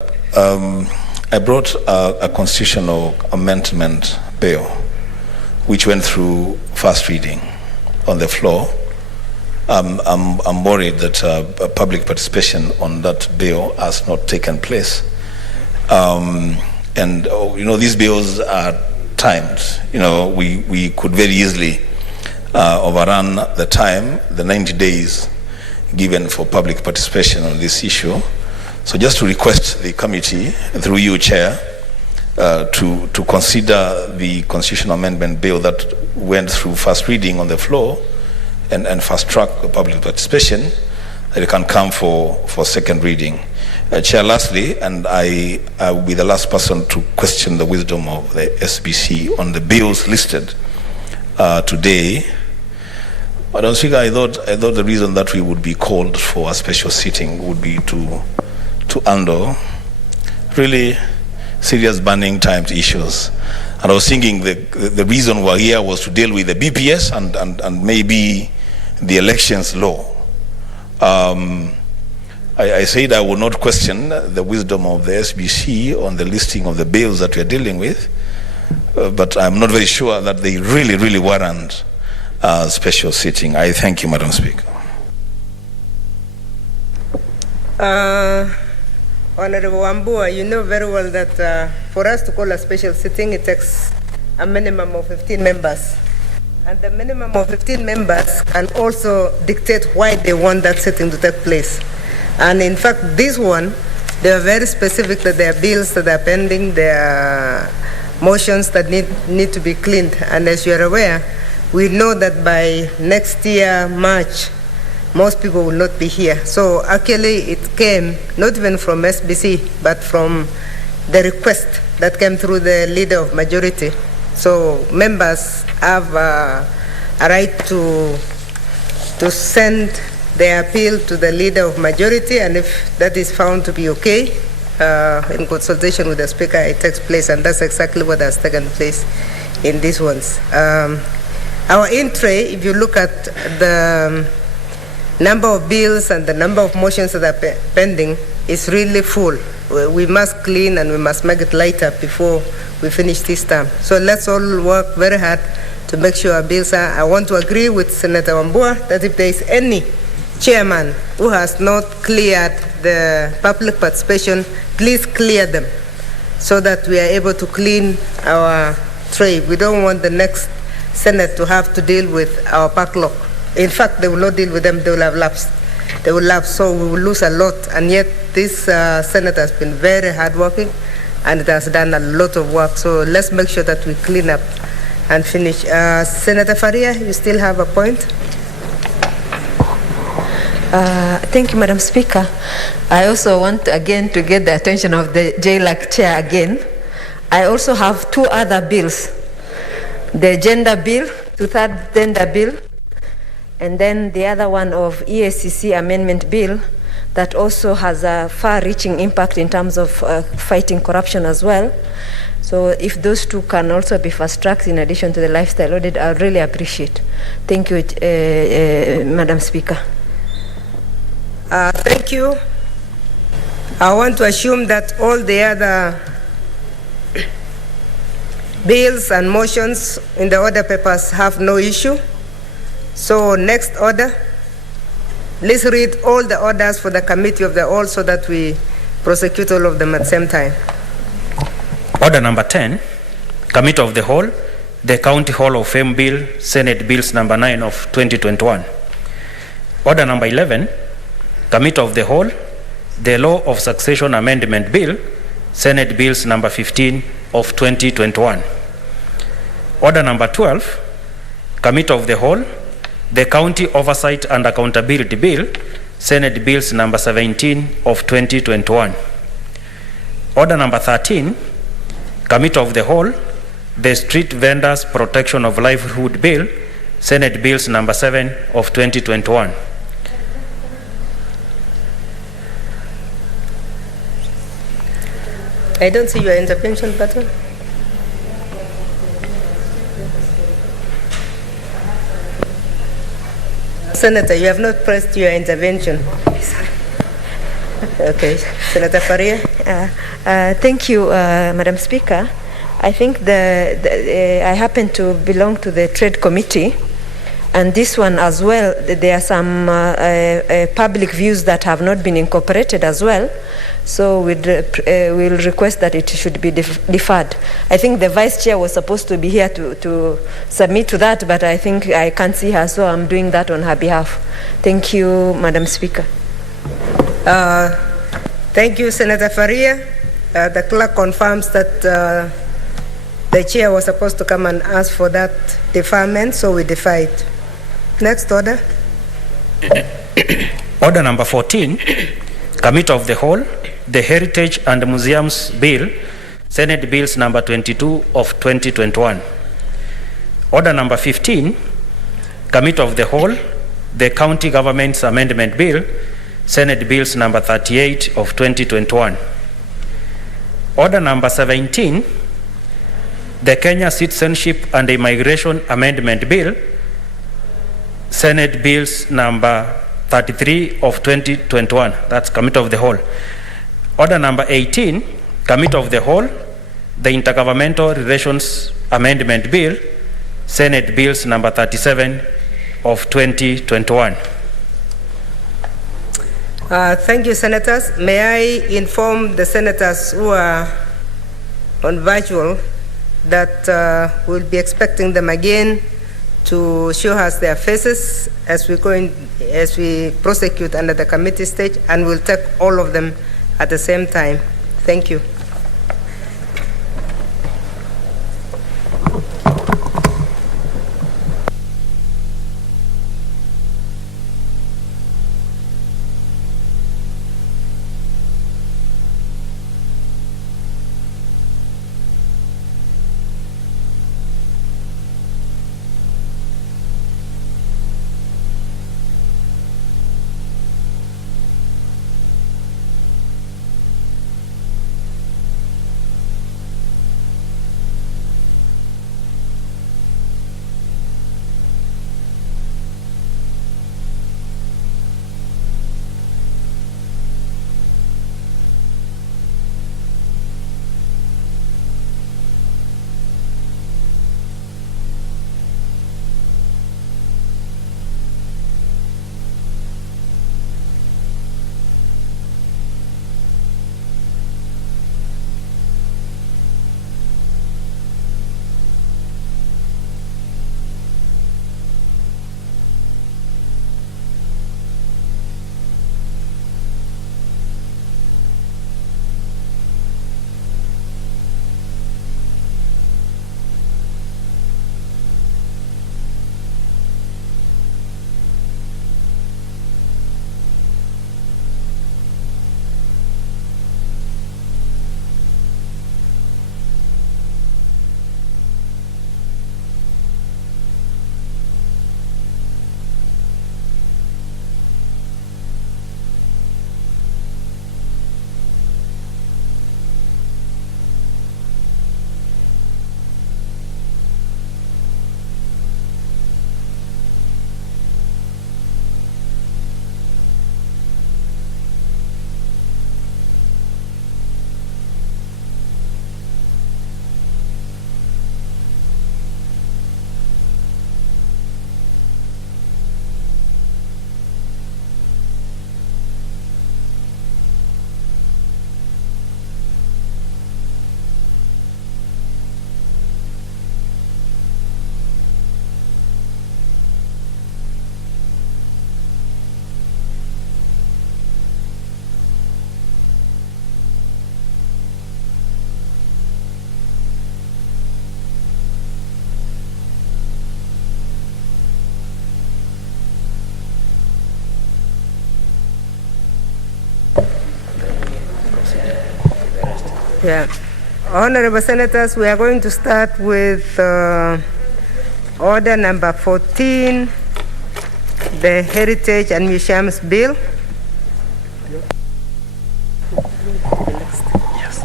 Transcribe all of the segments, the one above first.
I brought a constitutional amendment bill which went through first reading on the floor. I'm worried that public participation on that bill has not taken place. These bills are timed. We could very easily overrun the time, the 90 days given for public participation on this issue. So just to request the committee, through you, Chair, to consider the constitutional amendment bill that went through first reading on the floor and fast track public participation, that it can come for second reading. Chair, lastly, and I will be the last person to question the wisdom of the SBC on the bills listed today. Madam Speaker, I thought the reason that we would be called for a special sitting would be to handle really serious burning times issues. And I was thinking the reason we're here was to deal with the BPS and maybe the elections law. I said I will not question the wisdom of the SBC on the listing of the bills that we are dealing with, but I'm not very sure that they really warrant a special sitting. I thank you, Madam Speaker. Honorable Wambua, you know very well that for us to call a special sitting, it takes a minimum of 15 members. And the minimum of 15 members can also dictate why they want that sitting to take place. And in fact, this one, they are very specific that there are bills that are pending, there are motions that need to be cleaned. And as you are aware, we know that by next year, March, most people will not be here. So actually it came not even from SBC, but from the request that came through the leader of majority. So members have a right to send their appeal to the leader of majority, and if that is found to be okay, in consultation with the speaker, it takes place, and that's exactly what has taken place in these ones. Our in-tray, if you look at the number of bills and the number of motions that are pending, is really full. We must clean and we must make it lighter before we finish this term. So let's all work very hard to make sure our bills are. I want to agree with Senator Wambua that if there is any chairman who has not cleared the public participation, please clear them so that we are able to clean our tray. We don't want the next Senate to have to deal with our backlog. In fact, they will not deal with them, they will have lapsed. They will lapse, so we will lose a lot. And yet this Senate has been very hardworking and it has done a lot of work. So let's make sure that we clean up and finish. Senator Faria, you still have a point? Thank you, Madam Speaker. I also want again to get the attention of the JLAC chair again. I also have two other bills. The gender bill, two-third gender bill, and then the other one of EACC amendment bill that also has a far-reaching impact in terms of fighting corruption as well. So if those two can also be fast-tracked in addition to the lifestyle audit, I would really appreciate. Thank you, Madam Speaker. Thank you. I want to assume that all the other bills and motions in the order papers have no issue. So next order, let's read all the orders for the committee of the all so that we prosecute all of them at the same time. Order number 10, Committee of the Whole, the County Hall of Fame Bill, Senate Bills number 9 of 2021. Order number 11, Committee of the Whole, the Law of Succession Amendment Bill, Senate Bills number 15 of 2021. Order number 12, Committee of the Whole, the County Oversight and Accountability Bill, Senate Bills number 17 of 2021. Order number 13, Committee of the Whole, the Street Vendors Protection of Livelihood Bill, Senate Bills number 7 of 2021. I don't see your intervention button. Senator, you have not pressed your intervention. Okay, Senator Faria. Thank you, Madam Speaker. I think I happen to belong to the Trade Committee, and this one as well, there are some public views that have not been incorporated as well. So we'll request that it should be deferred. I think the Vice Chair was supposed to be here to submit to that, but I think I can't see her, so I'm doing that on her behalf. Thank you, Madam Speaker. Thank you, Senator Faria. The clerk confirms that the chair was supposed to come and ask for that deferment, so we defer it. Next order. Order number 14, Committee of the Whole, the Heritage and Museums Bill, Senate Bills number 22 of 2021. Order number 15, Committee of the Whole, the County Government's Amendment Bill, Senate Bills number 38 of 2021. Order number 17, the Kenya Citizenship and Immigration Amendment Bill, Senate Bills number 33 of 2021. That's Committee of the Whole. Order number 18, Committee of the Whole, the Inter-governmental Relations Amendment Bill, Senate Bills number 37 of 2021. Thank you, Senators. May I inform the Senators who are on virtual that we'll be expecting them again to show us their faces as we prosecute under the committee stage, and we'll take all of them at the same time. Thank you. Yeah. Honorable Senators, we are going to start with order number 14, the Heritage and Museums Bill. Yes.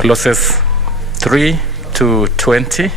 Clauses 3 to 20.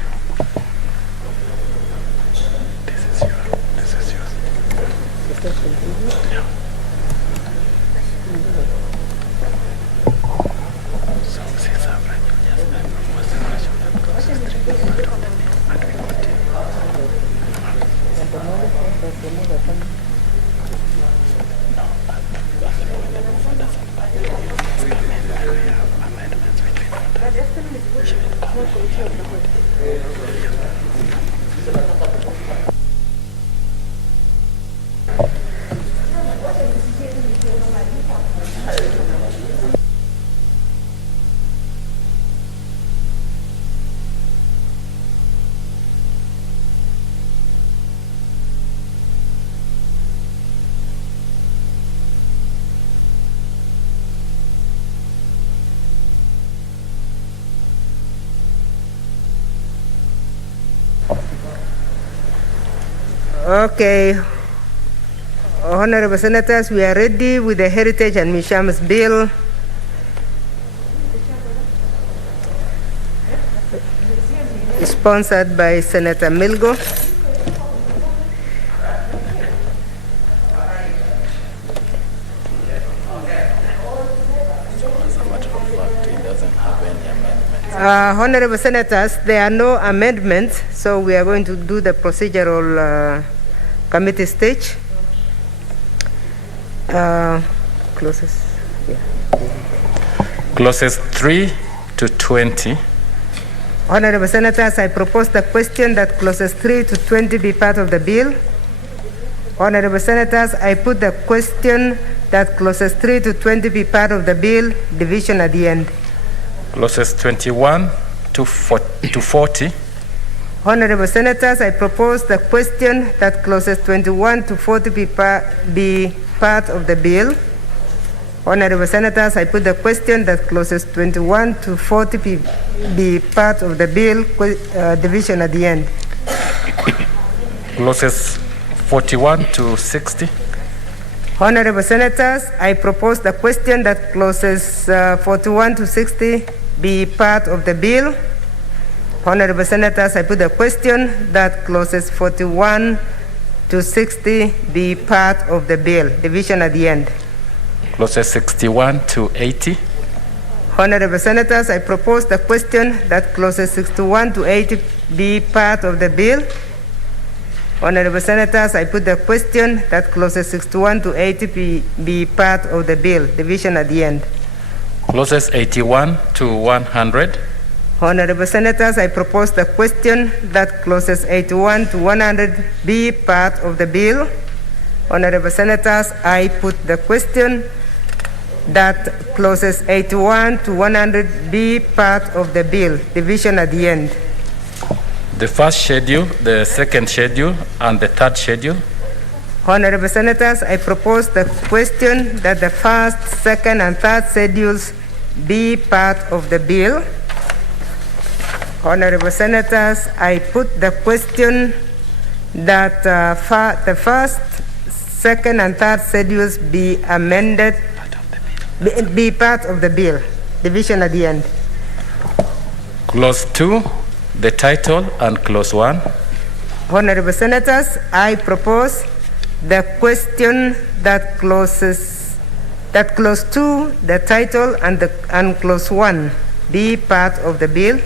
Okay, Honorable Senators, we are ready with the Heritage and Museums Bill. Sponsored by Senator Milgo. Honorable Senators, there are no amendments, so we are going to do the procedural committee stage. Clauses. Yeah. Clauses 3 to 20. Honorable Senators, I propose the question that clauses 3 to 20 be part of the bill. Honorable Senators, I put the question that clauses 3 to 20 be part of the bill, division at the end. Clauses 21 to 40. Honorable Senators, I propose the question that clauses 21 to 40 be part of the bill. Honorable Senators, I put the question that clauses 21 to 40 be part of the bill, division at the end. Clauses 41 to 60. Honorable Senators, I propose the question that clauses 41 to 60 be part of the bill. Honorable Senators, I put the question that clauses 41 to 60 be part of the bill, division at the end. Clauses 61 to 80. Honorable Senators, I propose the question that clauses 61 to 80 be part of the bill. Honorable Senators, I put the question that clauses 61 to 80 be part of the bill, division at the end. Clauses 81 to 100. Honorable Senators, I propose the question that clauses 81 to 100 be part of the bill. Honorable Senators, I put the question that clauses 81 to 100 be part of the bill, division at the end. The first schedule, the second schedule, and the third schedule. Honorable Senators, I propose the question that the first, second, and third schedules be part of the bill. Honorable Senators, I put the question that the first, second, and third schedules be amended, be part of the bill, division at the end. Clause 2, the title, and clause 1. Honorable Senators, I propose the question that clause 2, the title, and clause 1 be part of the bill.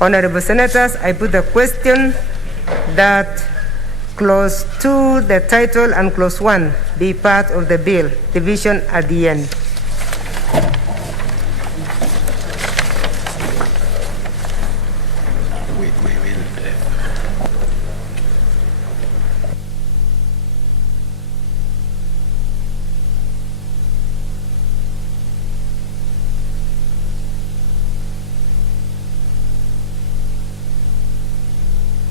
Honorable Senators, I put the question that clause 2, the title, and clause 1 be part of the bill, division at the end.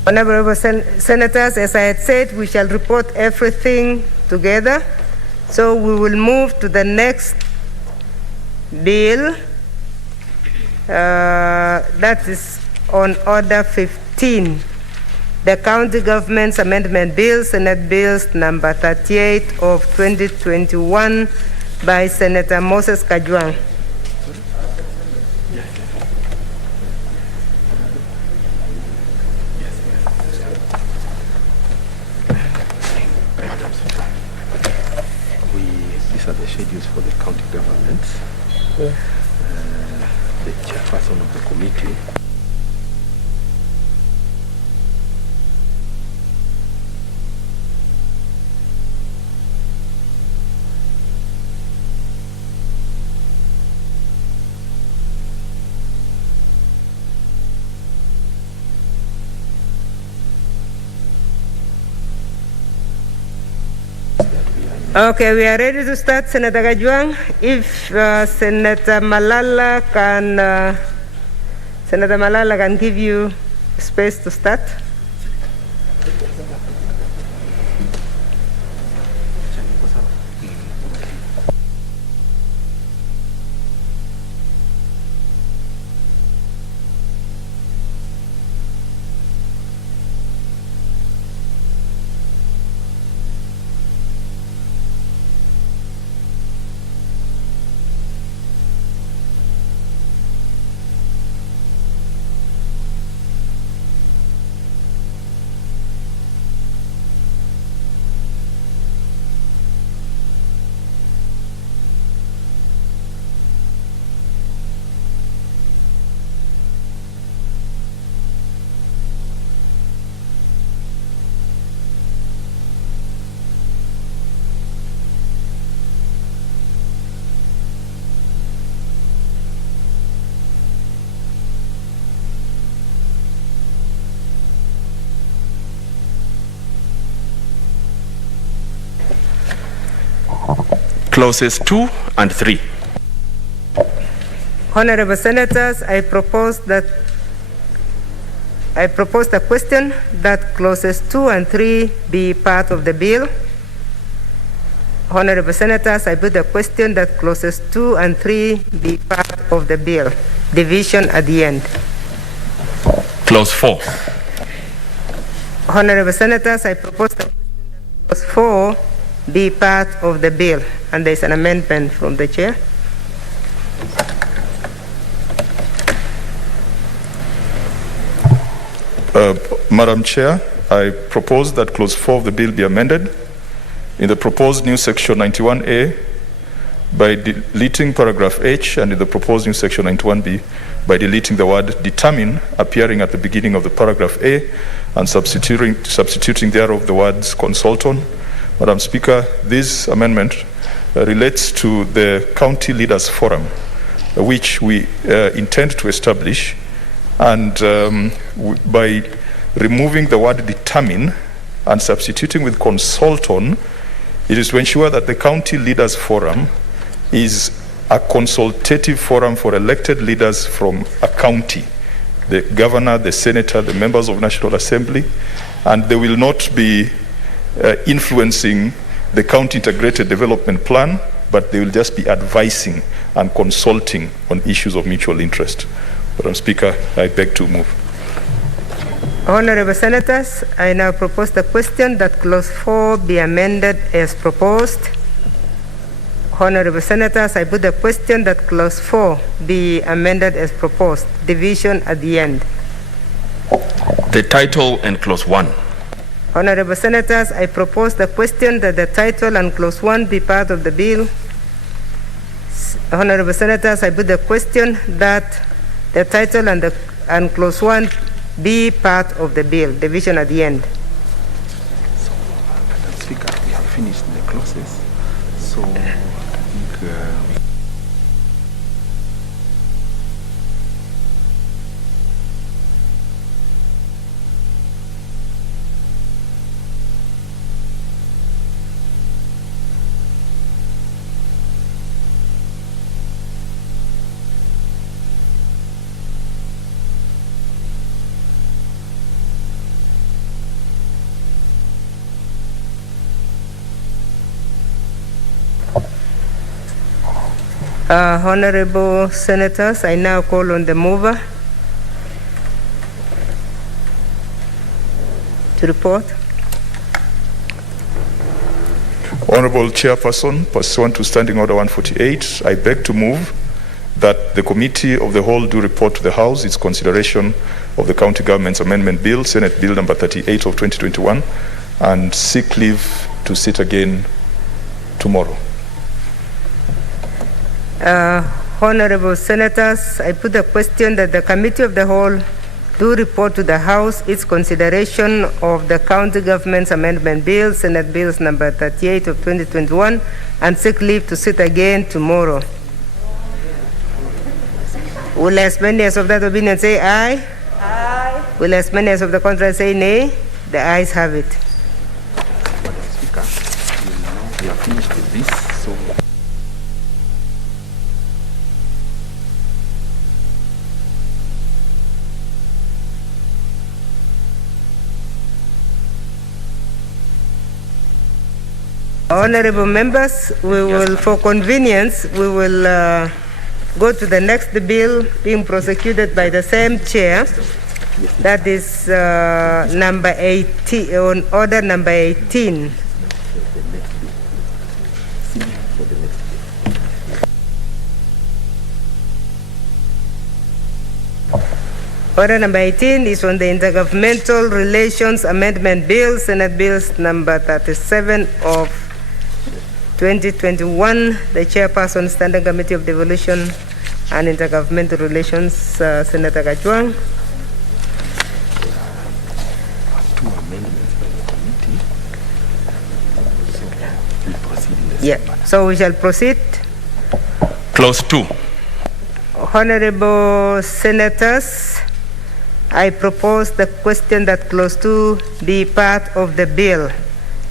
Honorable Senators, as I had said, we shall report everything together. So we will move to the next bill. That is on order 15. The County Government's Amendment Bill, Senate Bills number 38 of 2021 by Senator Moses Kajwang. These are the schedules for the county governments. Yeah. The chairperson of the committee. Okay, we are ready to start, Senator Gajwang. If Senator Malala can give you space to start. Clauses 2 and 3. Honorable Senators, I propose a question that clauses 2 and 3 be part of the bill. Honorable Senators, I put a question that clauses 2 and 3 be part of the bill. Division at the end. Clause 4. Honorable Senators, I propose a question that clause 4 be part of the bill. And there's an amendment from the chair. Madam Chair, I propose that clause 4 of the bill be amended in the proposed new section 91A by deleting paragraph H, and in the proposed new section 91B by deleting the word determine appearing at the beginning of the paragraph A and substituting thereof the words consult on. Madam Speaker, this amendment relates to the County Leaders Forum, which we intend to establish, and by removing the word determine and substituting with consult on, it is to ensure that the County Leaders Forum is a consultative forum for elected leaders from a county, the governor, the senator, the members of National Assembly, and they will not be influencing the county integrated development plan, but they will just be advising and consulting on issues of mutual interest. Madam Speaker, I beg to move. Honorable Senators, I now propose the question that clause 4 be amended as proposed. Honorable Senators, I put the question that clause 4 be amended as proposed. Division at the end. The title and clause 1. Honorable Senators, I propose the question that the title and clause 1 be part of the bill. Honorable Senators, I put the question that the title and clause 1 be part of the bill. Division at the end. So, Madam Speaker, we have finished the clauses. So, I think Honorable Senators, I now call on the mover to report. Honorable Chairperson, pursuant to Standing Order 148, I beg to move that the Committee of the Whole do report to the House its consideration of the County Government's Amendment Bill, Senate Bill number 38 of 2021, and seek leave to sit again tomorrow. Honorable Senators, I put the question that the Committee of the Whole do report to the House its consideration of the County Government's Amendment Bill, Senate Bills number 38 of 2021, and seek leave to sit again tomorrow. Will as many as of that opinion say aye? Aye. Will as many as of the contrary say nay? The ayes have it. Madam Speaker, we have finished with this, so Honorable members, we will, for convenience, we will go to the next bill being prosecuted by the same chair. That is number 18, on order number 18. Order number 18 is on the Inter-governmental Relations Amendment Bill, Senate Bills number 37 of 2021. The chairperson, Standing Committee of Devolution and Inter-governmental Relations, Senator Kajwang. two amendments by the committee. So we proceed in the Yeah, same manner. so we shall proceed. Clause 2. Honorable Senators, I propose the question that clause 2 be part of the bill,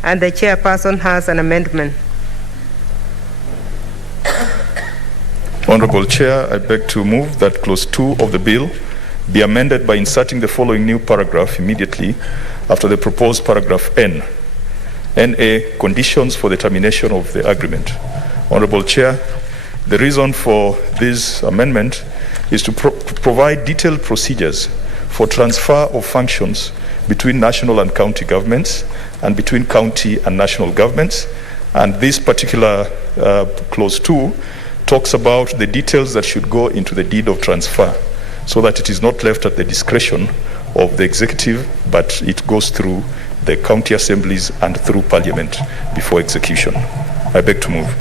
and the chairperson has an amendment. Honorable Chair, I beg to move that clause 2 of the bill be amended by inserting the following new paragraph immediately after the proposed paragraph N. NA, conditions for the termination of the agreement. Honorable Chair, the reason for this amendment is to provide detailed procedures for transfer of functions between national and county governments and between county and national governments. And this particular clause 2 talks about the details that should go into the deed of transfer so that it is not left at the discretion of the executive, but it goes through the county assemblies and through parliament before execution. I beg to move.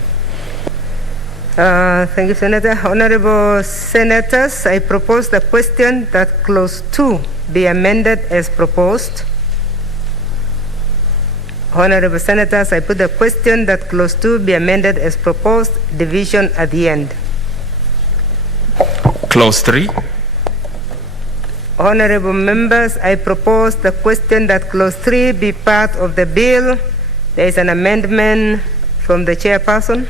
Thank you, Senator. Honorable Senators, I propose the question that clause 2 be amended as proposed. Honorable Senators, I put the question that clause 2 be amended as proposed, division at the end. Clause 3. Honorable members, I propose the question that clause 3 be part of the bill. There is an amendment from the chairperson.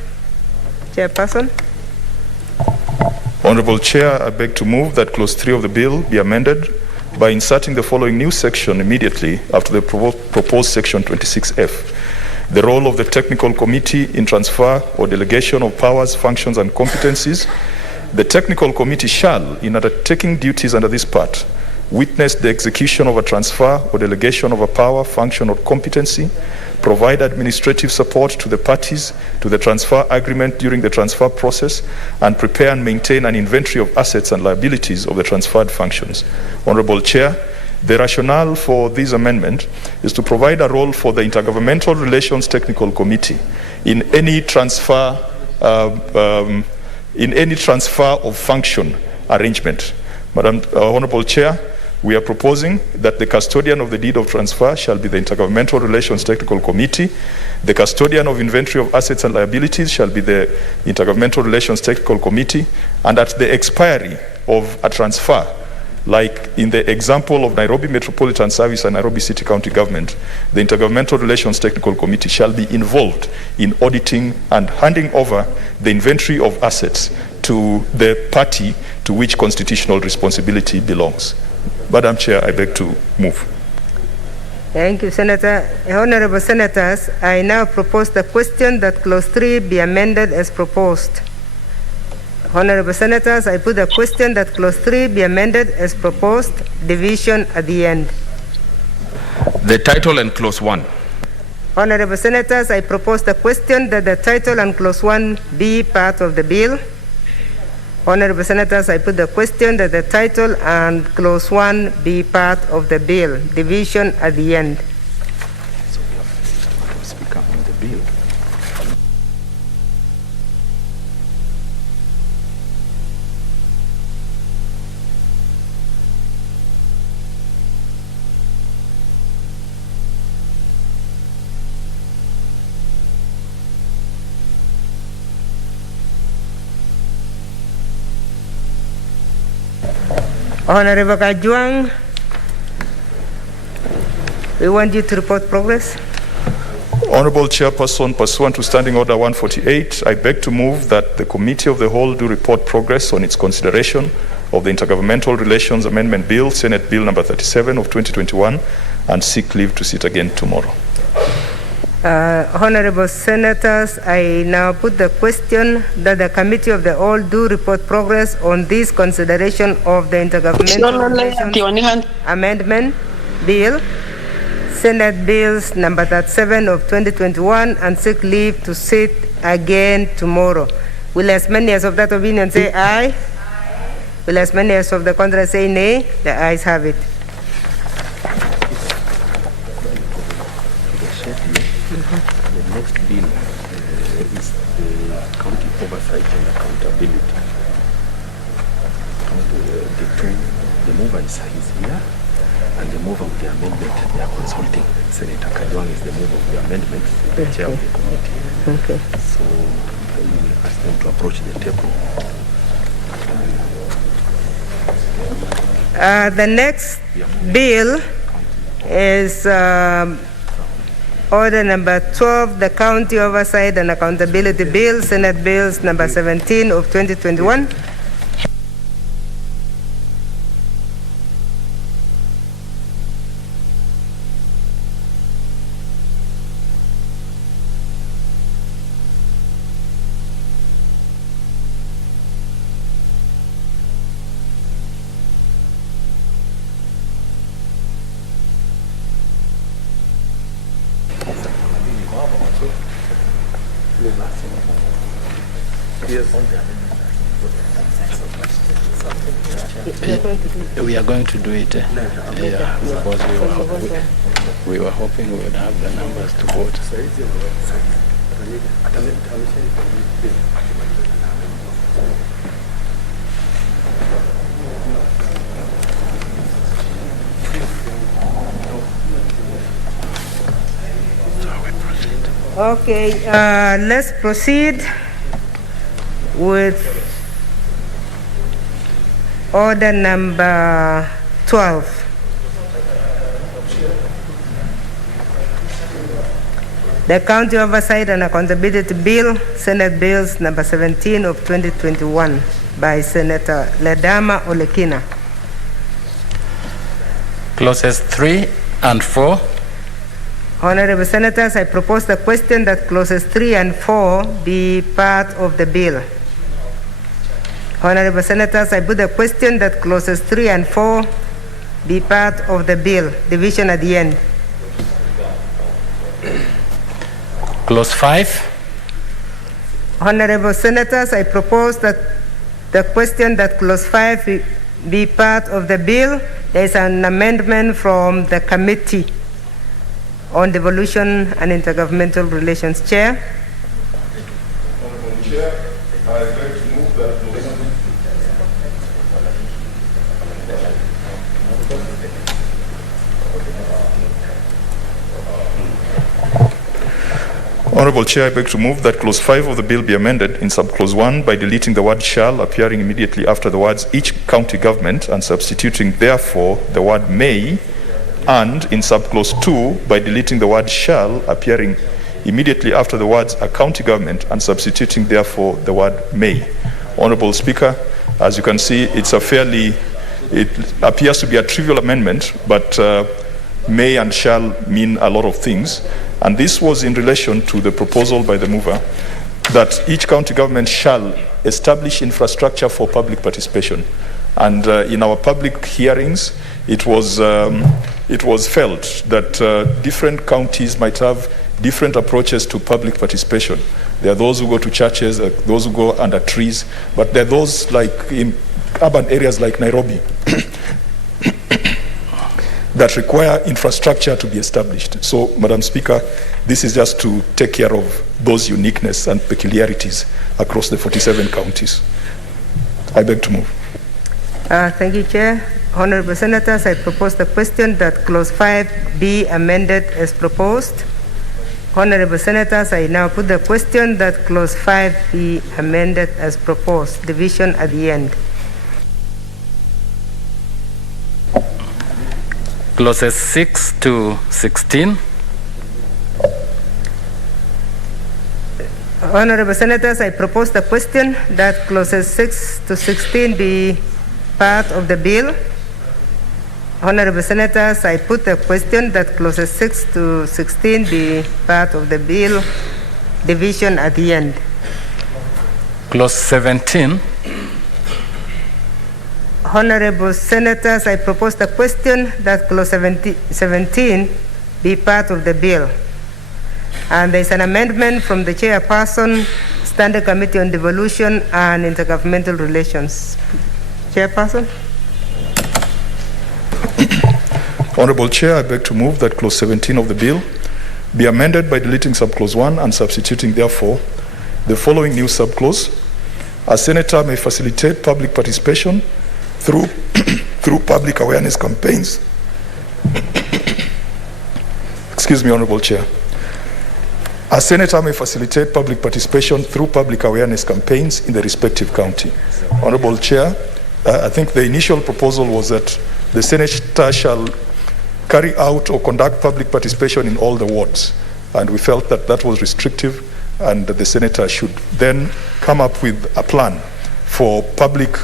Chairperson. Honorable Chair, I beg to move that clause 3 of the bill be amended by inserting the following new section immediately after the proposed section 26F. The role of the technical committee in transfer or delegation of powers, functions, and competencies. The technical committee shall, in undertaking duties under this part, witness the execution of a transfer or delegation of a power, function, or competency, provide administrative support to the parties to the transfer agreement during the transfer process, and prepare and maintain an inventory of assets and liabilities of the transferred functions. Honorable Chair, the rationale for this amendment is to provide a role for the Inter-governmental Relations Technical Committee in any transfer of function arrangement. Madam Honorable Chair, we are proposing that the custodian of the deed of transfer shall be the Inter-governmental Relations Technical Committee. The custodian of inventory of assets and liabilities shall be the Inter-governmental Relations Technical Committee. And at the expiry of a transfer, like in the example of Nairobi Metropolitan Service and Nairobi City County Government, the Inter-governmental Relations Technical Committee shall be involved in auditing and handing over the inventory of assets to the party to which constitutional responsibility belongs. Madam Chair, I beg to move. Thank you, Senator. Honorable Senators, I now propose the question that clause 3 be amended as proposed. Honorable Senators, I put the question that clause 3 be amended as proposed, division at the end. The title and clause 1. Honorable Senators, I propose the question that the title and clause 1 be part of the bill. Honorable Senators, I put the question that the title and clause 1 be part of the bill, division at the end. So we have finished what was becoming the bill. Honorable Kajwang, we want you to report progress. Honorable Chairperson, pursuant to Standing Order 148, I beg to move that the Committee of the Whole do report progress on its consideration of the Inter-governmental Relations Amendment Bill, Senate Bill number 37 of 2021, and seek leave to sit again tomorrow. Honorable Senators, I now put the question that the Committee of the Whole do report progress on this consideration of the Inter-governmental Relations Amendment Bill, Senate Bills number 37 of 2021, and seek leave to sit again tomorrow. Will as many as of that opinion say aye? Will as many as of the contrary say nay? The ayes have it. The next bill is the county oversight and accountability. The mover is here, and the mover of the amendment, they are consulting. Senator Kajwang is the mover of the amendment, the chair of the committee. Okay. So I will ask them to approach the table. The next bill is Order number 12, the County Oversight and Accountability Bill, Senate Bills number 17 of 2021. We are going to do it, yeah, because we were hoping we would have the numbers to vote. Okay, let's proceed with order number 12. The County Oversight and Accountability Bill, Senate Bills number 17 of 2021 by Senator Ledama Olekina. Clauses 3 and 4. Honorable Senators, I propose the question that clauses 3 and 4 be part of the bill. Honorable Senators, I put the question that clauses 3 and 4 be part of the bill, division at the end. Clause 5. Honorable Senators, I propose that the question that clause 5 be part of the bill. There is an amendment from the Committee on Devolution and Intergovernmental Relations. Chair. Honorable Chair, I beg to move that Honorable Chair, I beg to move that clause 5 of the bill be amended in subclause 1 by deleting the word shall appearing immediately after the words each county government and substituting therefore the word may, and in subclause 2 by deleting the word shall appearing immediately after the words a county government and substituting therefore the word may. Honorable Speaker, as you can see, it appears to be a trivial amendment, but may and shall mean a lot of things. And this was in relation to the proposal by the mover that each county government shall establish infrastructure for public participation. And in our public hearings, it was felt that different counties might have different approaches to public participation. There are those who go to churches, those who go under trees, but there are those like in urban areas like Nairobi that require infrastructure to be established. So, Madam Speaker, this is just to take care of those uniqueness and peculiarities across the 47 counties. I beg to move. Thank you, Chair. Honorable Senators, I propose the question that clause 5 be amended as proposed. Honorable Senators, I now put the question that clause 5 be amended as proposed, division at the end. Clauses 6 to 16. Honorable Senators, I propose the question that clauses 6 to 16 be part of the bill. Honorable Senators, I put the question that clauses 6 to 16 be part of the bill, division at the end. Clause 17. Honorable Senators, I propose the question that clause 17 be part of the bill. And there's an amendment from the Chairperson, Standing Committee on Devolution and Inter-governmental Relations. Chairperson? Honorable Chair, I beg to move that clause 17 of the bill be amended by deleting subclause 1 and substituting therefore the following new subclause. A senator may facilitate public participation through public awareness campaigns. Excuse me, Honorable Chair. A senator may facilitate public participation through public awareness campaigns in the respective county. Honorable Chair, I think the initial proposal was that the senator shall carry out or conduct public participation in all the wards, and we felt that that was restrictive, and the senator should then come up with a plan for public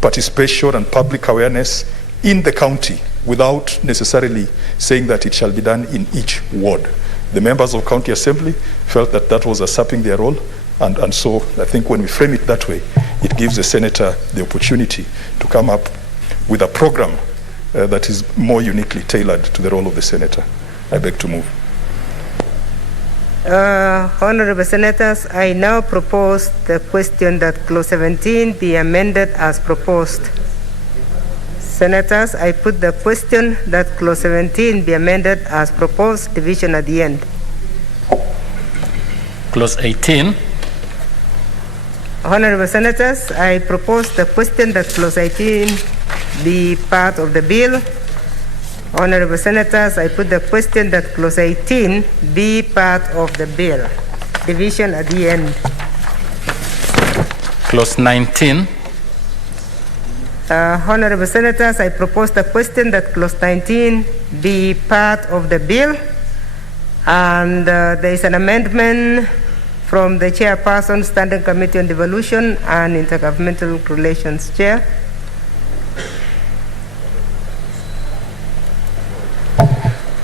participation and public awareness in the county without necessarily saying that it shall be done in each ward. The members of County Assembly felt that that was usurping their role, and so I think when we frame it that way, it gives the senator the opportunity to come up with a program that is more uniquely tailored to the role of the senator. I beg to move. Honorable Senators, I now propose the question that clause 17 be amended as proposed. Senators, I put the question that clause 17 be amended as proposed, division at the end. Clause 18. Honorable Senators, I propose the question that clause 18 be part of the bill. Honorable Senators, I put the question that clause 18 be part of the bill, division at the end. Clause 19. Honorable Senators, I propose the question that clause 19 be part of the bill, and there is an amendment from the Chairperson, Standing Committee on Devolution and Inter-governmental Relations. Chair.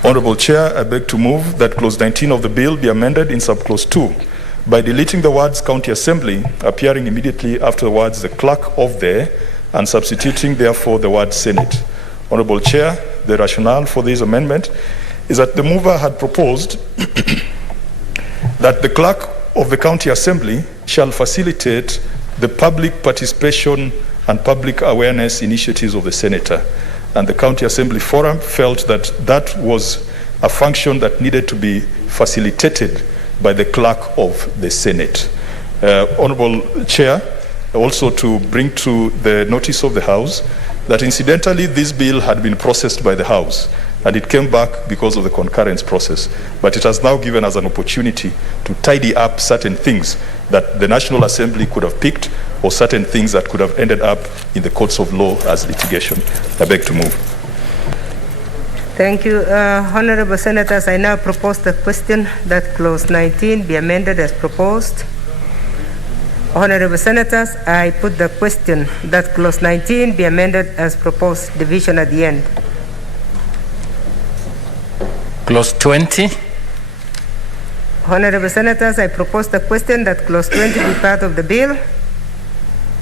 Honorable Chair, I beg to move that clause 19 of the bill be amended in subclause 2 by deleting the words County Assembly appearing immediately after the words the clerk of the and substituting therefore the word Senate. Honorable Chair, the rationale for this amendment is that the mover had proposed that the clerk of the County Assembly shall facilitate the public participation and public awareness initiatives of the senator. And the County Assembly Forum felt that that was a function that needed to be facilitated by the clerk of the Senate. Honorable Chair, also to bring to the notice of the House that incidentally this bill had been processed by the House and it came back because of the concurrence process, but it has now given us an opportunity to tidy up certain things that the National Assembly could have picked or certain things that could have ended up in the courts of law as litigation. I beg to move. Thank you. Honorable Senators, I now propose the question that clause 19 be amended as proposed. Honorable Senators, I put the question that clause 19 be amended as proposed, division at the end. Clause 20. Honorable Senators, I propose the question that clause 20 be part of the bill.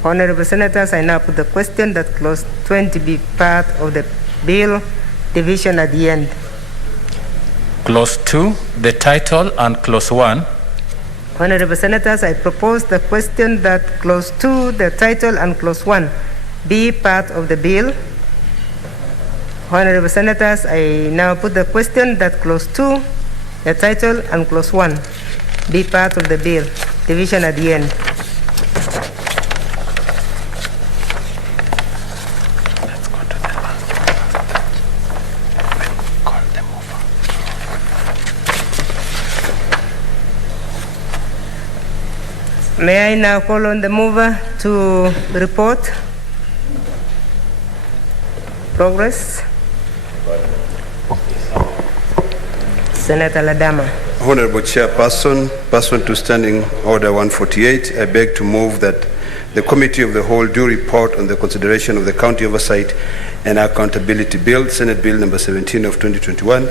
Honorable Senators, I now put the question that clause 20 be part of the bill, division at the end. Clause 2, the title, and clause 1. Honorable Senators, I propose the question that clause 2, the title, and clause 1 be part of the bill. Honorable Senators, I now put the question that clause 2, the title, and clause 1 be part of the bill, division at the end. Let's go to the last one. Call them over. May I now call on the mover to report progress? Senator Ladama. Honorable Chairperson, pursuant to Standing Order 148, I beg to move that the Committee of the Whole do report on the consideration of the County Oversight and Accountability Bill, Senate Bill number 17 of 2021,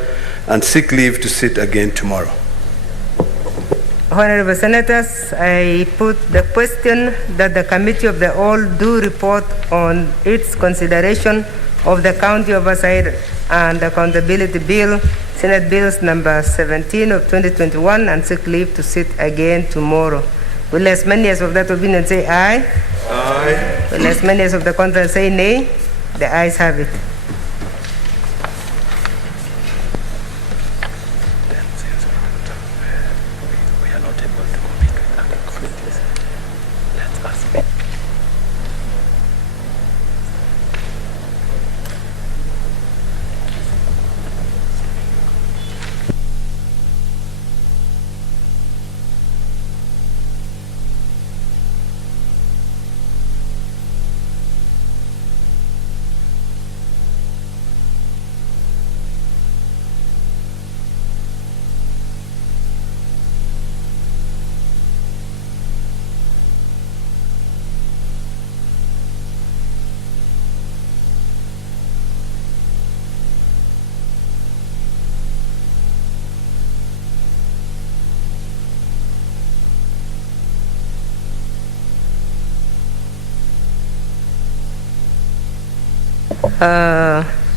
and seek leave to sit again tomorrow. Honorable Senators, I put the question that the Committee of the Whole do report on its consideration of the County Oversight and Accountability Bill, Senate Bills number 17 of 2021, and seek leave to sit again tomorrow. Will as many as of that opinion say aye? Aye. Will as many as of the contrary say nay? The ayes have it.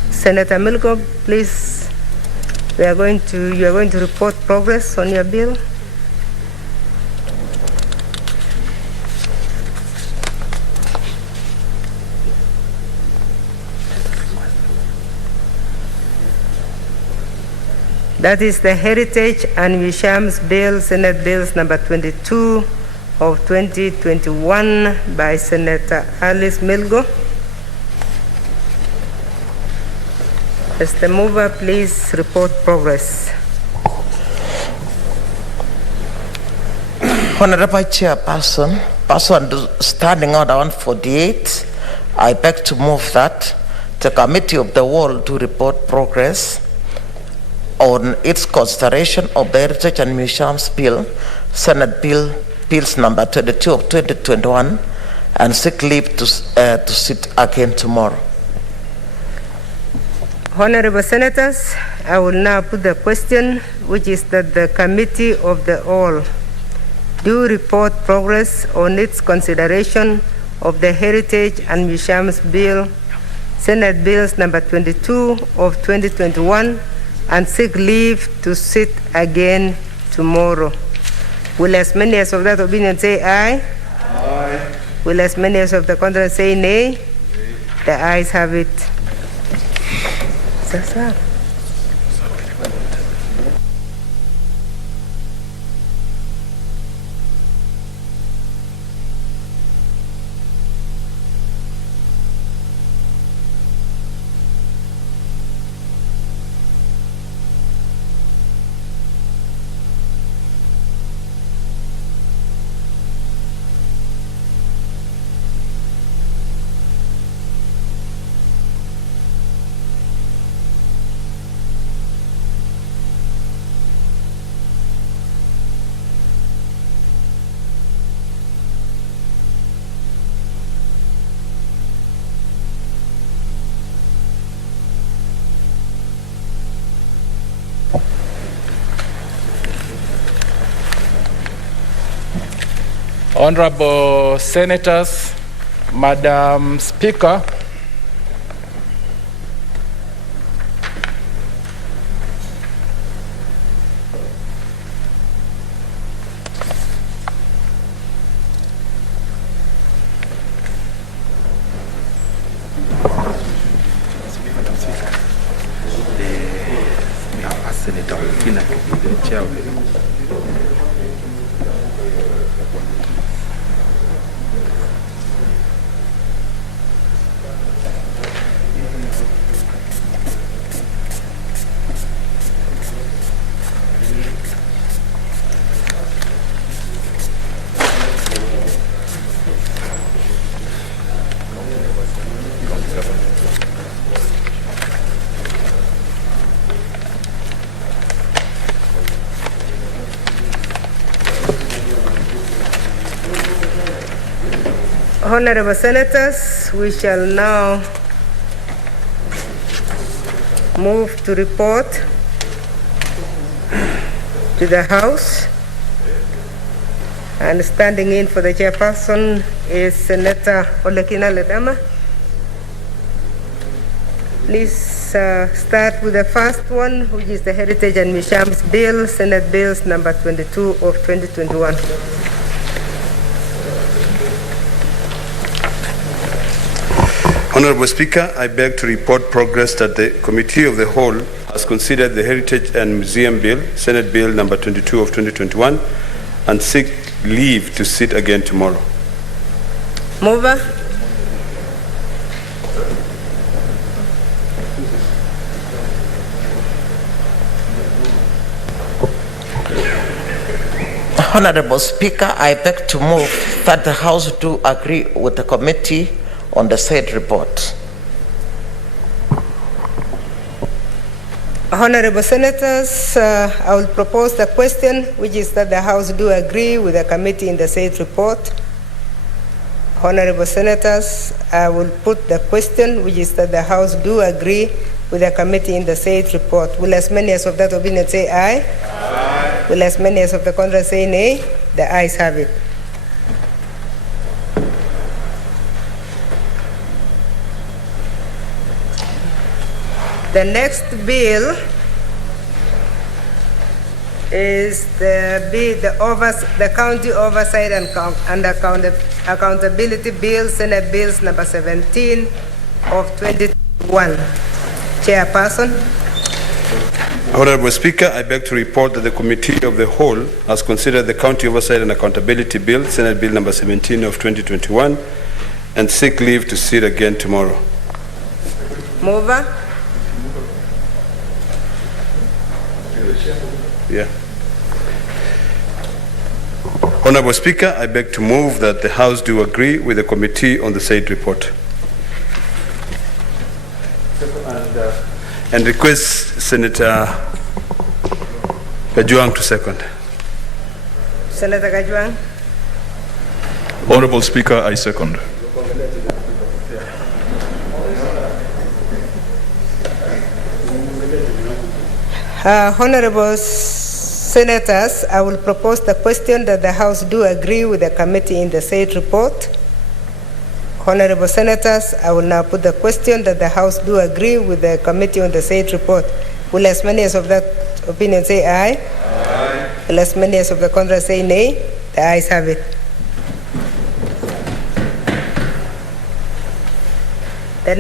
Senator Milko, please, you are going to report progress on your bill. That is the Heritage and Museums Bill, Senate Bills number 22 of 2021 by Senator Alice Milgo. As the mover, please report progress. Honorable Chairperson, pursuant to Standing Order 148, I beg to move that the Committee of the Whole to report progress on its consideration of the Heritage and Museums Bill, Senate Bills number 22 of 2021, and seek leave to sit again tomorrow. Honorable Senators, I will now put the question, which is that the Committee of the Whole do report progress on its consideration of the Heritage and Museums Bill, Senate Bills number 22 of 2021, and seek leave to sit again tomorrow. Will as many as of that opinion say aye? Aye. Will as many as of the contrary say nay? Nay. The ayes have it. Sir. Honorable Senators, Madam Speaker, Honorable Senators, we shall now move to report to the House. And standing in for the chairperson is Senator Olekina Ledama. Please start with the first one, which is the Heritage and Museums Bill, Senate Bills number 22 of 2021. Honorable Speaker, I beg to report progress that the Committee of the Whole has considered the Heritage and Museum Bill, Senate Bill number 22 of 2021, and seek leave to sit again tomorrow. Mover. Honorable Speaker, I beg to move that the House do agree with the committee on the said report. Honorable Senators, I will propose the question, which is that the House do agree with the committee in the said report. Honorable Senators, I will put the question, which is that the House do agree with the committee in the said report. Will as many as of that opinion say aye? Aye. Will as many as of the contrary say nay? The ayes have it. The next bill is the County Oversight and Accountability Bill, Senate Bills number 17 of 2021. Chairperson. Honorable Speaker, I beg to report that the Committee of the Whole has considered the County Oversight and Accountability Bill, Senate Bill number 17 of 2021, and seek leave to sit again tomorrow. Mover. Yeah. Honorable Speaker, I beg to move that the House do agree with the committee on the said report. And request Senator Kajwang to second. Senator Kajwang. Honorable Speaker, I second. Honorable Senators, I will propose the question that the House do agree with the committee in the said report. Honorable Senators, I will now put the question that the House do agree with the committee on the said report. Will as many as of that opinion say aye? Aye. Will as many as of the contrary say nay? The ayes have it. The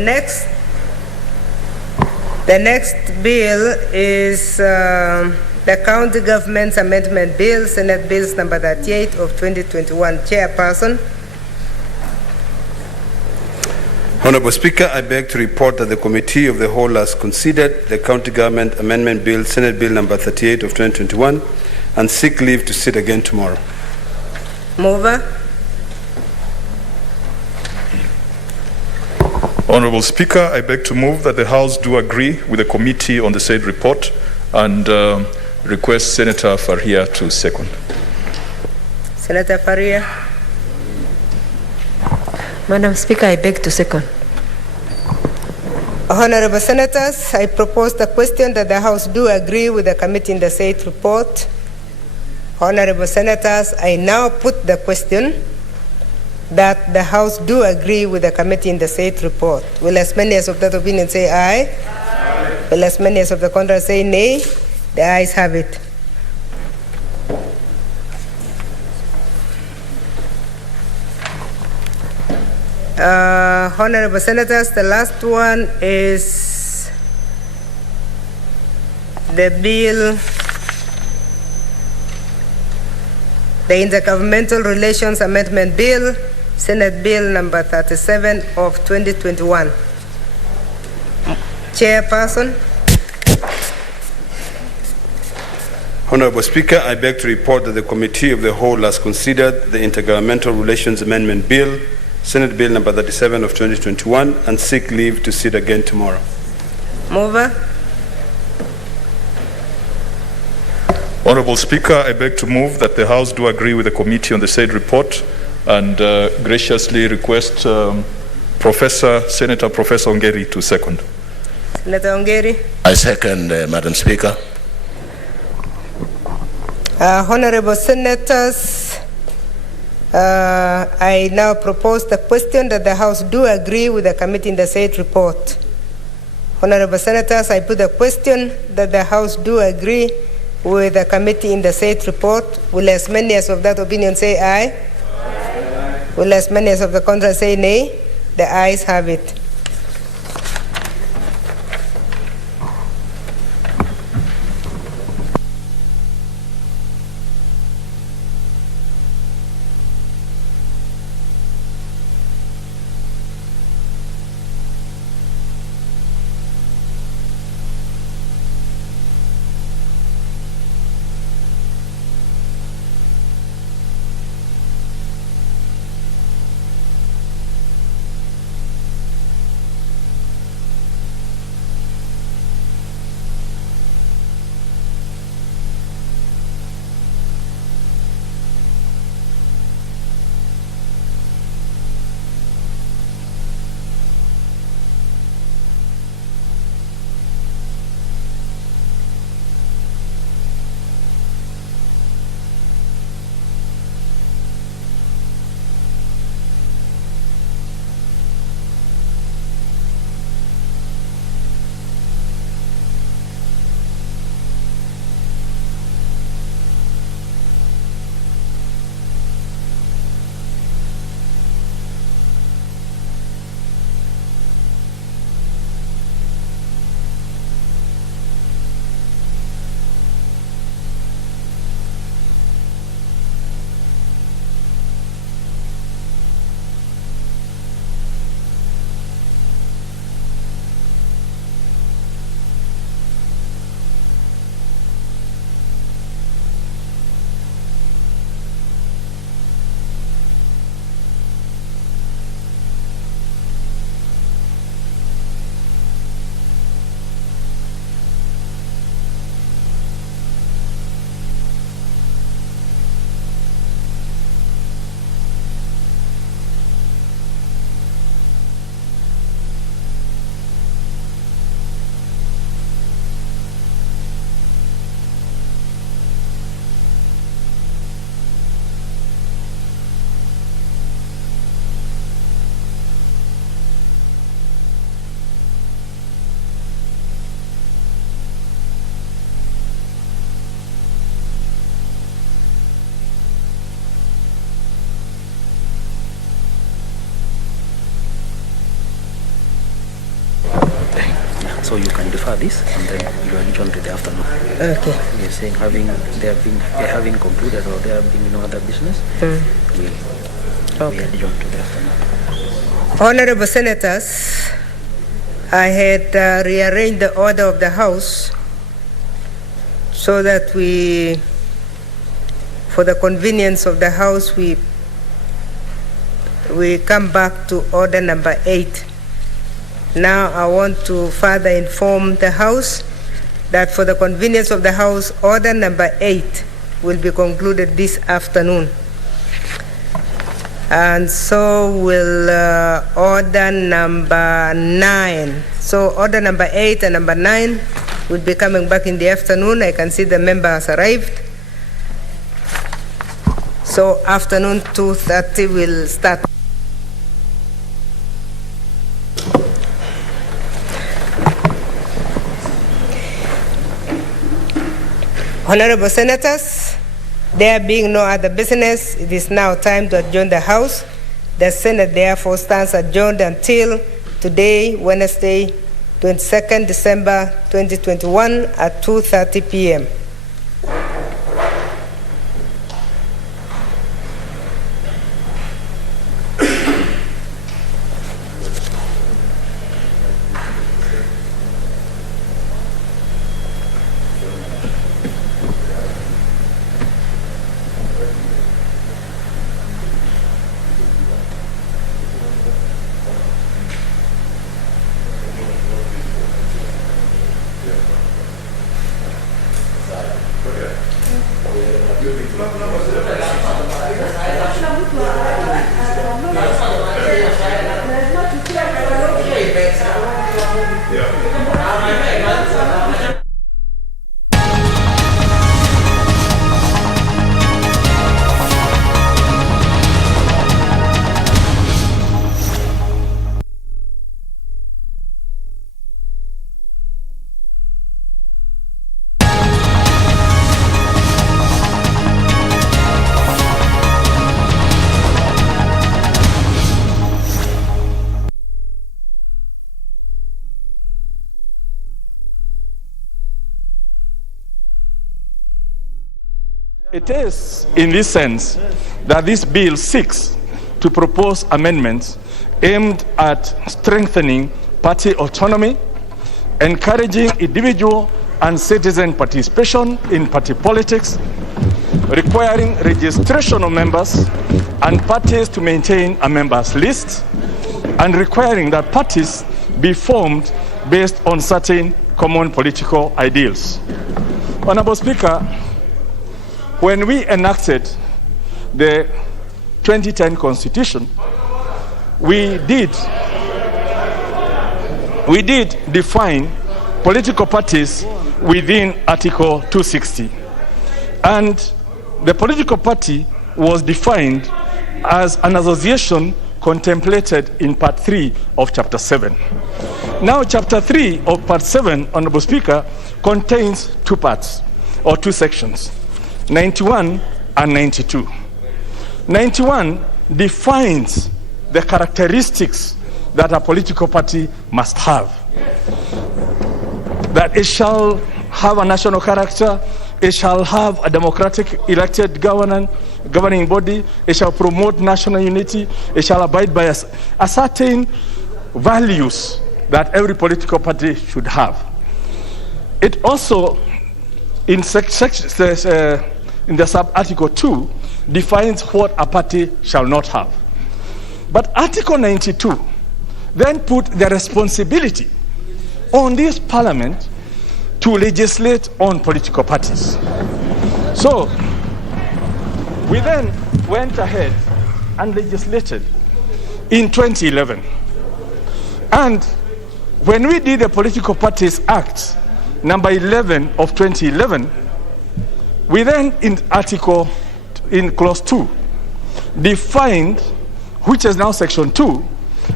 next bill is the County Government's Amendment Bill, Senate Bills number 38 of 2021. Chairperson. Honorable Speaker, I beg to report that the Committee of the Whole has considered the County Government Amendment Bill, Senate Bill number 38 of 2021, and seek leave to sit again tomorrow. Mover. Honorable Speaker, I beg to move that the House do agree with the committee on the said report and request Senator Faria to second. Senator Faria. Madam Speaker, I beg to second. Honorable Senators, I propose the question that the House do agree with the committee in the said report. Honorable Senators, I now put the question that the House do agree with the committee in the said report. Will as many as of that opinion say aye? Aye. Will as many as of the contrary say nay? The ayes have it. Honorable Senators, the last one is the bill, the Inter-governmental Relations Amendment Bill, Senate Bill number 37 of 2021. Chairperson. Honorable Speaker, I beg to report that the Committee of the Whole has considered the Inter-governmental Relations Amendment Bill, Senate Bill number 37 of 2021, and seek leave to sit again tomorrow. Mover. Honorable Speaker, I beg to move that the House do agree with the committee on the said report and graciously request Senator Professor Ongeri to second. Senator Ongeri. I second, Madam Speaker. Honorable Senators, I now propose the question that the House do agree with the committee in the said report. Honorable Senators, I put the question that the House do agree with the committee in the said report. Will as many as of that opinion say aye? Aye. Will as many as of the contrary say nay? The ayes have it. So you can defer this and then you adjourn to the afternoon. Okay. You're saying they having concluded or there being no other business, we adjourn to the afternoon. Honorable Senators, I had rearranged the order of the House so that for the convenience of the House, we come back to order number 8. Now I want to further inform the House that for the convenience of the House, order number 8 will be concluded this afternoon. And so will order number 9. So order number 8 and number 9 will be coming back in the afternoon. I can see the member has arrived. So afternoon 2:30 will start. Honorable Senators, there being no other business, it is now time to adjourn the House. The Senate therefore stands adjourned until today, Wednesday, 22nd December 2021 at 2:30 p.m. It is in this sense that this bill seeks to propose amendments aimed at strengthening party autonomy, encouraging individual and citizen participation in party politics, requiring registration of members and parties to maintain a members list, and requiring that parties be formed based on certain common political ideals. Honorable Speaker, when we enacted the 2010 Constitution, we did define political parties within Article 260. And the political party was defined as an association contemplated in Part 3 of Chapter 7. Now, Chapter 3 of Part 7, Honorable Speaker, contains two parts, or two sections, 91 and 92. 91 defines the characteristics that a political party must have. That it shall have a national character, it shall have a democratic elected governing body, it shall promote national unity, it shall abide by a certain values that every political party should have. It also, in the sub-article 2, defines what a party shall not have. But Article 92 then put the responsibility on this parliament to legislate on political parties. So, we then went ahead and legislated in 2011. And when we did the Political Parties Act, number 11 of 2011, we then in clause 2, defined, which is now section 2,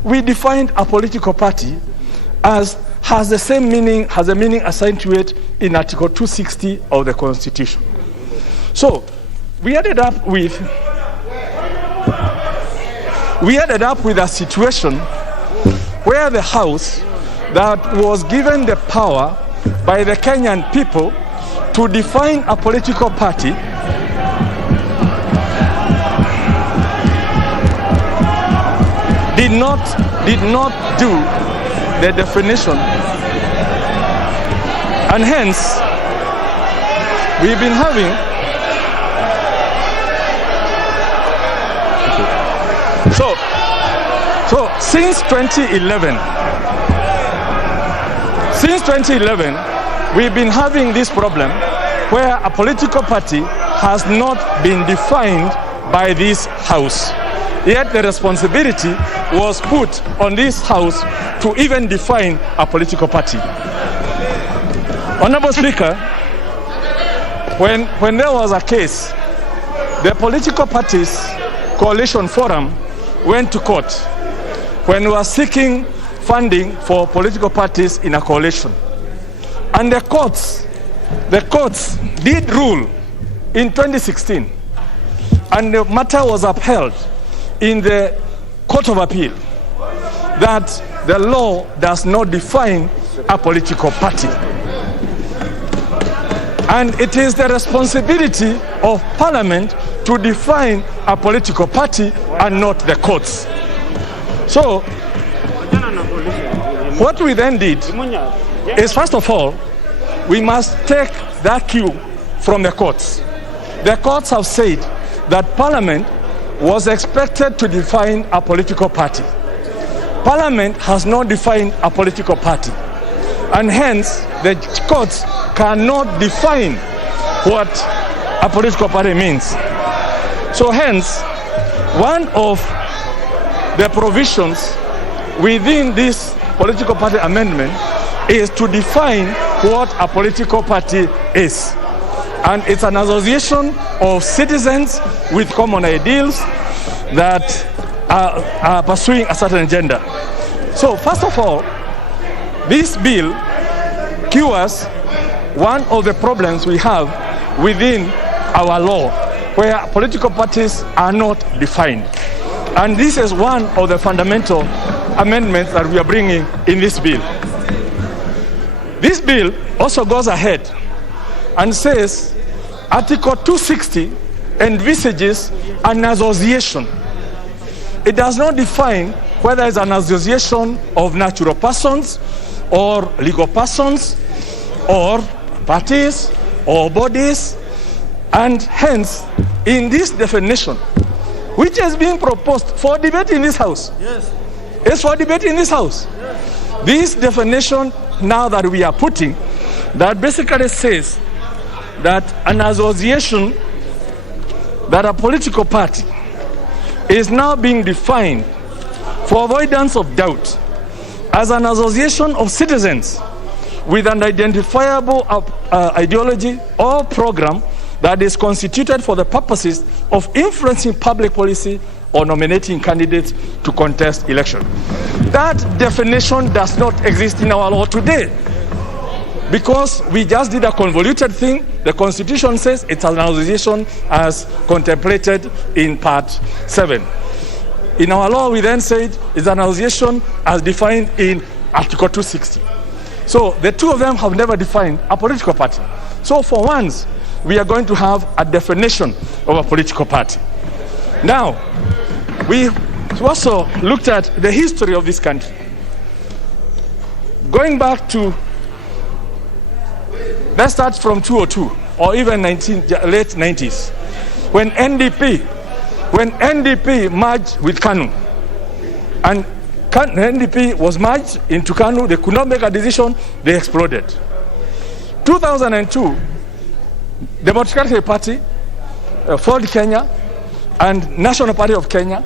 we defined a political party as has the same meaning, has a meaning assigned to it in Article 260 of the Constitution. So we ended up with a situation where the House that was given the power by the Kenyan people to define a political party did not do the definition, and hence we've been having so since 2011 we've been having this problem where a political party has not been defined by this House. Yet the responsibility was put on this House to even define a political party. Honorable Speaker, when there was a case, the Political Parties Coalition Forum went to court when we were seeking funding for political parties in a coalition. And the courts did rule in 2016, and the matter was upheld in the Court of Appeal that the law does not define a political party. And it is the responsibility of Parliament to define a political party and not the courts. So, what we then did is, first of all, we must take that cue from the courts. The courts have said that Parliament was expected to define a political party. Parliament has not defined a political party, and hence the courts cannot define what a political party means. So hence, one of the provisions within this political party amendment is to define what a political party is. And it's an association of citizens with common ideals that are pursuing a certain agenda. So first of all, this bill cures one of the problems we have within our law, where political parties are not defined. And this is one of the fundamental amendments that we are bringing in this bill. This bill also goes ahead and says Article 260 envisages an association. It does not define whether it's an association of natural persons or legal persons or parties or bodies, and hence in this definition, which is being proposed for debate in this house. Yes. It's for debate in this house. Yes. This definition now that we are putting, that basically says that an association, that a political party is now being defined for avoidance of doubt as an association of citizens with an identifiable ideology or program that is constituted for the purposes of influencing public policy or nominating candidates to contest election. That definition does not exist in our law today because we just did a convoluted thing. The Constitution says it's an association as contemplated in Part 7. In our law, we then said it's an association as defined in Article 260. So the two of them have never defined a political party. So for once, we are going to have a definition of a political party. Now, we also looked at the history of this country. Going back to, let's start from 2002 or even late 90s, when NDP merged with KANU, and NDP was merged into KANU, they could not make a decision, they exploded. 2002, Democratic Party, Ford Kenya, and National Party of Kenya,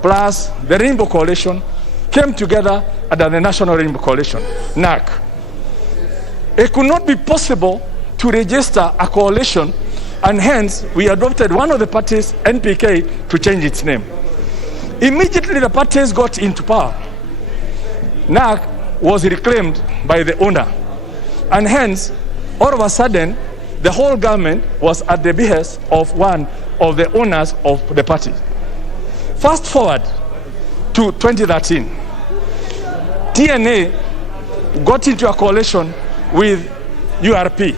plus the Rainbow Coalition, came together under the National Rainbow Coalition, NAC. It could not be possible to register a coalition, and hence we adopted one of the parties, NPK, to change its name. Immediately the parties got into power. NAC was reclaimed by the owner, and hence, all of a sudden, the whole government was at the behest of one of the owners of the party. Fast forward to 2013, TNA got into a coalition with URP.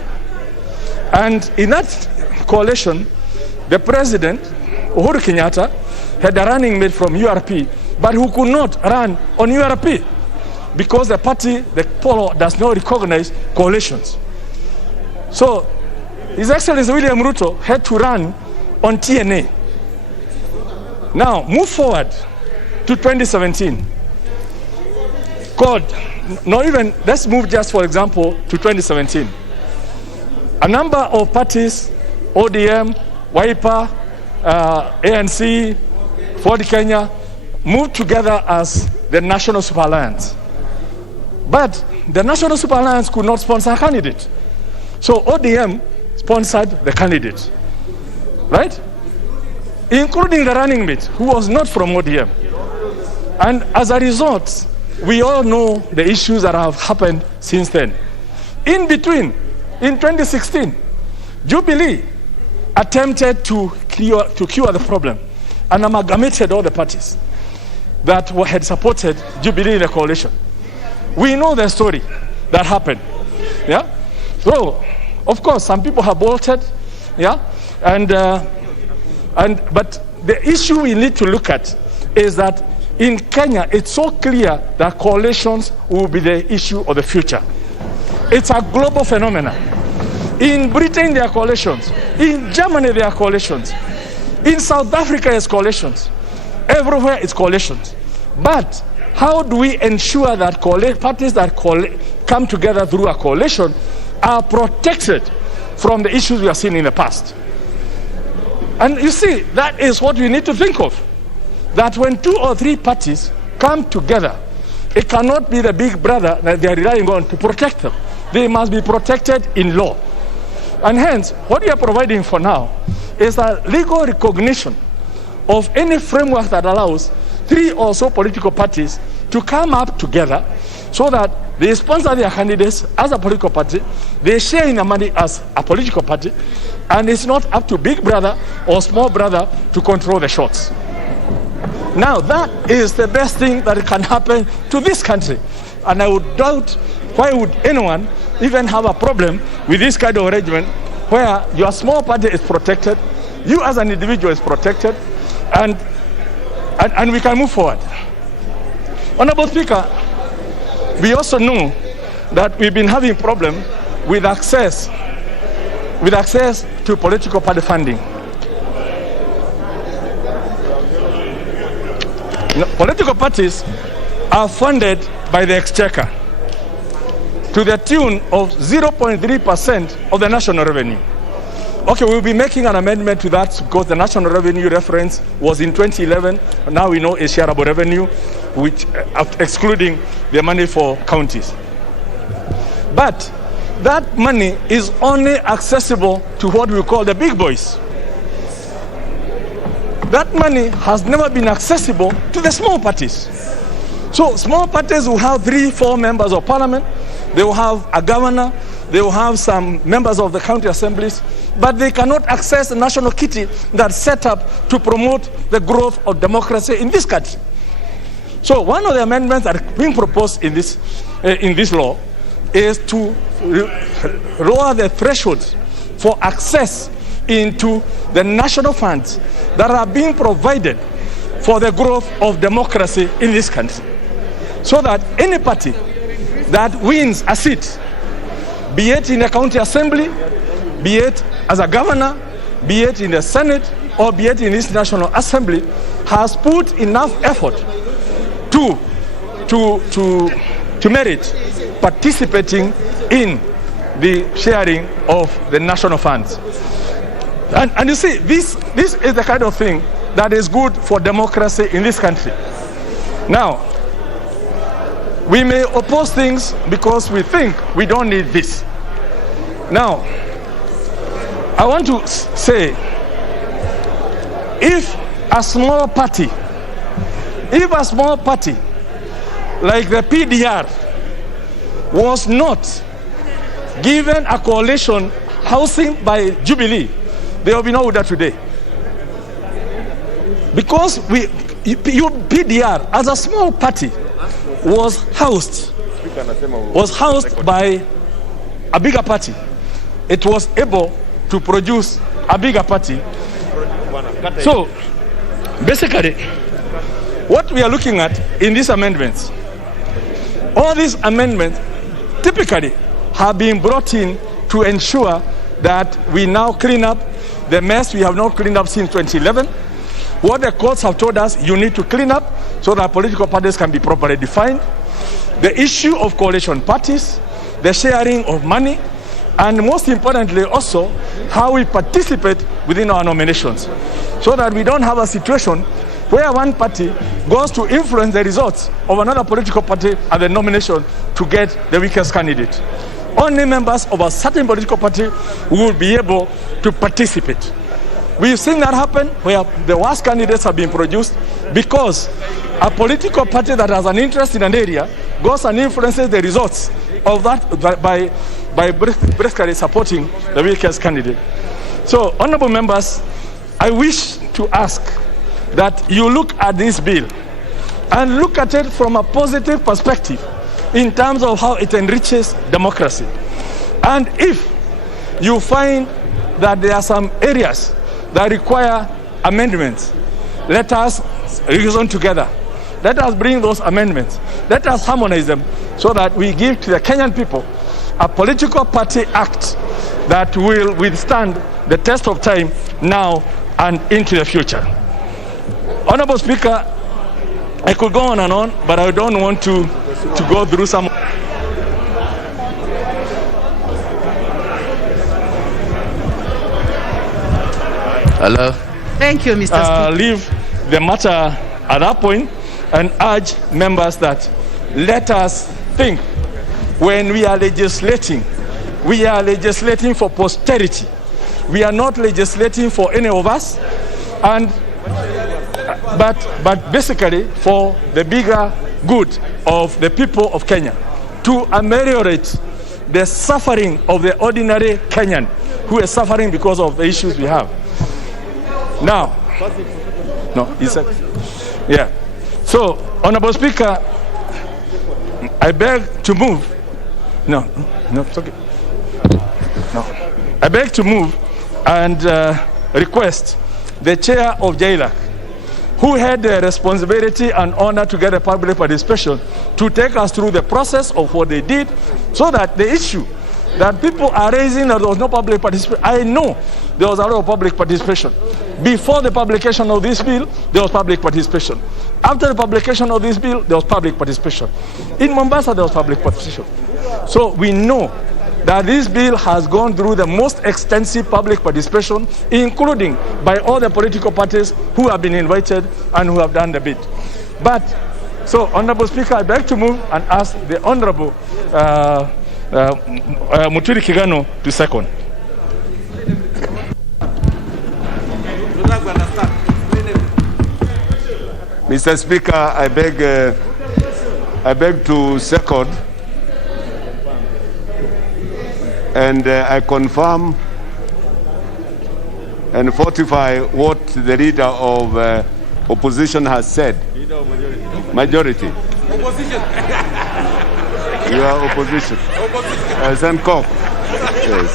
And in that coalition, the president, Uhuru Kenyatta, had a running mate from URP, but who could not run on URP because the party, the polo, does not recognize coalitions. So, His Excellency William Ruto had to run on TNA. Now, move forward to 2017. Let's move just, for example, to 2017. A number of parties, ODM, Wiper, ANC, Ford Kenya, moved together as the National Super Alliance. But the National Super Alliance could not sponsor a candidate. So ODM sponsored the candidate, right? Including the running mate, who was not from ODM. And as a result, we all know the issues that have happened since then. In between, in 2016, Jubilee attempted to cure the problem and amalgamated all the parties that had supported Jubilee in the coalition. We know the story that happened. Yeah? So, of course, some people have bolted, yeah? But the issue we need to look at is that in Kenya, it's so clear that coalitions will be the issue of the future. It's a global phenomenon. In Britain, there are coalitions. In Germany, there are coalitions. In South Africa, there's coalitions. Everywhere, it's coalitions. But how do we ensure that parties that come together through a coalition are protected from the issues we have seen in the past? And you see, that is what we need to think of. That when 2 or 3 parties come together, it cannot be the big brother that they are relying on to protect them. They must be protected in law. And hence, what we are providing for now is a legal recognition of any framework that allows 3 or so political parties to come up together so that they sponsor their candidates as a political party, they share in the money as a political party, and it's not up to big brother or small brother to control the shots. Now, that is the best thing that can happen to this country. And I would doubt why would anyone even have a problem with this kind of arrangement where your small party is protected, you as an individual is protected, and we can move forward. Honorable Speaker, we also know that we've been having problem with access to political party funding. Political parties are funded by the exchequer to the tune of 0.3% of the national revenue. Okay, we'll be making an amendment to that because the national revenue reference was in 2011. Now we know a shareable revenue, which excluding the money for counties. But that money is only accessible to what we call the big boys. That money has never been accessible to the small parties. So small parties will have 3-4 members of parliament, they will have a governor, they will have some members of the county assemblies, but they cannot access the national kitty that's set up to promote the growth of democracy in this country. So one of the amendments that are being proposed in this law is to lower the thresholds for access into the national funds that are being provided for the growth of democracy in this country, so that any party that wins a seat, be it in a county assembly, be it as a governor, be it in the Senate, or be it in this National Assembly, has put enough effort to merit participating in the sharing of the national funds. And you see, this is the kind of thing that is good for democracy in this country. Now, we may oppose things because we think we don't need this. Now, I want to say, if a small party like the PDR was not given a coalition housing by Jubilee, there will be no order today. Because PDR as a small party was housed by a bigger party. It was able to produce a bigger party. So basically, what we are looking at in these amendments, all these amendments typically have been brought in to ensure that we now clean up the mess we have not cleaned up since 2011. What the courts have told us, you need to clean up so that political parties can be properly defined. The issue of coalition parties, the sharing of money, and most importantly also, how we participate within our nominations, so that we don't have a situation where one party goes to influence the results of another political party at the nomination to get the weakest candidate. Only members of a certain political party will be able to participate. We've seen that happen where the worst candidates have been produced because a political party that has an interest in an area goes and influences the results of that by briskly supporting the weakest candidate. So, honorable members, I wish to ask that you look at this bill and look at it from a positive perspective in terms of how it enriches democracy. And if you find that there are some areas that require amendments, let us reason together. Let us bring those amendments. Let us harmonize them so that we give to the Kenyan people a political party act that will withstand the test of time now and into the future. Honorable Speaker, I could go on and on, but I don't want to go through some. Hello. Thank you, Mr. Speaker. Leave the matter at that point and urge members that let us think when we are legislating for posterity. We are not legislating for any of us, but basically for the bigger good of the people of Kenya, to ameliorate the suffering of the ordinary Kenyan who is suffering because of the issues we have. Now, no, he said, yeah. So, Honorable Speaker, I beg to move. No, it's okay. No, I beg to move and request the chair of JLAC, who had the responsibility and honor to get a public participation, to take us through the process of what they did, so that the issue that people are raising that there was no public participation, I know there was a lot of public participation. Before the publication of this bill, there was public participation. After the publication of this bill, there was public participation. In Mombasa, there was public participation. So we know that this bill has gone through the most extensive public participation, including by all the political parties who have been invited and who have done the bid. But, so Honorable Speaker, I beg to move and ask the Honorable Muturi Kigano to second. Mr. Speaker, I beg to second, and I confirm and fortify what the leader of opposition has said. Majority. Opposition. You are opposition. Sankoff. Yes.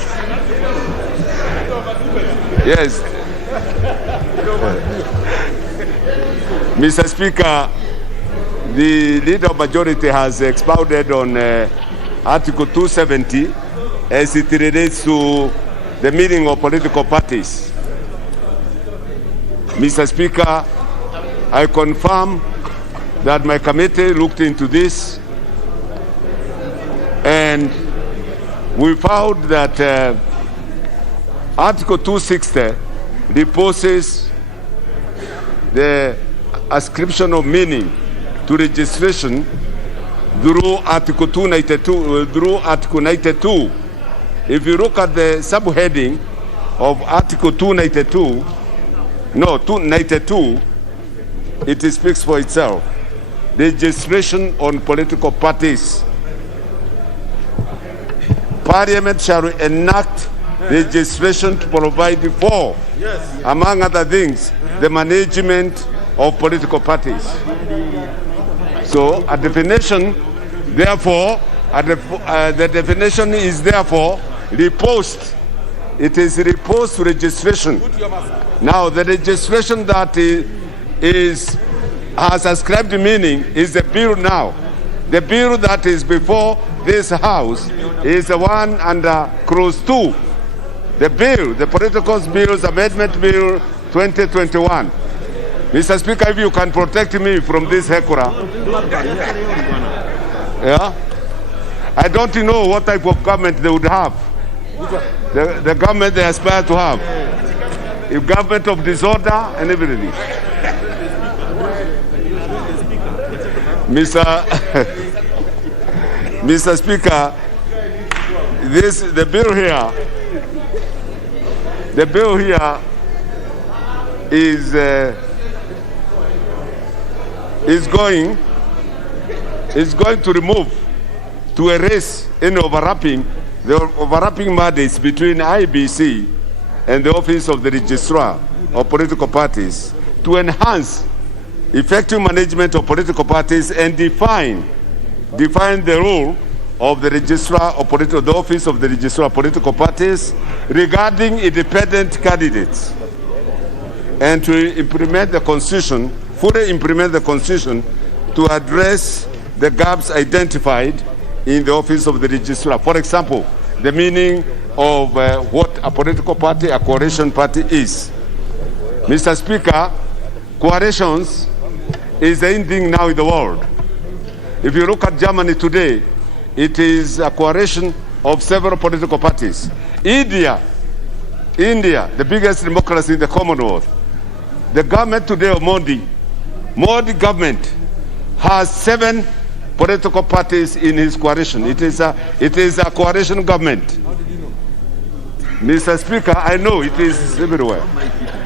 Yes. Mr. Speaker, the leader of majority has expounded on Article 270 as it relates to the meaning of political parties. Mr. Speaker, I confirm that my committee looked into this and we found that Article 260 reposes the ascription of meaning to registration through Article 292. If you look at the subheading of Article 292, it speaks for itself. Registration on political parties. Parliament shall enact legislation to provide for, among other things, the management of political parties. So a definition, therefore, the definition is therefore repost. It is repost registration. Now, the registration that has ascribed meaning is the bill now. The bill that is before this House is the one under Clause 2. The bill, the Political Bills Amendment Bill 2021. Mr. Speaker, if you can protect me from this hekura. Yeah? I don't know what type of government they would have. The government they aspire to have. A government of disorder and everything. Mr. Speaker, the bill here is going to remove, to erase any the overlapping mandates between IBC and the Office of the Registrar of Political Parties, to enhance effective management of political parties and define the role of the Registrar of the Office of the Registrar of Political Parties regarding independent candidates, and to implement the Constitution, fully implement the Constitution to address the gaps identified in the Office of the Registrar. For example, the meaning of what a political party, a coalition party is. Mr. Speaker, coalitions is the in thing now in the world. If you look at Germany today, it is a coalition of several political parties. India, the biggest democracy in the Commonwealth. The government today of Modi government has 7 political parties in his coalition. It is a coalition government. Mr. Speaker, I know it is everywhere.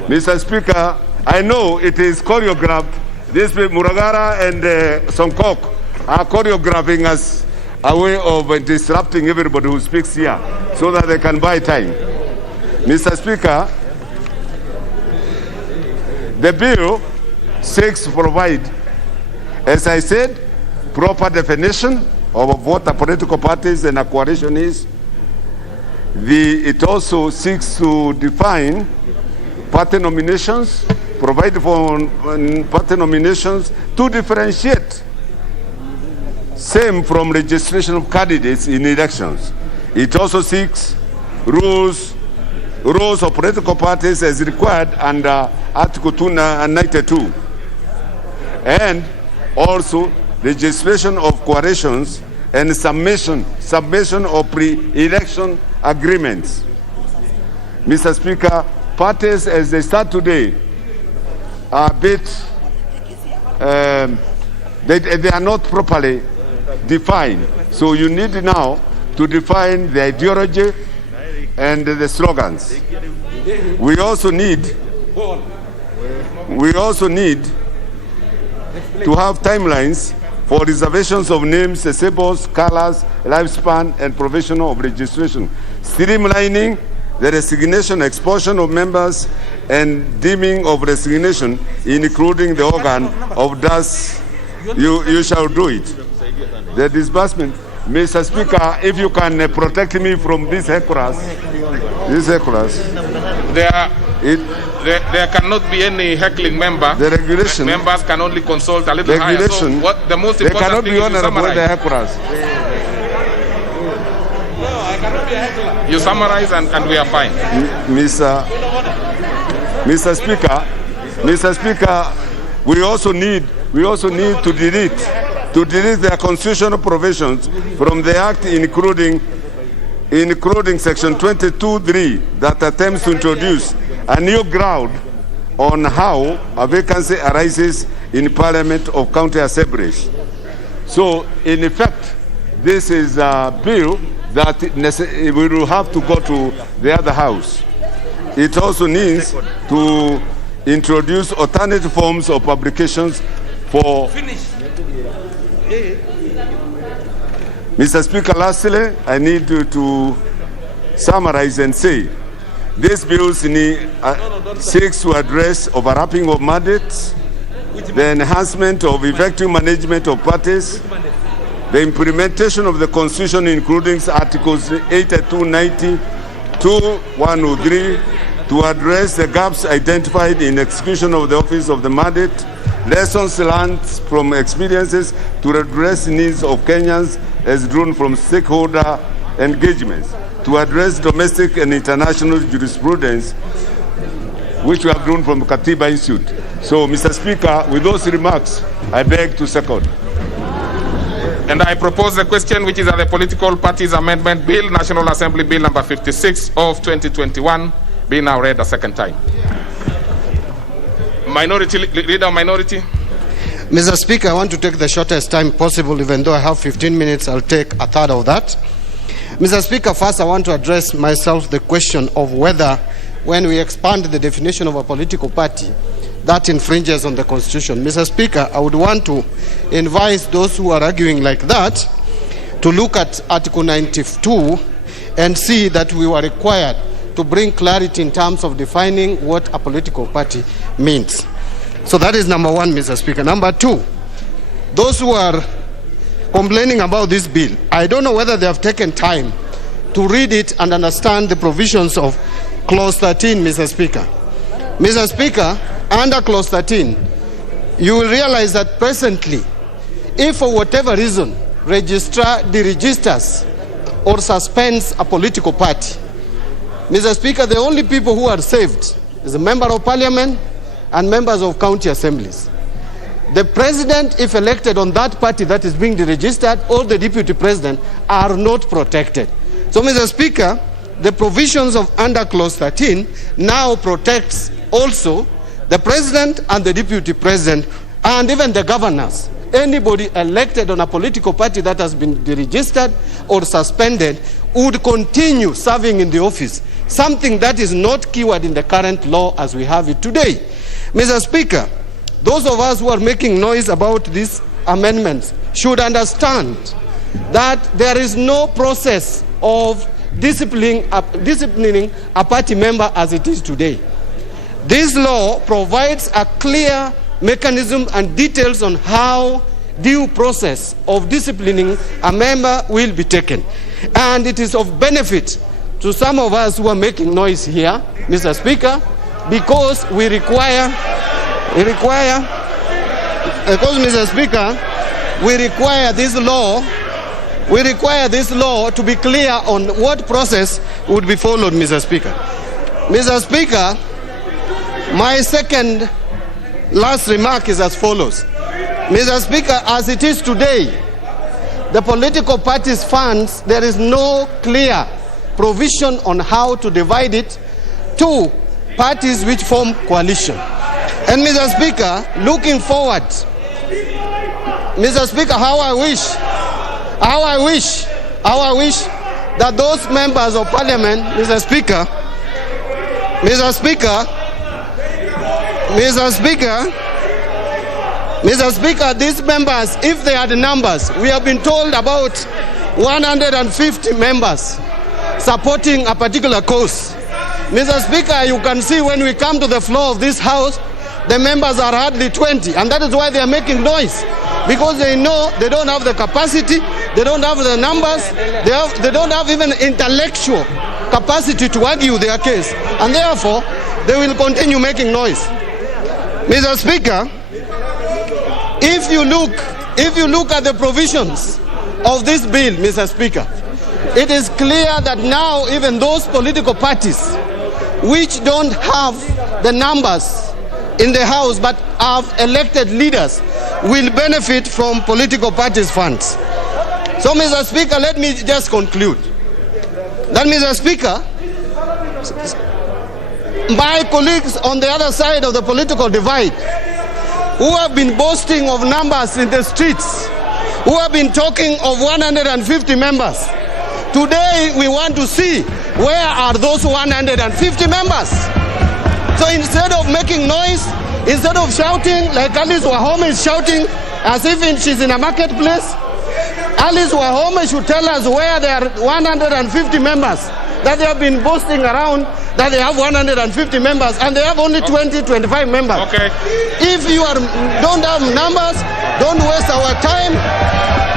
Mr. Speaker, I know it is choreographed. This Muragara and Songkok are choreographing us a way of disrupting everybody who speaks here so that they can buy time. Mr. Speaker, the bill seeks to provide, as I said, proper definition of what a political party and a coalition is, It also seeks to define party nominations, provide for party nominations to differentiate same from registration of candidates in elections. It also seeks rules of political parties as required under Article 292, and also registration of coalitions and submission of pre-election agreements. Mr. Speaker, parties as they start today are a bit, they are not properly defined. So you need now to define the ideology and the slogans. We also need to have timelines for reservations of names, symbols, colors, lifespan, and provisional of registration, streamlining the resignation, expulsion of members, and deeming of resignation, including the organ of thus you shall do it. The disbursement. Mr. Speaker, if you can protect me from these hecklers. There cannot be any heckling member. The regulation. Members can only consult a little higher. So what the most important thing is you summarize. The hecklers. No, I cannot be a heckler. You summarize and we are fine. Mr. Speaker, we also need to delete the constitutional provisions from the Act, including Section 22(3) that attempts to introduce a new ground on how a vacancy arises in Parliament of County Assemblies. So, in effect, this is a bill that we will have to go to the other house. It also needs to introduce alternative forms of publications for... Mr. Speaker, lastly, I need to summarize and say these bills seeks to address overlapping of mandates, the enhancement of effective management of parties, the implementation of the Constitution, including Articles 82, 90, 103, to address the gaps identified in execution of the office of the mandate, lessons learned from experiences to address needs of Kenyans as drawn from stakeholder engagements, to address domestic and international jurisprudence, which we have drawn from Katiba Institute. So, Mr. Speaker, with those remarks, I beg to second. And I propose the question, which is that the Political Parties Amendment Bill, National Assembly Bill number 56 of 2021, be now read a second time. Leader of Minority. Mr. Speaker, I want to take the shortest time possible. Even though I have 15 minutes, I'll take a third of that. Mr. Speaker, first I want to address myself the question of whether, when we expand the definition of a political party, that infringes on the Constitution. Mr. Speaker, I would want to invite those who are arguing like that to look at Article 92 and see that we were required to bring clarity in terms of defining what a political party means. So that is number one, Mr. Speaker. Number two, those who are complaining about this bill, I don't know whether they have taken time to read it and understand the provisions of Clause 13, Mr. Speaker. Mr. Speaker, under Clause 13, you will realize that presently, if for whatever reason, registrar deregisters or suspends a political party, Mr. Speaker, the only people who are saved is a member of parliament and members of county assemblies. The president, if elected on that party that is being deregistered, or the deputy president are not protected. So, Mr. Speaker, the provisions of under Clause 13 now protects also the president and the deputy president and even the governors. Anybody elected on a political party that has been deregistered or suspended would continue serving in the office, something that is not keyword in the current law as we have it today. Mr. Speaker, those of us who are making noise about these amendments should understand that there is no process of disciplining a party member as it is today. This law provides a clear mechanism and details on how due process of disciplining a member will be taken. And it is of benefit to some of us who are making noise here, Mr. Speaker, because Mr. Speaker, we require this law to be clear on what process would be followed, Mr. Speaker. Mr. Speaker, my second last remark is as follows. Mr. Speaker, as it is today, the political parties' funds, there is no clear provision on how to divide it to parties which form coalition. And Mr. Speaker, looking forward, Mr. Speaker, how I wish that those members of parliament, Mr. Speaker, these members, if they are the numbers, we have been told about 150 members supporting a particular cause. Mr. Speaker, you can see when we come to the floor of this house, the members are hardly 20, and that is why they are making noise, because they know they don't have the capacity, they don't have the numbers, they don't have even intellectual capacity to argue their case, and therefore they will continue making noise. Mr. Speaker, if you look at the provisions of this bill, Mr. Speaker, it is clear that now even those political parties which don't have the numbers in the House but have elected leaders will benefit from political parties' funds. So, Mr. Speaker, let me just conclude. That, Mr. Speaker, my colleagues on the other side of the political divide, who have been boasting of numbers in the streets, who have been talking of 150 members, today we want to see where are those 150 members. So instead of making noise, instead of shouting like Alice Wahome is shouting as if she's in a marketplace, Alice Wahome should tell us where there are 150 members that they have been boasting around that they have 150 members and they have only 20-25 members. Okay. If you don't have numbers, don't waste our time.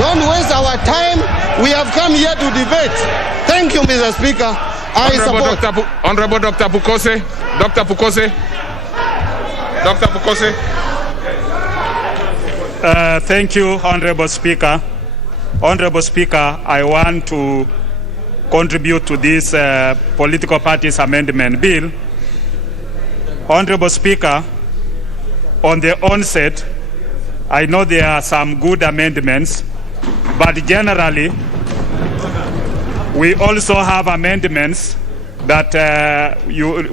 Don't waste our time. We have come here to debate. Thank you, Mr. Speaker. Honorable Dr. Pukose. Dr. Pukose. Dr. Pukose. Thank you, Honorable Speaker. Honorable Speaker, I want to contribute to this political parties amendment bill. Honorable Speaker, on the onset, I know there are some good amendments, but generally, we also have amendments that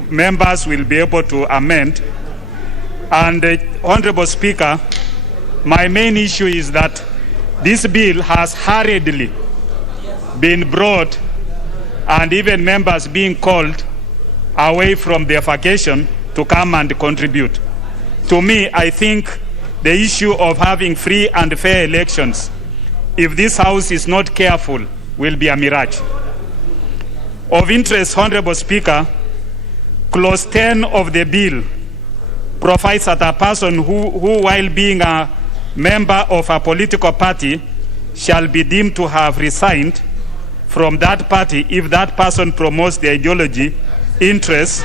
members will be able to amend. And Honorable Speaker, my main issue is that this bill has hurriedly been brought, and even members being called away from their vacation to come and contribute. To me, I think the issue of having free and fair elections, if this House is not careful, will be a mirage. Of interest, Honorable Speaker, Clause 10 of the bill provides that a person who while being a member of a political party shall be deemed to have resigned from that party if that person promotes the ideology, interests,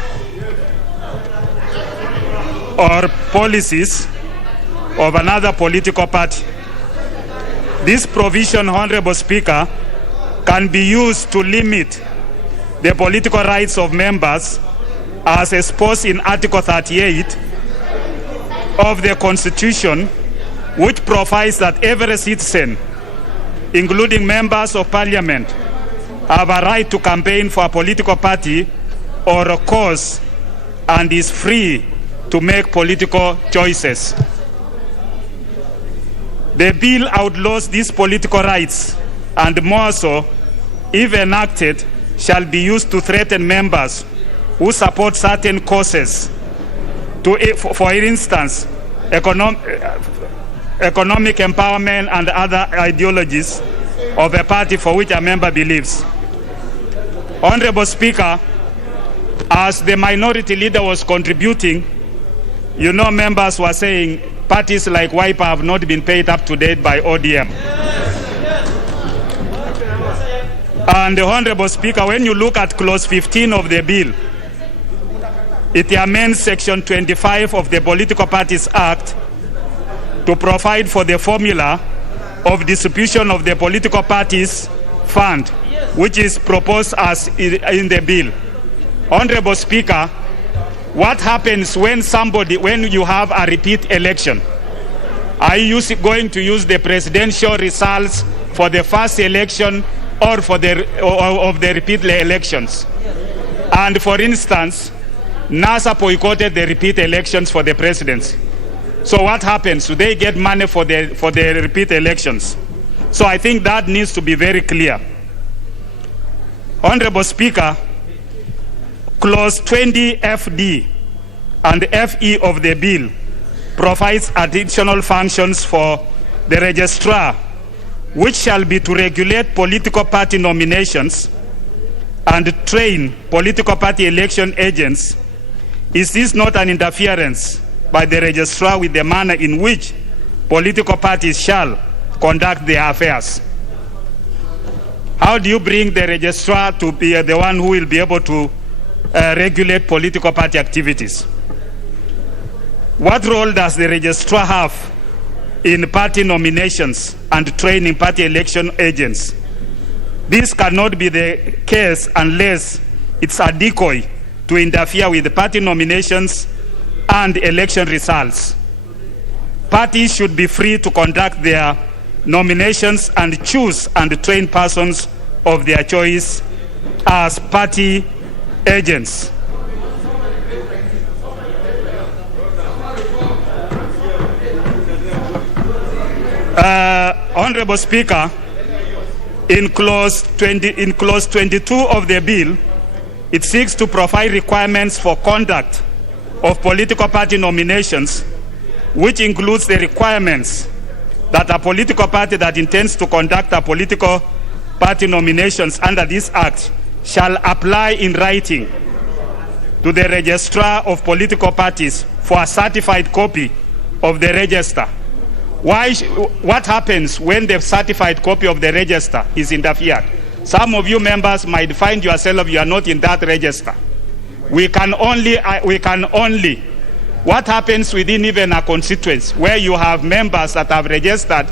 or policies of another political party. This provision, Honorable Speaker, can be used to limit the political rights of members as exposed in Article 38 of the Constitution, which provides that every citizen, including members of Parliament, have a right to campaign for a political party or a cause and is free to make political choices. The bill outlaws these political rights, and more so, if enacted, shall be used to threaten members who support certain causes, for instance, economic empowerment and other ideologies of a party for which a member believes. Honorable Speaker, as the minority leader was contributing, you know, members were saying parties like Wiper have not been paid up to date by ODM. And the Honorable Speaker, when you look at clause 15 of the bill, it amends section 25 of the Political Parties Act to provide for the formula of distribution of the political parties fund, which is proposed as in the bill. Honorable Speaker, what happens when you have a repeat election? Are you going to use the presidential results for the first election or for the repeat elections? And for instance, NASA boycotted the repeat elections for the presidency. So what happens? Do they get money for the repeat elections? So I think that needs to be very clear. Honorable Speaker, clause 20 FD and FE of the bill provides additional functions for the registrar, which shall be to regulate political party nominations and train political party election agents. Is this not an interference by the registrar with the manner in which political parties shall conduct their affairs? How do you bring the registrar to be the one who will be able to regulate political party activities? What role does the registrar have in party nominations and training party election agents? This cannot be the case unless it's a decoy to interfere with party nominations and election results. Parties should be free to conduct their nominations and choose and train persons of their choice as party agents. Honorable Speaker, in clause 22 of the bill, it seeks to provide requirements for conduct of political party nominations, which includes the requirements that a political party that intends to conduct a political party nominations under this act shall apply in writing to the registrar of political parties for a certified copy of the register. What happens when the certified copy of the register is interfered? Some of you members might find yourself you are not in that register. We can only, what happens within even a constituency where you have members that have registered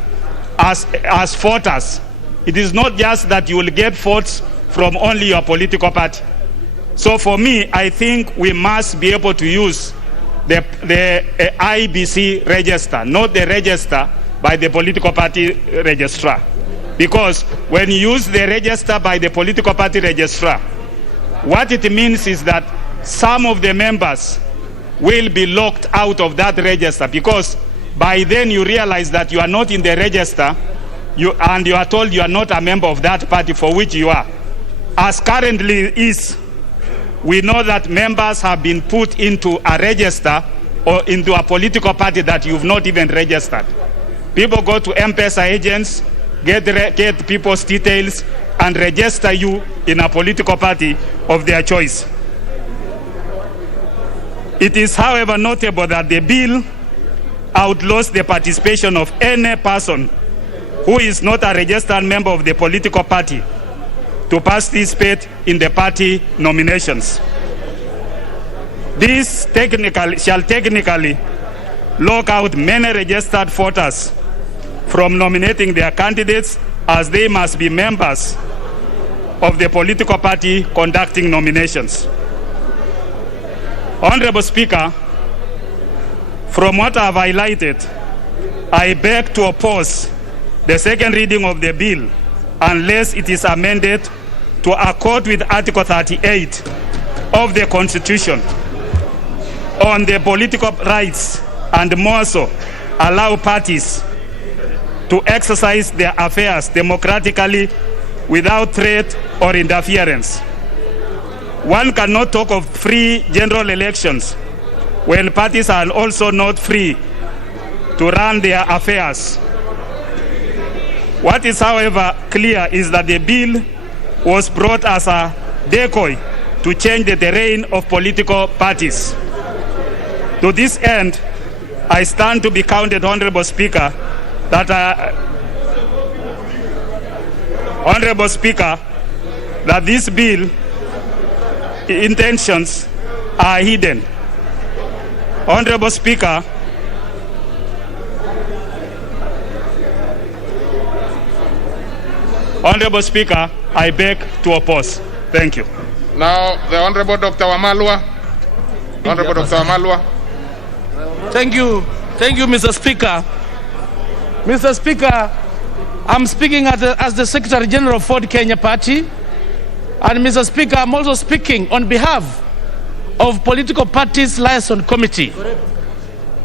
as voters? It is not just that you will get votes from only your political party. So for me, I think we must be able to use the IBC register, not the register by the political party registrar. Because when you use the register by the political party registrar, what it means is that some of the members will be locked out of that register, because by then you realize that you are not in the register and you are told you are not a member of that party for which you are. As currently is, we know that members have been put into a register or into a political party that you've not even registered. People go to M-Pesa agents, get people's details, and register you in a political party of their choice. It is, however, notable that the bill outlaws the participation of any person who is not a registered member of the political party to participate in the party nominations. This shall technically lock out many registered voters from nominating their candidates, as they must be members of the political party conducting nominations. Honorable Speaker, from what I have highlighted, I beg to oppose the second reading of the bill unless it is amended to accord with Article 38 of the Constitution on the political rights, and more so allow parties to exercise their affairs democratically without threat or interference. One cannot talk of free general elections when parties are also not free to run their affairs. What is, however, clear is that the bill was brought as a decoy to change the terrain of political parties. To this end, I stand to be counted, Honorable Speaker, that Honorable Speaker, that this bill intentions are hidden. Honorable Speaker, I beg to oppose. Thank you. Now, the Honorable Dr. Wamalwa. Honorable Dr. Wamalwa. Thank you, Mr. Speaker. Mr. Speaker, I'm speaking as the Secretary General of Ford Kenya Party. And Mr. Speaker, I'm also speaking on behalf of Political Parties Liaison Committee.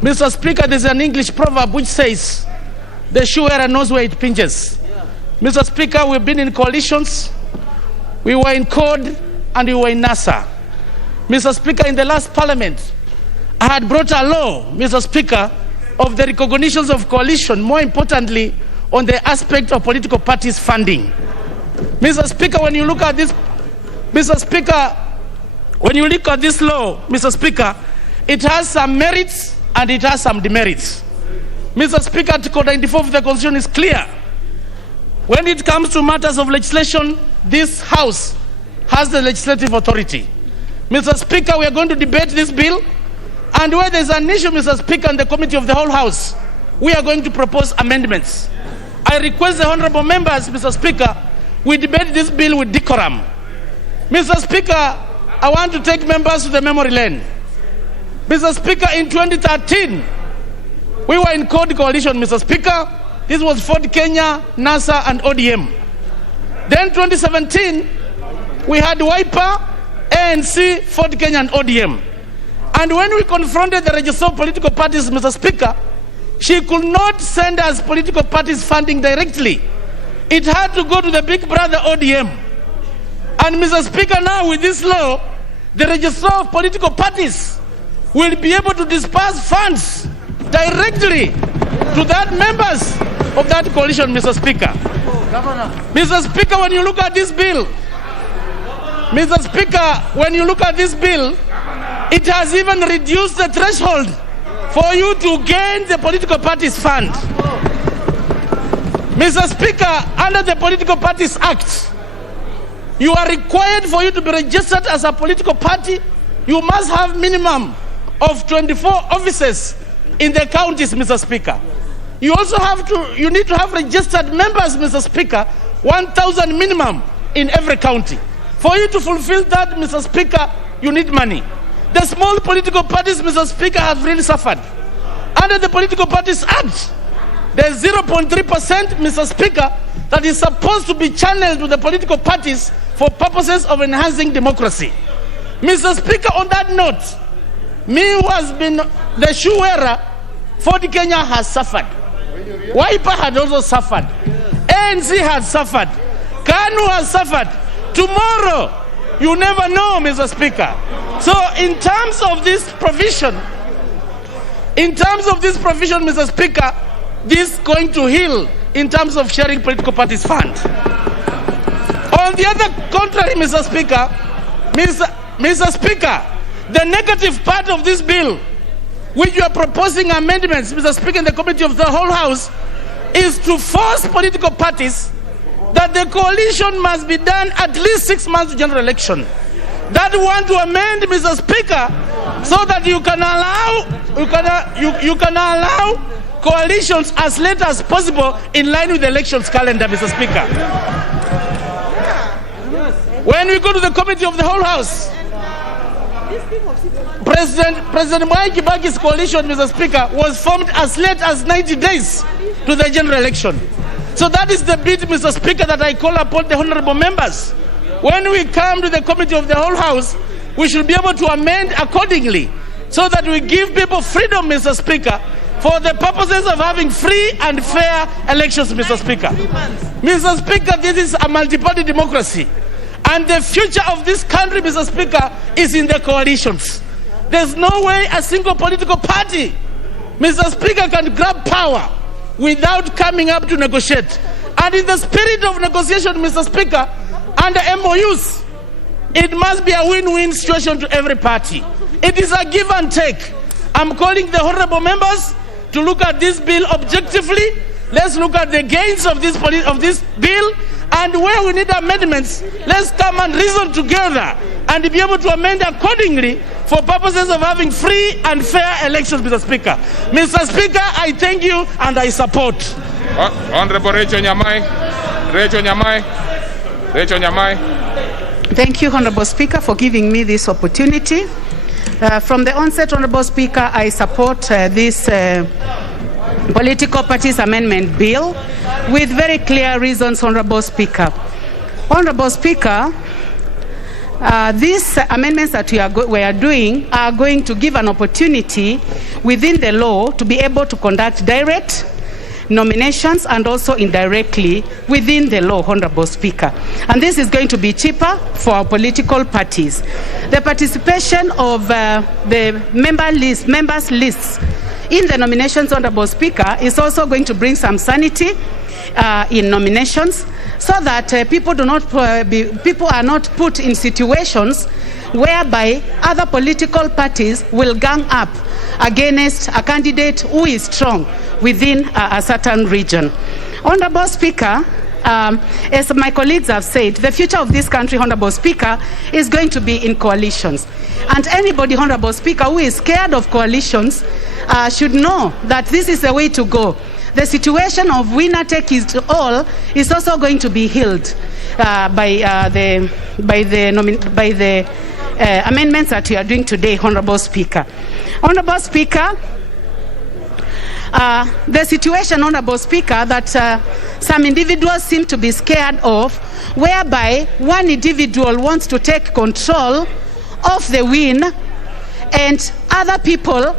Mr. Speaker, there's an English proverb which says, the shoe wearer knows where it pinches. Mr. Speaker, we've been in coalitions. We were in CORD and we were in NASA. Mr. Speaker, in the last parliament, I had brought a law, Mr. Speaker, of the recognitions of coalition, more importantly, on the aspect of political parties funding. Mr. Speaker, when you look at this, Mr. Speaker, when you look at this law, Mr. Speaker, it has some merits and it has some demerits. Mr. Speaker, Article 94 of the Constitution is clear. When it comes to matters of legislation, this House has the legislative authority. Mr. Speaker, we are going to debate this bill, and where there's an issue, Mr. Speaker, in the committee of the whole House, we are going to propose amendments. I request the honorable members, Mr. Speaker, we debate this bill with decorum. Mr. Speaker, I want to take members to the memory lane. Mr. Speaker, in 2013, we were in CORD coalition, Mr. Speaker. This was Ford Kenya, NASA, and ODM. Then 2017, we had Wiper, ANC, Ford Kenya, and ODM. And when we confronted the register of political parties, Mr. Speaker, she could not send us political parties funding directly. It had to go to the big brother ODM. And Mr. Speaker, now with this law, the registrar of political parties will be able to disperse funds directly to that members of that coalition, Mr. Speaker. Mr. Speaker, when you look at this bill, Mr. Speaker, when you look at this bill, it has even reduced the threshold for you to gain the political parties fund. Mr. Speaker, under the Political Parties Act, you are required for you to be registered as a political party. You must have minimum of 24 offices in the counties, Mr. Speaker. You also you need to have registered members, Mr. Speaker, 1,000 minimum in every county. For you to fulfill that, Mr. Speaker, you need money. The small political parties, Mr. Speaker, have really suffered. Under the Political Parties Act, there's 0.3%, Mr. Speaker, that is supposed to be channeled to the political parties for purposes of enhancing democracy. Mr. Speaker, on that note, me who has been the shoe wearer, Ford Kenya has suffered. Wiper had also suffered. ANC has suffered. KANU has suffered. Tomorrow, you never know, Mr. Speaker. So in terms of this provision, Mr. Speaker, this is going to heal in terms of sharing political parties fund. On the other contrary, Mr. Speaker, Mr. Speaker, the negative part of this bill, which you are proposing amendments, Mr. Speaker, in the committee of the whole House, is to force political parties that the coalition must be done at least 6 months to general election. That want to amend, Mr. Speaker, so that you can allow coalitions as late as possible in line with the elections calendar, Mr. Speaker. When we go to the committee of the whole House, President Mwai Kibaki's coalition, Mr. Speaker, was formed as late as 90 days to the general election. So that is the bit, Mr. Speaker, that I call upon the honorable members. When we come to the committee of the whole House, we should be able to amend accordingly so that we give people freedom, Mr. Speaker, for the purposes of having free and fair elections, Mr. Speaker. Mr. Speaker, this is a multi-party democracy. And the future of this country, Mr. Speaker, is in the coalitions. There's no way a single political party, Mr. Speaker, can grab power without coming up to negotiate. And in the spirit of negotiation, Mr. Speaker, under MOUs, it must be a win-win situation to every party. It is a give and take. I'm calling the honorable members to look at this bill objectively. Let's look at the gains of this bill And where we need amendments, let's come and reason together and be able to amend accordingly for purposes of having free and fair elections, Mr. Speaker. Mr. Speaker, I thank you and I support. Honorable Rachel Nyamai. Thank you, Honorable Speaker, for giving me this opportunity. From the onset, Honorable Speaker, I support this Political Parties Amendment Bill with very clear reasons, Honorable Speaker. Honorable Speaker, these amendments that we are doing are going to give an opportunity within the law to be able to conduct direct nominations and also indirectly within the law, Honorable Speaker. And this is going to be cheaper for our political parties. The participation of the members' lists in the nominations, Honorable Speaker, is also going to bring some sanity in nominations, so that people are not put in situations whereby other political parties will gang up against a candidate who is strong within a certain region. Honorable Speaker, as my colleagues have said, the future of this country, Honorable Speaker, is going to be in coalitions. And anybody, Honorable Speaker, who is scared of coalitions should know that this is the way to go. The situation of winner take it all is also going to be healed by the amendments that we are doing today, Honorable Speaker. Honorable Speaker, the situation, Honorable Speaker, that some individuals seem to be scared of, whereby one individual wants to take control of the win and other people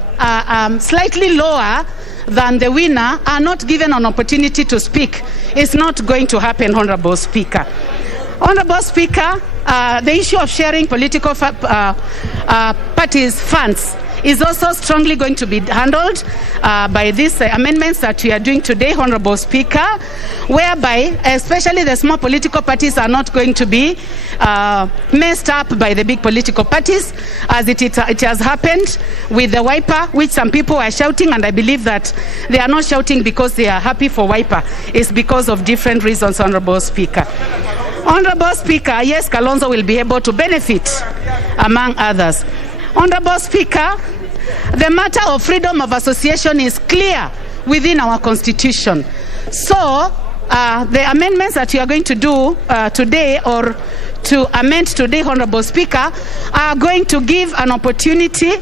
slightly lower than the winner are not given an opportunity to speak. It's not going to happen, Honorable Speaker. Honorable Speaker, the issue of sharing political parties' funds is also strongly going to be handled by these amendments that we are doing today, Honorable Speaker, whereby especially the small political parties are not going to be messed up by the big political parties, as it has happened with the wiper, which some people are shouting, and I believe that they are not shouting because they are happy for wiper. It's because of different reasons, Honorable Speaker. Honorable Speaker, yes, Kalonzo will be able to benefit, among others. Honorable Speaker, the matter of freedom of association is clear within our Constitution. So, the amendments that you are going to do today, or to amend today, Honorable Speaker, are going to give an opportunity,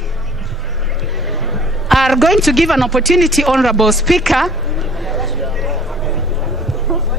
Honorable Speaker.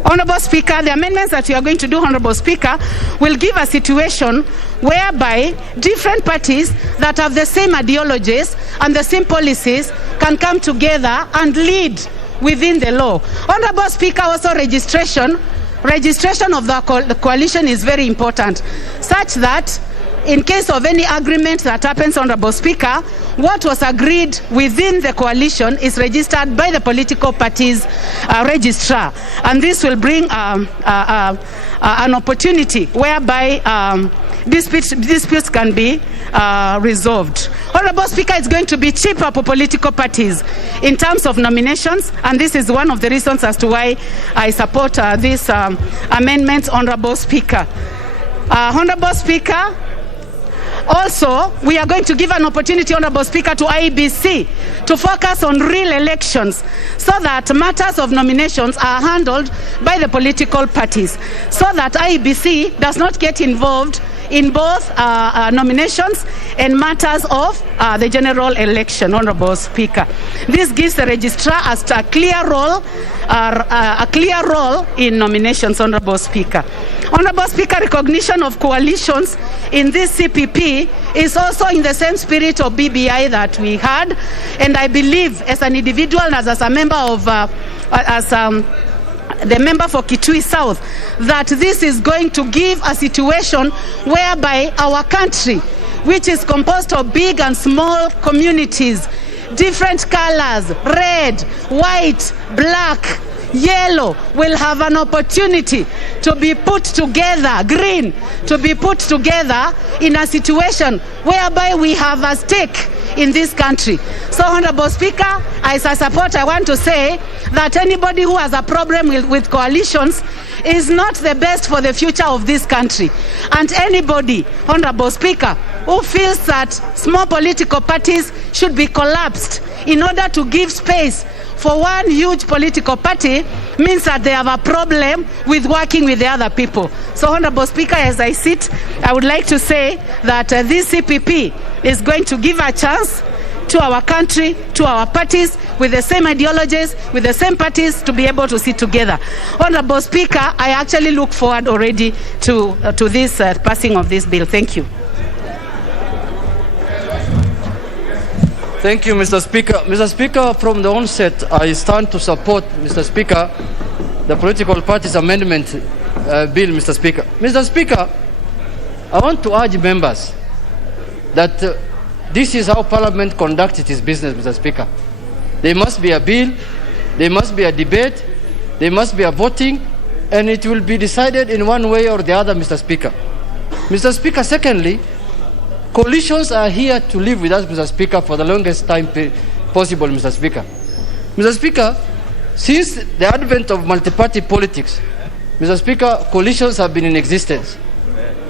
Honorable Speaker, the amendments that we are going to do, Honorable Speaker, will give a situation whereby different parties that have the same ideologies and the same policies can come together and lead within the law. Honorable Speaker, also registration of the coalition is very important, such that in case of any agreement that happens, Honorable Speaker, what was agreed within the coalition is registered by the political parties' registrar. And this will bring an opportunity whereby disputes can be resolved. Honorable Speaker, it's going to be cheaper for political parties in terms of nominations, and this is one of the reasons as to why I support this amendment, Honorable Speaker. Honorable Speaker, also, we are going to give an opportunity, Honorable Speaker, to IEBC to focus on real elections, so that matters of nominations are handled by the political parties, so that IEBC does not get involved in both nominations and matters of the general election, Honorable Speaker. This gives the registrar a clear role in nominations, Honorable Speaker. Honorable Speaker, recognition of coalitions in this CPP is also in the same spirit of BBI that we had, and I believe as an individual and as a member of the member for Kitui South, that this is going to give a situation whereby our country, which is composed of big and small communities, different colors, red, white, black, yellow, will have an opportunity to be put together, green, to be put together in a situation whereby we have a stake in this country. So, Honorable Speaker, as a support, I want to say that anybody who has a problem with coalitions is not the best for the future of this country. And anybody, Honorable Speaker, who feels that small political parties should be collapsed in order to give space for one huge political party means that they have a problem with working with the other people. So, Honorable Speaker, as I sit, I would like to say that this CPP is going to give a chance to our country, to our parties, with the same ideologies, with the same parties, to be able to sit together. Honorable Speaker, I actually look forward already to this passing of this bill. Thank you. Thank you, Mr. Speaker. Mr. Speaker, from the onset, I stand to support, Mr. Speaker, the political parties amendment bill, Mr. Speaker. Mr. Speaker, I want to urge members that this is how Parliament conducts its business, Mr. Speaker. There must be a bill, there must be a debate, there must be a voting, and it will be decided in one way or the other, Mr. Speaker. Mr. Speaker, secondly, coalitions are here to live with us, Mr. Speaker, for the longest time possible, Mr. Speaker. Mr. Speaker, since the advent of multi-party politics, Mr. Speaker, coalitions have been in existence.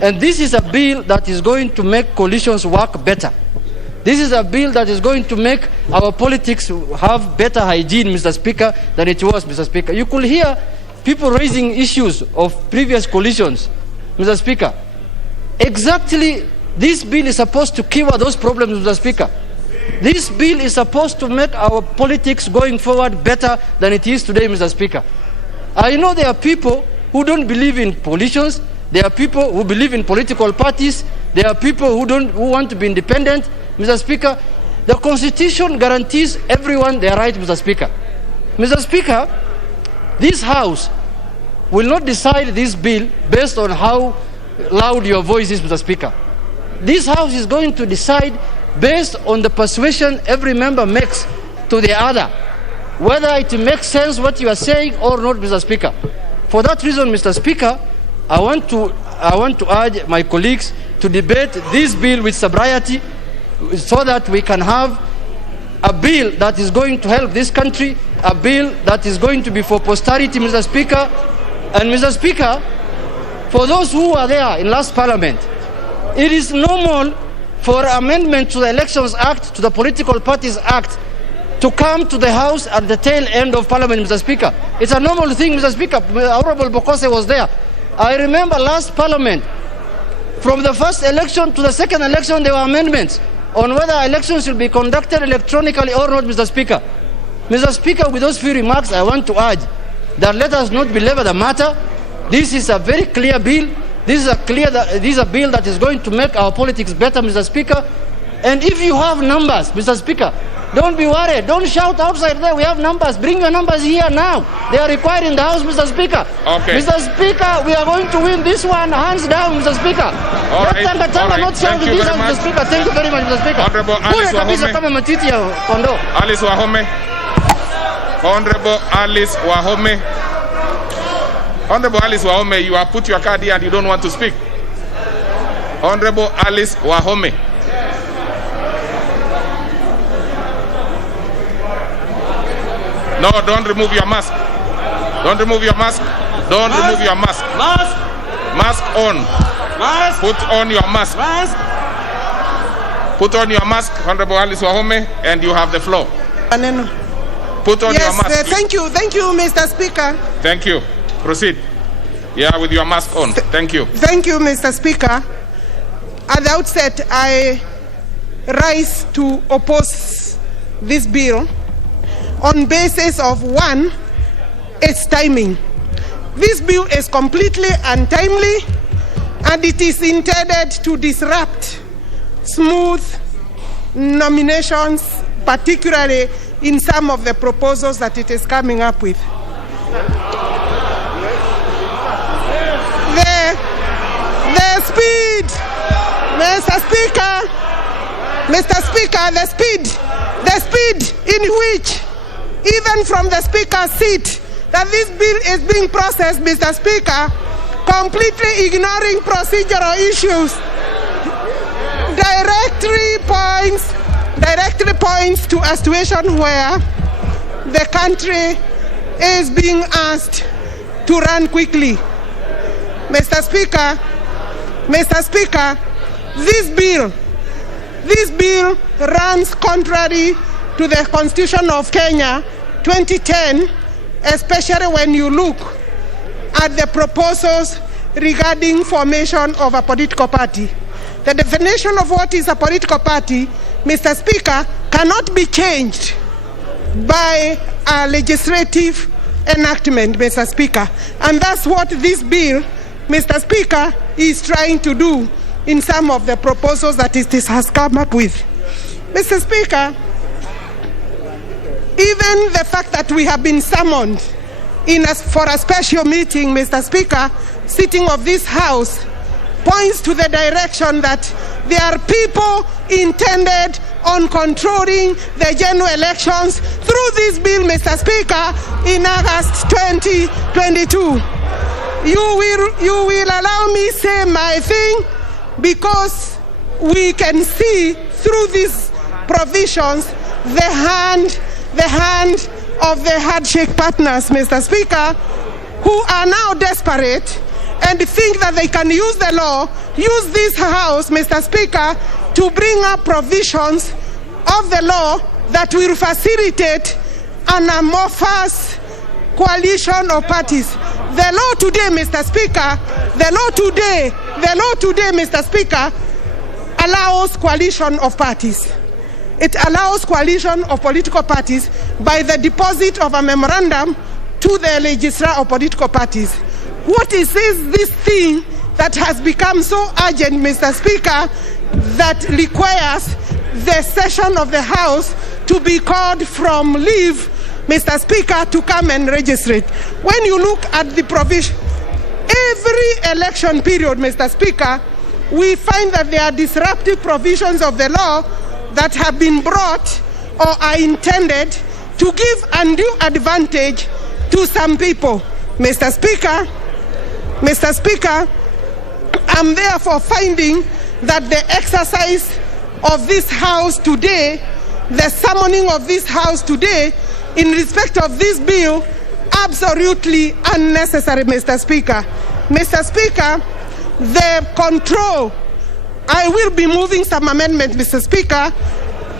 And this is a bill that is going to make coalitions work better. This is a bill that is going to make our politics have better hygiene, Mr. Speaker, than it was, Mr. Speaker. You could hear people raising issues of previous coalitions, Mr. Speaker. Exactly, this bill is supposed to cure those problems, Mr. Speaker. This bill is supposed to make our politics going forward better than it is today, Mr. Speaker. I know there are people who don't believe in coalitions. There are people who believe in political parties. There are people who want to be independent, Mr. Speaker. The Constitution guarantees everyone their right, Mr. Speaker. Mr. Speaker, this House will not decide this bill based on how loud your voice is, Mr. Speaker. This House is going to decide based on the persuasion every member makes to the other, whether it makes sense what you are saying or not, Mr. Speaker. For that reason, Mr. Speaker, I want to urge my colleagues to debate this bill with sobriety so that we can have a bill that is going to help this country, a bill that is going to be for posterity, Mr. Speaker. And Mr. Speaker, for those who were there in last Parliament, it is normal for amendment to the Elections Act, to the Political Parties Act, to come to the House at the tail end of Parliament, Mr. Speaker. It's a normal thing, Mr. Speaker. Honorable Bokose was there. I remember last Parliament, from the first election to the second election, there were amendments on whether elections should be conducted electronically or not, Mr. Speaker. Mr. Speaker, with those few remarks, I want to urge that let us not belabor the matter. This is a very clear bill. This is a bill that is going to make our politics better, Mr. Speaker. And if you have numbers, Mr. Speaker, don't be worried. Don't shout outside there. We have numbers. Bring your numbers here now. They are required in the House, Mr. Speaker. Okay. Mr. Speaker, we are going to win this one hands down, Mr. Speaker. All right. Not shout this one, Mr. Speaker. Thank you very much, Mr. Speaker. Honorable Alice Wahome. Alice Wahome. Honorable Alice Wahome. Honorable Alice Wahome, you have put your card here and you don't want to speak. Honorable Alice Wahome. No, don't remove your mask. Don't remove your mask. Don't remove your mask. Mask. Mask on. Mask. Put on your mask. Mask. Put on your mask, Honorable Alice Wahome, and you have the floor. Put on your mask. Thank you, Mr. Speaker. Thank you. Proceed. Yeah, with your mask on. Thank you. Thank you, Mr. Speaker. At the outset, I rise to oppose this bill on basis of one, its timing. This bill is completely untimely and it is intended to disrupt smooth nominations, particularly in some of the proposals that it is coming up with. The speed, Mr. Speaker, the speed in which, even from the Speaker's seat, that this bill is being processed, Mr. Speaker, completely ignoring procedural issues, directly points to a situation where the country is being asked to run quickly. Mr. Speaker, this bill runs contrary to the Constitution of Kenya 2010, especially when you look at the proposals regarding formation of a political party. The definition of what is a political party, Mr. Speaker, cannot be changed by a legislative enactment, Mr. Speaker. And that's what this bill, Mr. Speaker, is trying to do in some of the proposals that it has come up with. Mr. Speaker, even the fact that we have been summoned for a special meeting, Mr. Speaker, sitting of this House, points to the direction that there are people intended on controlling the general elections through this bill, Mr. Speaker, in August 2022. You will allow me say my thing, because we can see through these provisions the hand of the handshake partners, Mr. Speaker, who are now desperate and think that they can use the law, use this House, Mr. Speaker, to bring up provisions of the law that will facilitate an amorphous coalition of parties. The law today, Mr. Speaker, Mr. Speaker, allows coalition of parties. It allows coalition of political parties by the deposit of a memorandum to the registrar of political parties. What is this thing that has become so urgent, Mr. Speaker, that requires the session of the House to be called from leave, Mr. Speaker, to come and register it? When you look at the provision, every election period, Mr. Speaker, we find that there are disruptive provisions of the law that have been brought or are intended to give undue advantage to some people. Mr. Speaker, I'm therefore finding that the exercise of this House today, the summoning of this House today, in respect of this bill, absolutely unnecessary, Mr. Speaker. Mr. Speaker, the control, I will be moving some amendment, Mr. Speaker,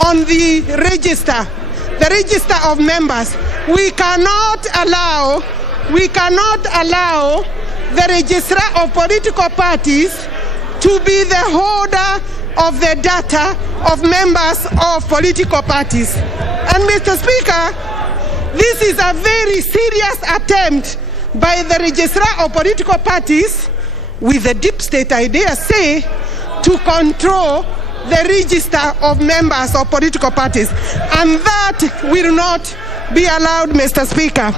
on the register of members. We cannot allow the registrar of political parties to be the holder of the data of members of political parties. And Mr. Speaker, this is a very serious attempt by the registrar of political parties, with a deep state, I dare say, to control the register of members of political parties. And that will not be allowed, Mr. Speaker.